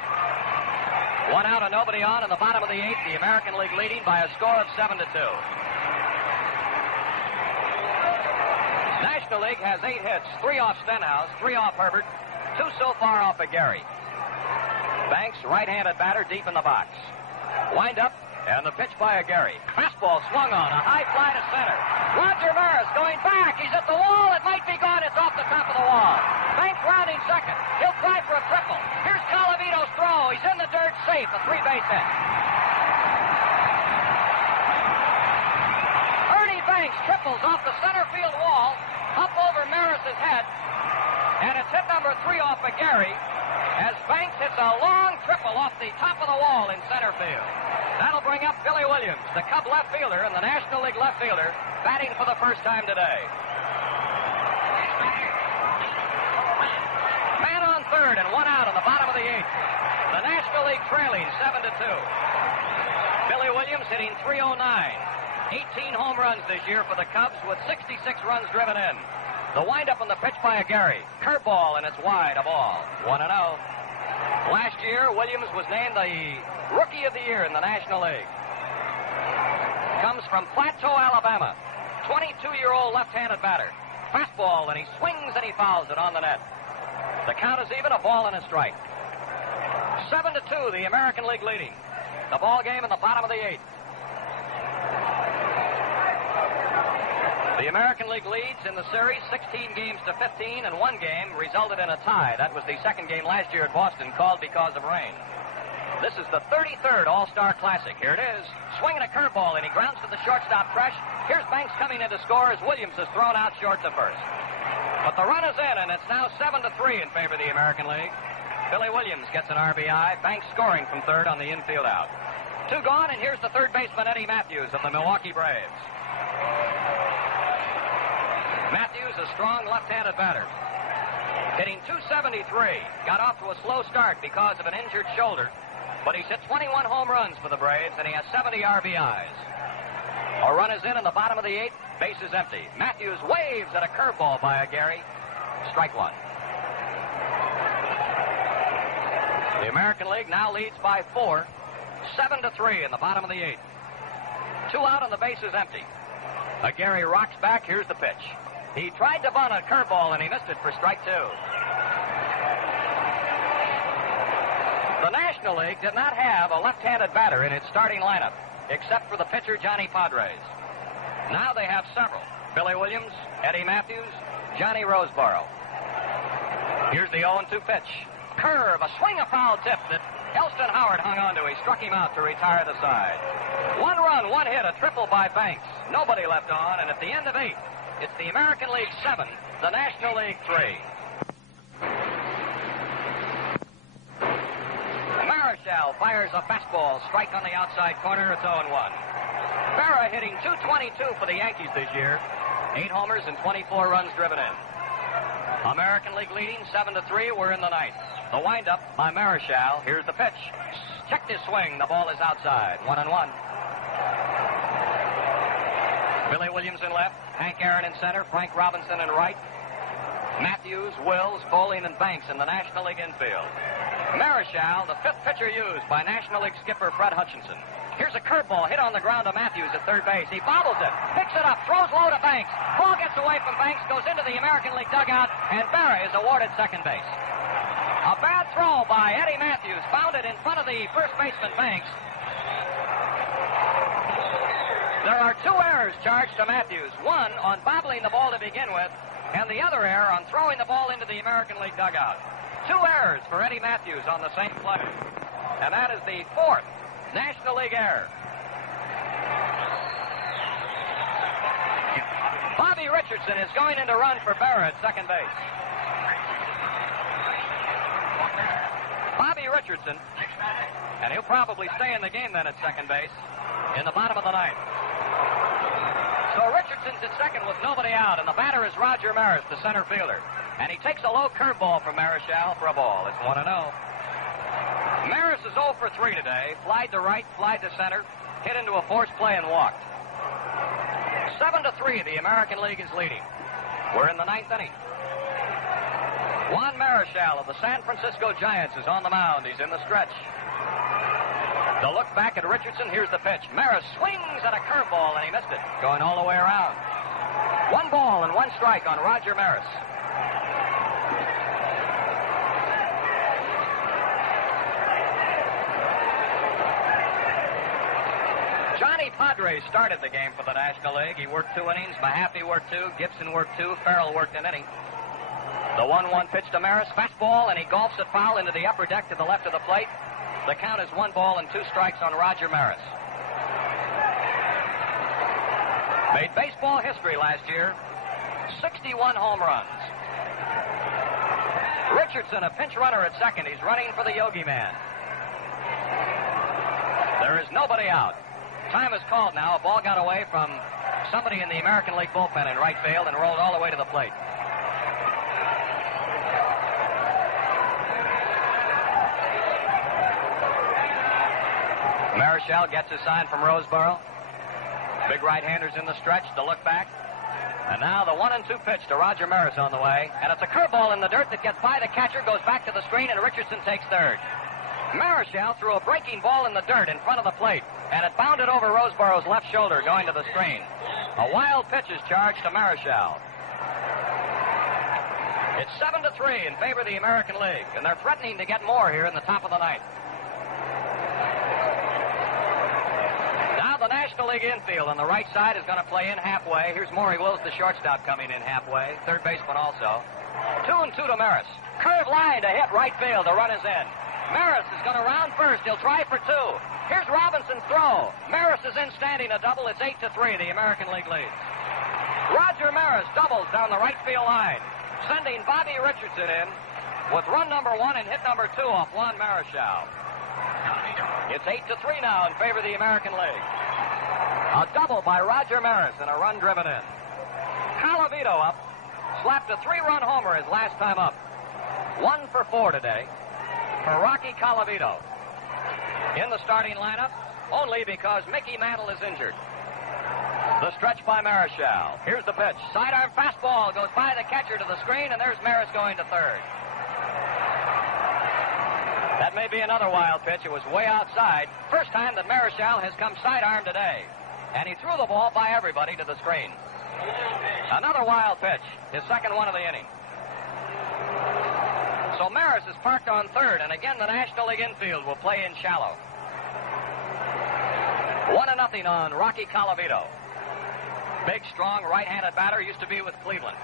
One out and nobody on in the bottom of the eighth. The American League leading by a score of 7-2. National League has 8 hits, 3 off Stenhouse, 3 off Herbert, 2 so far off of Gary. Banks, right-handed batter, deep in the box. Wind up, and the pitch by Gary. Fastball swung on, a high fly to center. Roger Maris going back. He's at the wall. It might be gone. It's off the top of the wall. Banks rounding second. He'll try for a triple. Here's Colavito's throw. He's in the dirt, safe. A 3-base hit. Ernie Banks triples off the center field wall, up over Maris's head, and it's hit number 3 off of Gary, as Banks hits a long triple off the top of the wall in center field. That'll bring up Billy Williams, the Cub left fielder and the National League left fielder, batting for the first time today. Man on third and 1 out in the bottom of the 8th. The National League trailing 7-2. Billy Williams hitting .309. 18 home runs this year for the Cubs with 66 runs driven in. The windup on the pitch by Gary. Curveball, and it's wide, a ball. 1-0. Last year, Williams was named the Rookie of the Year in the National League. Comes from Plateau, Alabama. 22-year-old left-handed batter. Fastball, and he swings and he fouls it on the net. The count is even, a ball and a strike. 7-2, the American League leading. The ball game in the bottom of the 8th. The American League leads in the series 16 games to 15, and 1 game resulted in a tie. That was the second game last year at Boston, called because of rain. This is the 33rd All-Star Classic. Here it is. Swinging a curveball, and he grounds to the shortstop fresh. Here's Banks coming in to score as Williams is thrown out short to first. But the run is in, and it's now 7-3 in favor of the American League. Billy Williams gets an RBI. Banks scoring from third on the infield out. 2 gone, and here's the third baseman, Eddie Matthews of the Milwaukee Braves. Matthews, a strong left-handed batter. Hitting .273. Got off to a slow start because of an injured shoulder. But he's hit 21 home runs for the Braves, and he has 70 RBIs. A run is in the bottom of the 8th. Base is empty. Matthews waves at a curveball by Gary. Strike 1. The American League now leads by 4. 7-3 in the bottom of the 8th. 2 out and the base is empty. Gary rocks back. Here's the pitch. He tried to bunt a curveball, and he missed it for strike 2. The National League did not have a left-handed batter in its starting lineup, except for the pitcher, Johnny Padres. Now they have several. Billy Williams, Eddie Matthews, Johnny Roseboro. Here's the 0-2 pitch. Curve, a swing, a foul tip that Elston Howard hung on to. He struck him out to retire the side. 1 run, 1 hit, a triple by Banks. Nobody left on, and at the end of 8, it's the American League 7, the National League 3. Marichal fires a fastball, strike on the outside corner. It's 0-1. Berra hitting .222 for the Yankees this year. 8 homers and 24 runs driven in. American League leading 7-3. We're in the 9th. The windup by Marichal. Here's the pitch. Checked his swing. The ball is outside. 1-1. Billy Williams in left. Hank Aaron in center. Frank Robinson in right. Matthews, Wills, Bowling, and Banks in the National League infield. Marichal, the 5th pitcher used by National League skipper Fred Hutchinson. Here's a curveball hit on the ground to Matthews at third base. He bobbles it, picks it up, throws low to Banks. Ball gets away from Banks, goes into the American League dugout, and Berra is awarded second base. A bad throw by Eddie Matthews, found it in front of the first baseman Banks. There are 2 errors charged to Matthews. One on bobbling the ball to begin with, and the other error on throwing the ball into the American League dugout. 2 errors for Eddie Matthews on the same play. And that is the 4th National League error. Bobby Richardson is going in to run for Berra at second base. Bobby Richardson, and he'll probably stay in the game then at second base in the bottom of the 9th. So Richardson's at second with nobody out, and the batter is Roger Maris, the center fielder. And he takes a low curveball from Marichal for a ball. It's 1-0. Maris is 0 for 3 today. Flied to right, flied to center. hit into a forced play and walked. 7-3, the American League is leading. We're in the 9th inning. Juan Marichal of the San Francisco Giants is on the mound. He's in the stretch. The look back at Richardson. Here's the pitch. Maris swings at a curveball, and he missed it, going all the way around. 1 ball and 1 strike on Roger Maris. Johnny Padres started the game for the National League. He worked 2 innings. Mahaffey worked 2. Gibson worked 2. Farrell worked an inning. The 1-1 pitch to Maris. Fastball, and he golfs it foul into the upper deck to the left of the plate. The count is 1 ball and 2 strikes on Roger Maris. Made baseball history last year. 61 home runs. Richardson, a pinch runner at second. He's running for the Yogi Man. There is nobody out. Time is called now. A ball got away from somebody in the American League bullpen in right field and rolled all the way to the plate. Marichal gets his sign from Roseboro. Big right-handers in the stretch to look back. And now the 1-2 pitch to Roger Maris on the way. And it's a curveball in the dirt that gets by the catcher, goes back to the screen, and Richardson takes third. Marichal threw a breaking ball in the dirt in front of the plate, and it bounded over Roseboro's left shoulder going to the screen. A wild pitch is charged to Marichal. It's 7-3 in favor of the American League, and they're threatening to get more here in the top of the 9th. The National League infield on the right side is going to play in halfway. Here's Maury Wills, the shortstop, coming in halfway. Third baseman also. 2-2 to Maris. Curve line to hit right field. The run is in. Maris is going to round first. He'll try for 2. Here's Robinson's throw. Maris is in standing a double. It's 8-3. The American League leads. Roger Maris doubles down the right field line, sending Bobby Richardson in with run number 1 and hit number 2 off Juan Marichal. It's 8-3 now in favor of the American League. A double by Roger Maris and a run driven in. Colavito up. Slapped a 3-run homer his last time up. 1 for 4 today for Rocky Colavito. In the starting lineup, only because Mickey Mantle is injured. The stretch by Marichal. Here's the pitch. Sidearm fastball goes by the catcher to the screen, and there's Maris going to third. That may be another wild pitch. It was way outside. First time that Marichal has come sidearm today. And he threw the ball by everybody to the screen. Another wild pitch, his second one of the inning. So Maris is parked on third, and again the National League infield will play in shallow. 1-0 on Rocky Colavito. Big, strong, right-handed batter, used to be with Cleveland.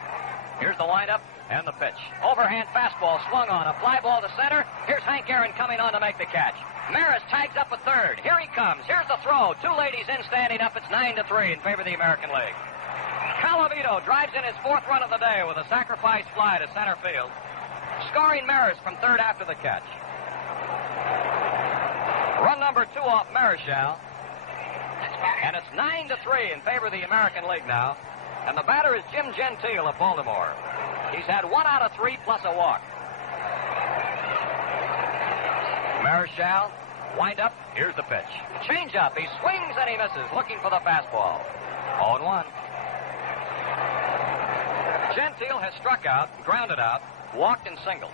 Here's the windup and the pitch. Overhand fastball swung on. A fly ball to center. Here's Hank Aaron coming on to make the catch. Maris tags up at third. Here he comes. Here's the throw. 2 ladies in standing up. It's 9-3 in favor of the American League. Colavito drives in his 4th run of the day with a sacrifice fly to center field, scoring Maris from third after the catch. Run number 2 off Marichal. And it's 9-3 in favor of the American League now. And the batter is Jim Gentile of Baltimore. He's had 1 out of 3 plus a walk. Marichal, wind up. Here's the pitch. Change up. He swings and he misses, looking for the fastball. 0-1. Gentile has struck out, grounded out, walked and singled.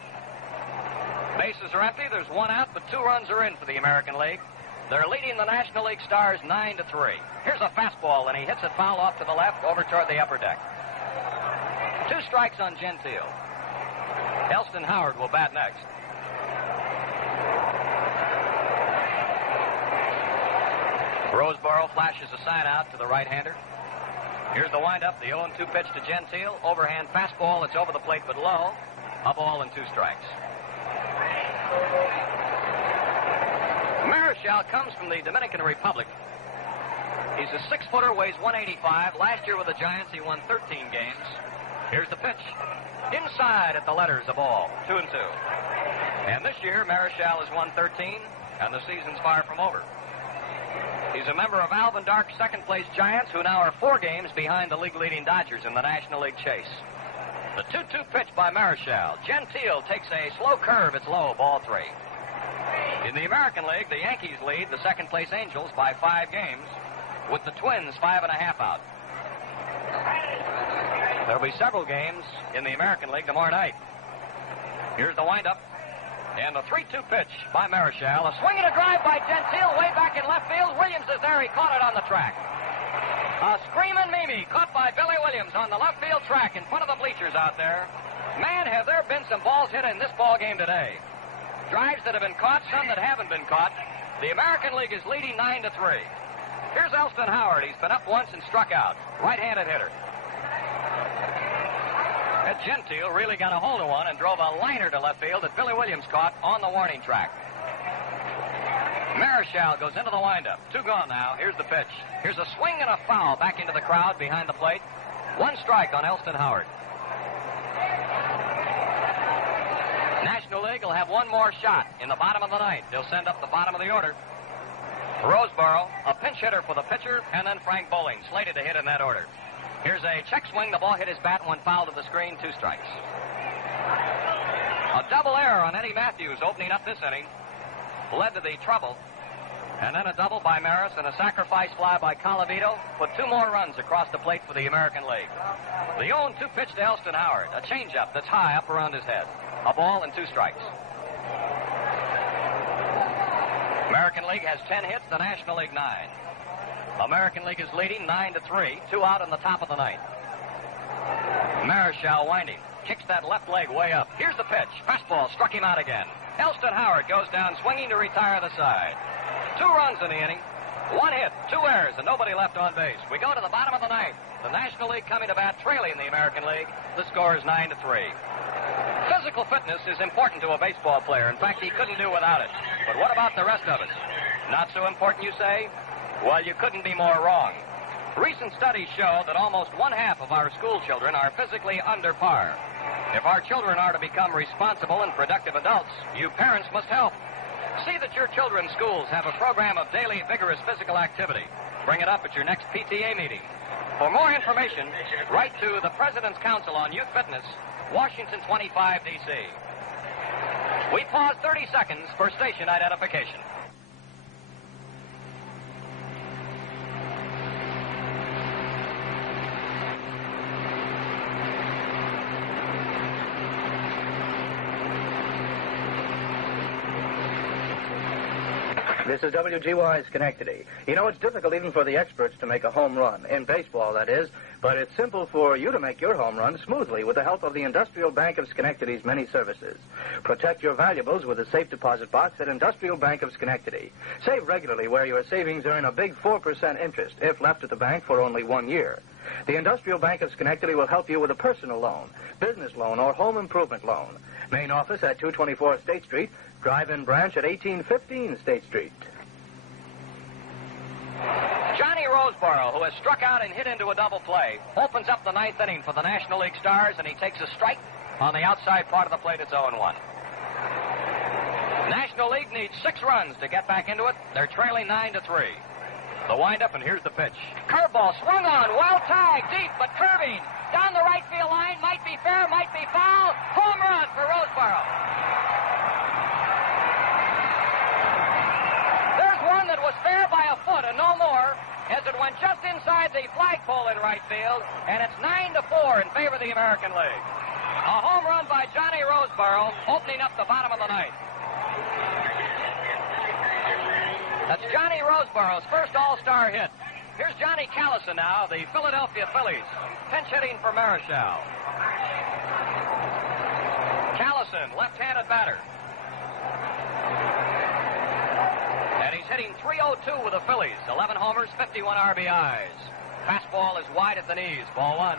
Bases are empty. There's 1 out, but 2 runs are in for the American League. They're leading the National League Stars 9-3. Here's a fastball, and he hits it foul off to the left over toward the upper deck. 2 strikes on Gentile. Elston Howard will bat next. Roseboro flashes a sign out to the right-hander. Here's the windup, the 0-2 pitch to Gentile. Overhand fastball, it's over the plate but low. A ball and 2 strikes. Marichal comes from the Dominican Republic. He's a 6-footer, weighs 185. Last year with the Giants, he won 13 games. Here's the pitch. Inside at the letters, a ball. 2-2. And this year, Marichal has won 13, and the season's far from over. He's a member of Alvin Dark's second-place Giants, who now are 4 games behind the league-leading Dodgers in the National League chase. The 2-2 pitch by Marichal. Gentile takes a slow curve. It's low, ball 3. In the American League, the Yankees lead the second-place Angels by 5 games, with the Twins 5.5 out. There'll be several games in the American League tomorrow night. Here's the windup. And the 3-2 pitch by Marichal. A swing and a drive by Gentile way back in left field. Williams is there. He caught it on the track. A screaming Mimi caught by Billy Williams on the left field track in front of the bleachers out there. Man, have there been some balls hit in this ball game today. Drives that have been caught, some that haven't been caught. The American League is leading 9-3. Here's Elston Howard. He's been up once and struck out. Right-handed hitter. Ed Gentile really got a hold of one and drove a liner to left field that Billy Williams caught on the warning track. Marichal goes into the windup. 2 gone now. Here's the pitch. Here's a swing and a foul back into the crowd behind the plate. 1 strike on Elston Howard. National League will have one more shot in the bottom of the 9th. They'll send up the bottom of the order. Roseboro, a pinch hitter for the pitcher, and then Frank Bowling, slated to hit in that order. Here's a check swing. The ball hit his bat and went foul to the screen. 2 strikes. A double error on Eddie Matthews opening up this inning led to the trouble. And then a double by Maris and a sacrifice fly by Colavito put 2 more runs across the plate for the American League. The 0-2 pitch to Elston Howard. A changeup that's high up around his head. A ball and 2 strikes. American League has 10 hits. The National League 9. American League is leading 9-3, 2 out in the top of the 9th. Marichal winding, kicks that left leg way up. Here's the pitch. Fastball struck him out again. Elston Howard goes down swinging to retire the side. 2 runs in the inning, 1 hit, 2 errors, and nobody left on base. We go to the bottom of the 9th. The National League coming to bat, trailing the American League. The score is 9-3. Physical fitness is important to a baseball player. In fact, he couldn't do without it. But what about the rest of us? Not so important, you say? Well, you couldn't be more wrong. Recent studies show that almost 1/2 of our school children are physically under par. If our children are to become responsible and productive adults, you parents must help. See that your children's schools have a program of daily vigorous physical activity. Bring it up at your next PTA meeting. For more information, write to the President's Council on Youth Fitness, Washington 25, D.C. We pause 30 seconds for station identification. This is WGY Schenectady. You know, it's difficult even for the experts to make a home run, in baseball, that is, but it's simple for you to make your home run smoothly with the help of the Industrial Bank of Schenectady's many services. Protect your valuables with a safe deposit box at Industrial Bank of Schenectady. Save regularly where your savings earn a big 4% interest if left at the bank for only 1 year. The Industrial Bank of Schenectady will help you with a personal loan, business loan, or home improvement loan. Main office at 224 State Street, drive-in branch at 1815 State Street. Johnny Roseboro, who has struck out and hit into a double play, opens up the 9th inning for the National League Stars, and he takes a strike on the outside part of the plate. It's 0-1. National League needs 6 runs to get back into it. They're trailing 9-3. The windup, and here's the pitch. Curveball swung on, well tagged, deep, but curving. Down the right field line, might be fair, might be foul. Home run for Roseboro. There's one that was fair by a foot and no more, as it went just inside the flagpole in right field, and it's 9-4 in favor of the American League. A home run by Johnny Roseboro, opening up the bottom of the 9th. That's Johnny Roseboro's first All-Star hit. Here's Johnny Callison now, the Philadelphia Phillies, pinch hitting for Marichal. Callison, left-handed batter. And he's hitting .302 with the Phillies. 11 homers, 51 RBIs. Fastball is wide at the knees. Ball 1.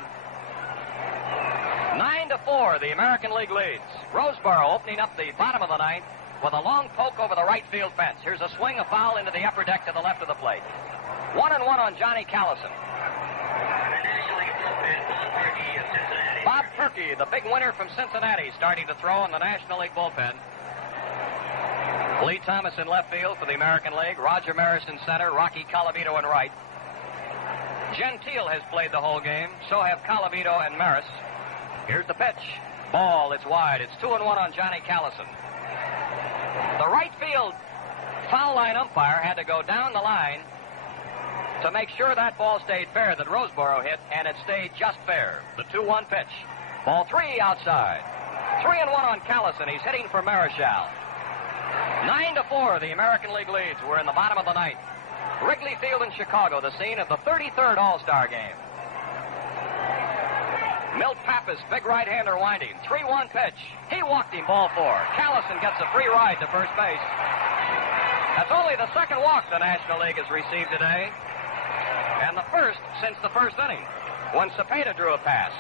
9-4, the American League leads. Roseboro opening up the bottom of the 9th with a long poke over the right field fence. Here's a swing, a foul into the upper deck to the left of the plate. 1-1 on Johnny Callison. Bob Turkey, the big winner from Cincinnati, starting to throw in the National League bullpen. Lee Thomas in left field for the American League. Roger Maris in center. Rocky Colavito in right. Gentile has played the whole game. So have Colavito and Maris. Here's the pitch. Ball, it's wide. It's 2-1 on Johnny Callison. The right field foul line umpire had to go down the line to make sure that ball stayed fair that Roseboro hit, and it stayed just fair. The 2-1 pitch. Ball 3 outside. 3-1 on Callison. He's hitting for Marichal. 9-4, the American League leads. We're in the bottom of the ninth. Wrigley Field in Chicago, the scene of the 33rd All-Star game. Milt Pappas, big right-hander winding. 3-1 pitch. He walked him, ball 4. Callison gets a free ride to first base. That's only the second walk the National League has received today, and the first since the first inning, when Cepeda drew a pass.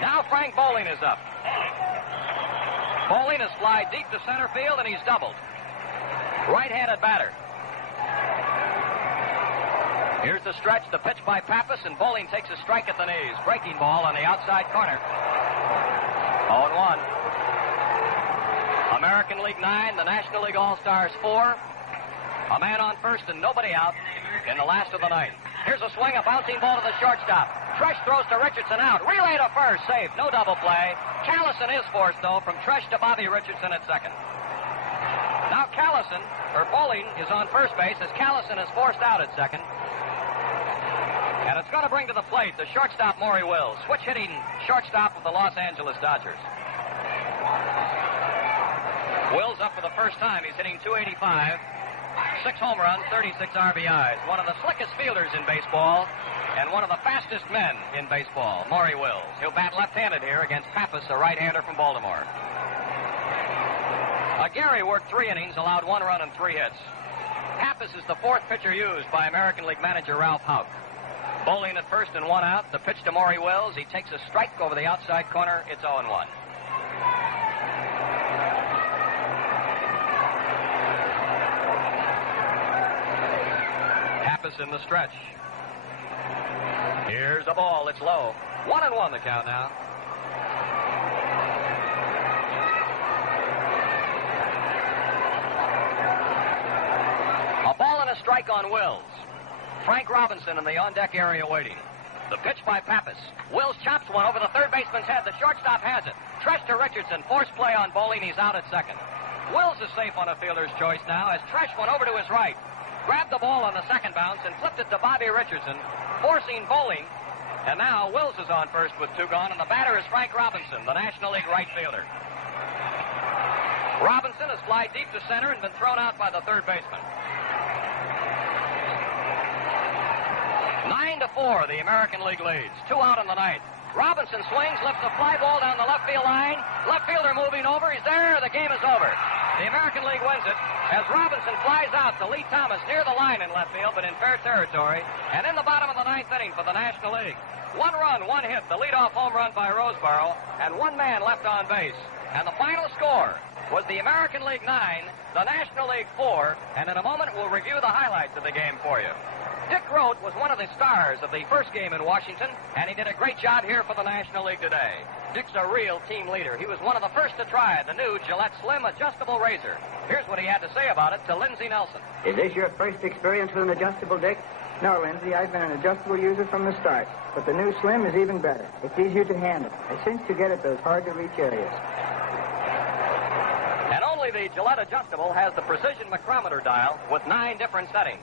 Now Frank Bowling is up. Bowling has flied deep to center field, and he's doubled. Right-handed batter. Here's the stretch, the pitch by Pappas, and Bowling takes a strike at the knees. Breaking ball on the outside corner. 0-1. American League 9, the National League All-Stars 4. A man on first and nobody out in the last of the ninth. Here's a swing, a bouncing ball to the shortstop. Tresh throws to Richardson out. Relay to first, safe, no double play. Callison is forced, though, from Tresh to Bobby Richardson at second. Now Callison, or Bowling, is on first base as Callison is forced out at second. And it's going to bring to the plate the shortstop, Maury Wills, switch-hitting shortstop of the Los Angeles Dodgers. Wills up for the first time. He's hitting .285. 6 home runs, 36 RBIs. One of the slickest fielders in baseball and one of the fastest men in baseball, Maury Wills. He'll bat left-handed here against Pappas, a right-hander from Baltimore. Gary worked 3 innings, allowed 1 run and 3 hits. Pappas is the 4th pitcher used by American League manager Ralph Houck. Bowling at first and 1 out. The pitch to Maury Wills. He takes a strike over the outside corner. It's 0-1. Pappas in the stretch. Here's a ball. It's low. 1-1 the count now. A ball and a strike on Wills. Frank Robinson in the on-deck area waiting. The pitch by Pappas. Wills chops one over the third baseman's head. The shortstop has it. Tresh to Richardson. Force play on Bowling. He's out at second. Wills is safe on a fielder's choice now as Tresh went over to his right. Grabbed the ball on the second bounce and flipped it to Bobby Richardson, forcing Bowling. And now Wills is on first with 2 gone, and the batter is Frank Robinson, the National League right fielder. Robinson has flied deep to center and been thrown out by the third baseman. 9-4, the American League leads. 2 out in the ninth. Robinson swings, lifts a fly ball down the left field line. Left fielder moving over. He's there. The game is over. The American League wins it as Robinson flies out to Lee Thomas near the line in left field, but in fair territory. And in the bottom of the ninth inning for the National League. 1 run, 1 hit, the leadoff home run by Roseboro, and 1 man left on base. And the final score was the American League 9, the National League 4, and in a moment we'll review the highlights of the game for you. Dick Rote was one of the stars of the first game in Washington, and he did a great job here for the National League today. Dick's a real team leader. He was one of the first to try the new Gillette Slim Adjustable Razor. Here's what he had to say about it to Lindsey Nelson. Is this your first experience with an adjustable, Dick? No, Lindsay, I've been an adjustable user from the start. But the new Slim is even better. It's easier to handle. I cinch to get at those hard-to-reach areas. And only the Gillette Adjustable has the precision micrometer dial with 9 different settings.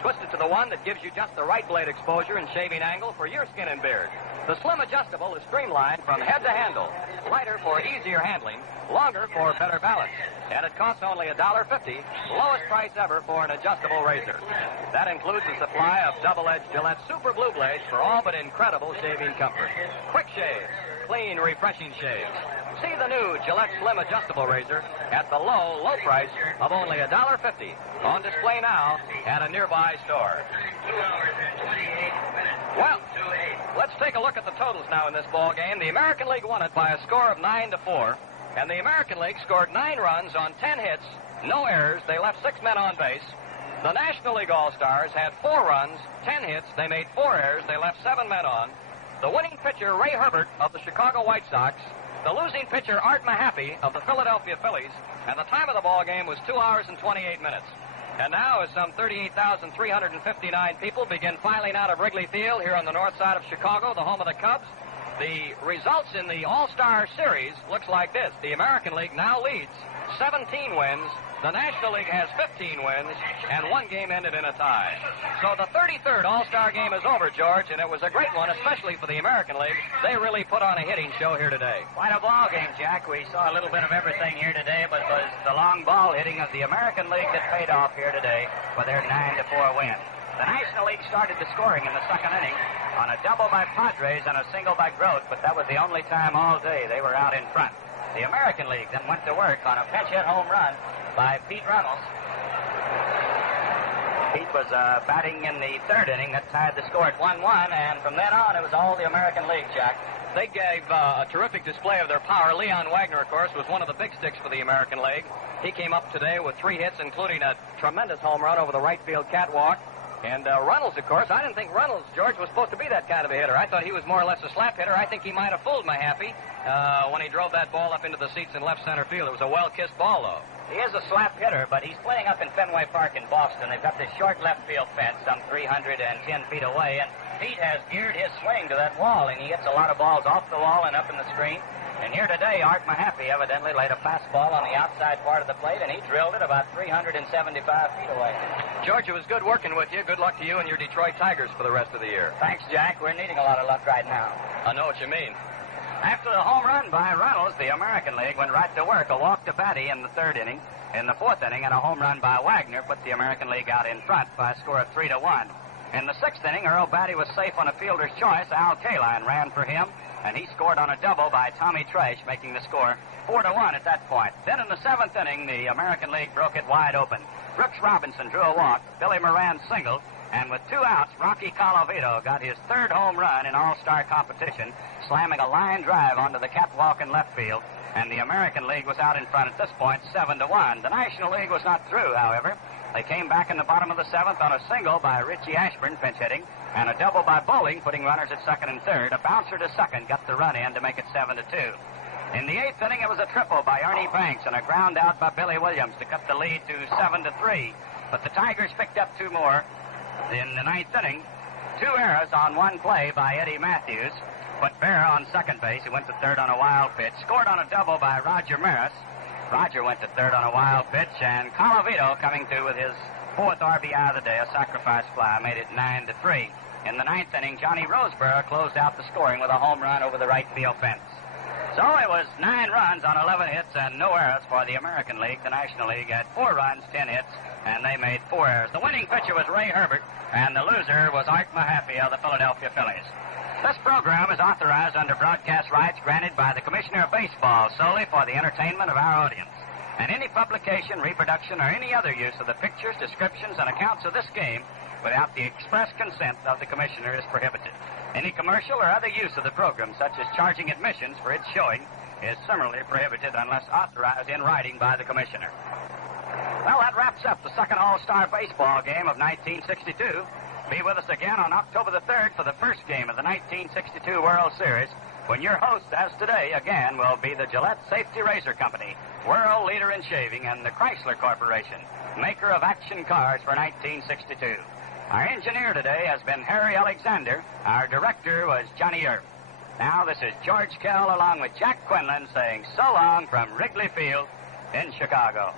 Twisted to the one that gives you just the right blade exposure and shaving angle for your skin and beard. The Slim Adjustable is streamlined from head to handle. Lighter for easier handling, longer for better balance. And it costs only $1.50, lowest price ever for an adjustable razor. That includes a supply of double-edged Gillette Super Blue Blades for all but incredible shaving comfort. Quick shaves, clean, refreshing shaves. See the new Gillette Slim Adjustable Razor at the low, low price of only $1.50. On display now at a nearby store. Well, let's take a look at the totals now in this ball game. The American League won it by a score of 9-4, and the American League scored 9 runs on 10 hits, no errors. They left 6 men on base. The National League All-Stars had 4 runs, 10 hits. They made 4 errors. They left 7 men on. The winning pitcher, Ray Herbert of the Chicago White Sox. The losing pitcher, Art Mahaffey of the Philadelphia Phillies. And the time of the ball game was 2 hours and 28 minutes. And now, as some 38,359 people begin filing out of Wrigley Field here on the north side of Chicago, the home of the Cubs, The results in the All-Star Series looks like this. The American League now leads 17 wins. The National League has 15 wins, and one game ended in a tie. So the 33rd All-Star game is over, George, and it was a great one, especially for the American League. They really put on a hitting show here today. Quite a ball game, Jack. We saw a little bit of everything here today, but it was the long ball hitting of the American League that paid off here today for their 9-4 win. The National League started the scoring in the second inning on a double by Padres and a single by Grote, but that was the only time all day they were out in front. The American League then went to work on a pinch hit home run by Pete Reynolds. Pete was batting in the third inning that tied the score at 1-1, and from then on it was all the American League, Jack. They gave a terrific display of their power. Leon Wagner, of course, was one of the big sticks for the American League. He came up today with 3 hits, including a tremendous home run over the right field catwalk. And Reynolds, of course, I didn't think Reynolds, George, was supposed to be that kind of a hitter. I thought he was more or less a slap hitter. I think he might have fooled my Happy when he drove that ball up into the seats in left center field. It was a well-kissed ball, though. He is a slap hitter, but he's playing up in Fenway Park in Boston. They've got this short left field fence some 310 feet away, and Pete has geared his swing to that wall, and he hits a lot of balls off the wall and up in the screen. And here today, Art Mahaffey evidently laid a fastball on the outside part of the plate, and he drilled it about 375 feet away. George, it was good working with you. Good luck to you and your Detroit Tigers for the rest of the year. Thanks, Jack. We're needing a lot of luck right now. I know what you mean. After the home run by Reynolds, the American League went right to work. A walk to Batty in the third inning. In the fourth inning, and a home run by Wagner put the American League out in front by a score of 3-1. In the sixth inning, Earl Batty was safe on a fielder's choice. Al Kaline ran for him, and he scored on a double by Tommy Tresh, making the score 4-1 at that point. Then in the seventh inning, the American League broke it wide open. Brooks Robinson drew a walk. Billy Moran singled. And with 2 outs, Rocky Colavito got his third home run in All-Star competition, slamming a line drive onto the catwalk in left field. And the American League was out in front at this point, 7-1. The National League was not through, however. They came back in the bottom of the seventh on a single by Richie Ashburn, pinch hitting, and a double by Bowling, putting runners at second and third. A bouncer to second got the run in to make it 7-2. In the eighth inning, it was a triple by Ernie Banks and a ground out by Billy Williams to cut the lead to 7-3. But the Tigers picked up 2 more. In the ninth inning, 2 errors on 1 play by Eddie Matthews. Put Bear on second base. He went to third on a wild pitch. Scored on a double by Roger Maris. Roger went to third on a wild pitch, and Colavito coming through with his 4th RBI of the day, a sacrifice fly, made it 9-3. In the ninth inning, Johnny Roseborough closed out the scoring with a home run over the right field fence. So it was 9 runs on 11 hits and no errors for the American League. The National League had 4 runs, 10 hits, and they made 4 errors. The winning pitcher was Ray Herbert, and the loser was Art Mahaffey of the Philadelphia Phillies. This program is authorized under broadcast rights granted by the Commissioner of Baseball solely for the entertainment of our audience. And any publication, reproduction, or any other use of the pictures, descriptions, and accounts of this game without the express consent of the Commissioner is prohibited. Any commercial or other use of the program, such as charging admissions for its showing, is similarly prohibited unless authorized in writing by the Commissioner. Well, that wraps up the second All-Star Baseball game of 1962. Be with us again on October the 3rd for the first game of the 1962 World Series, when your host, as today, again, will be the Gillette Safety Razor Company, world leader in shaving, and the Chrysler Corporation, maker of action cars for 1962. Our engineer today has been Harry Alexander. Our director was Johnny Earp. Now, this is George Kell along with Jack Quinlan saying so long from Wrigley Field in Chicago.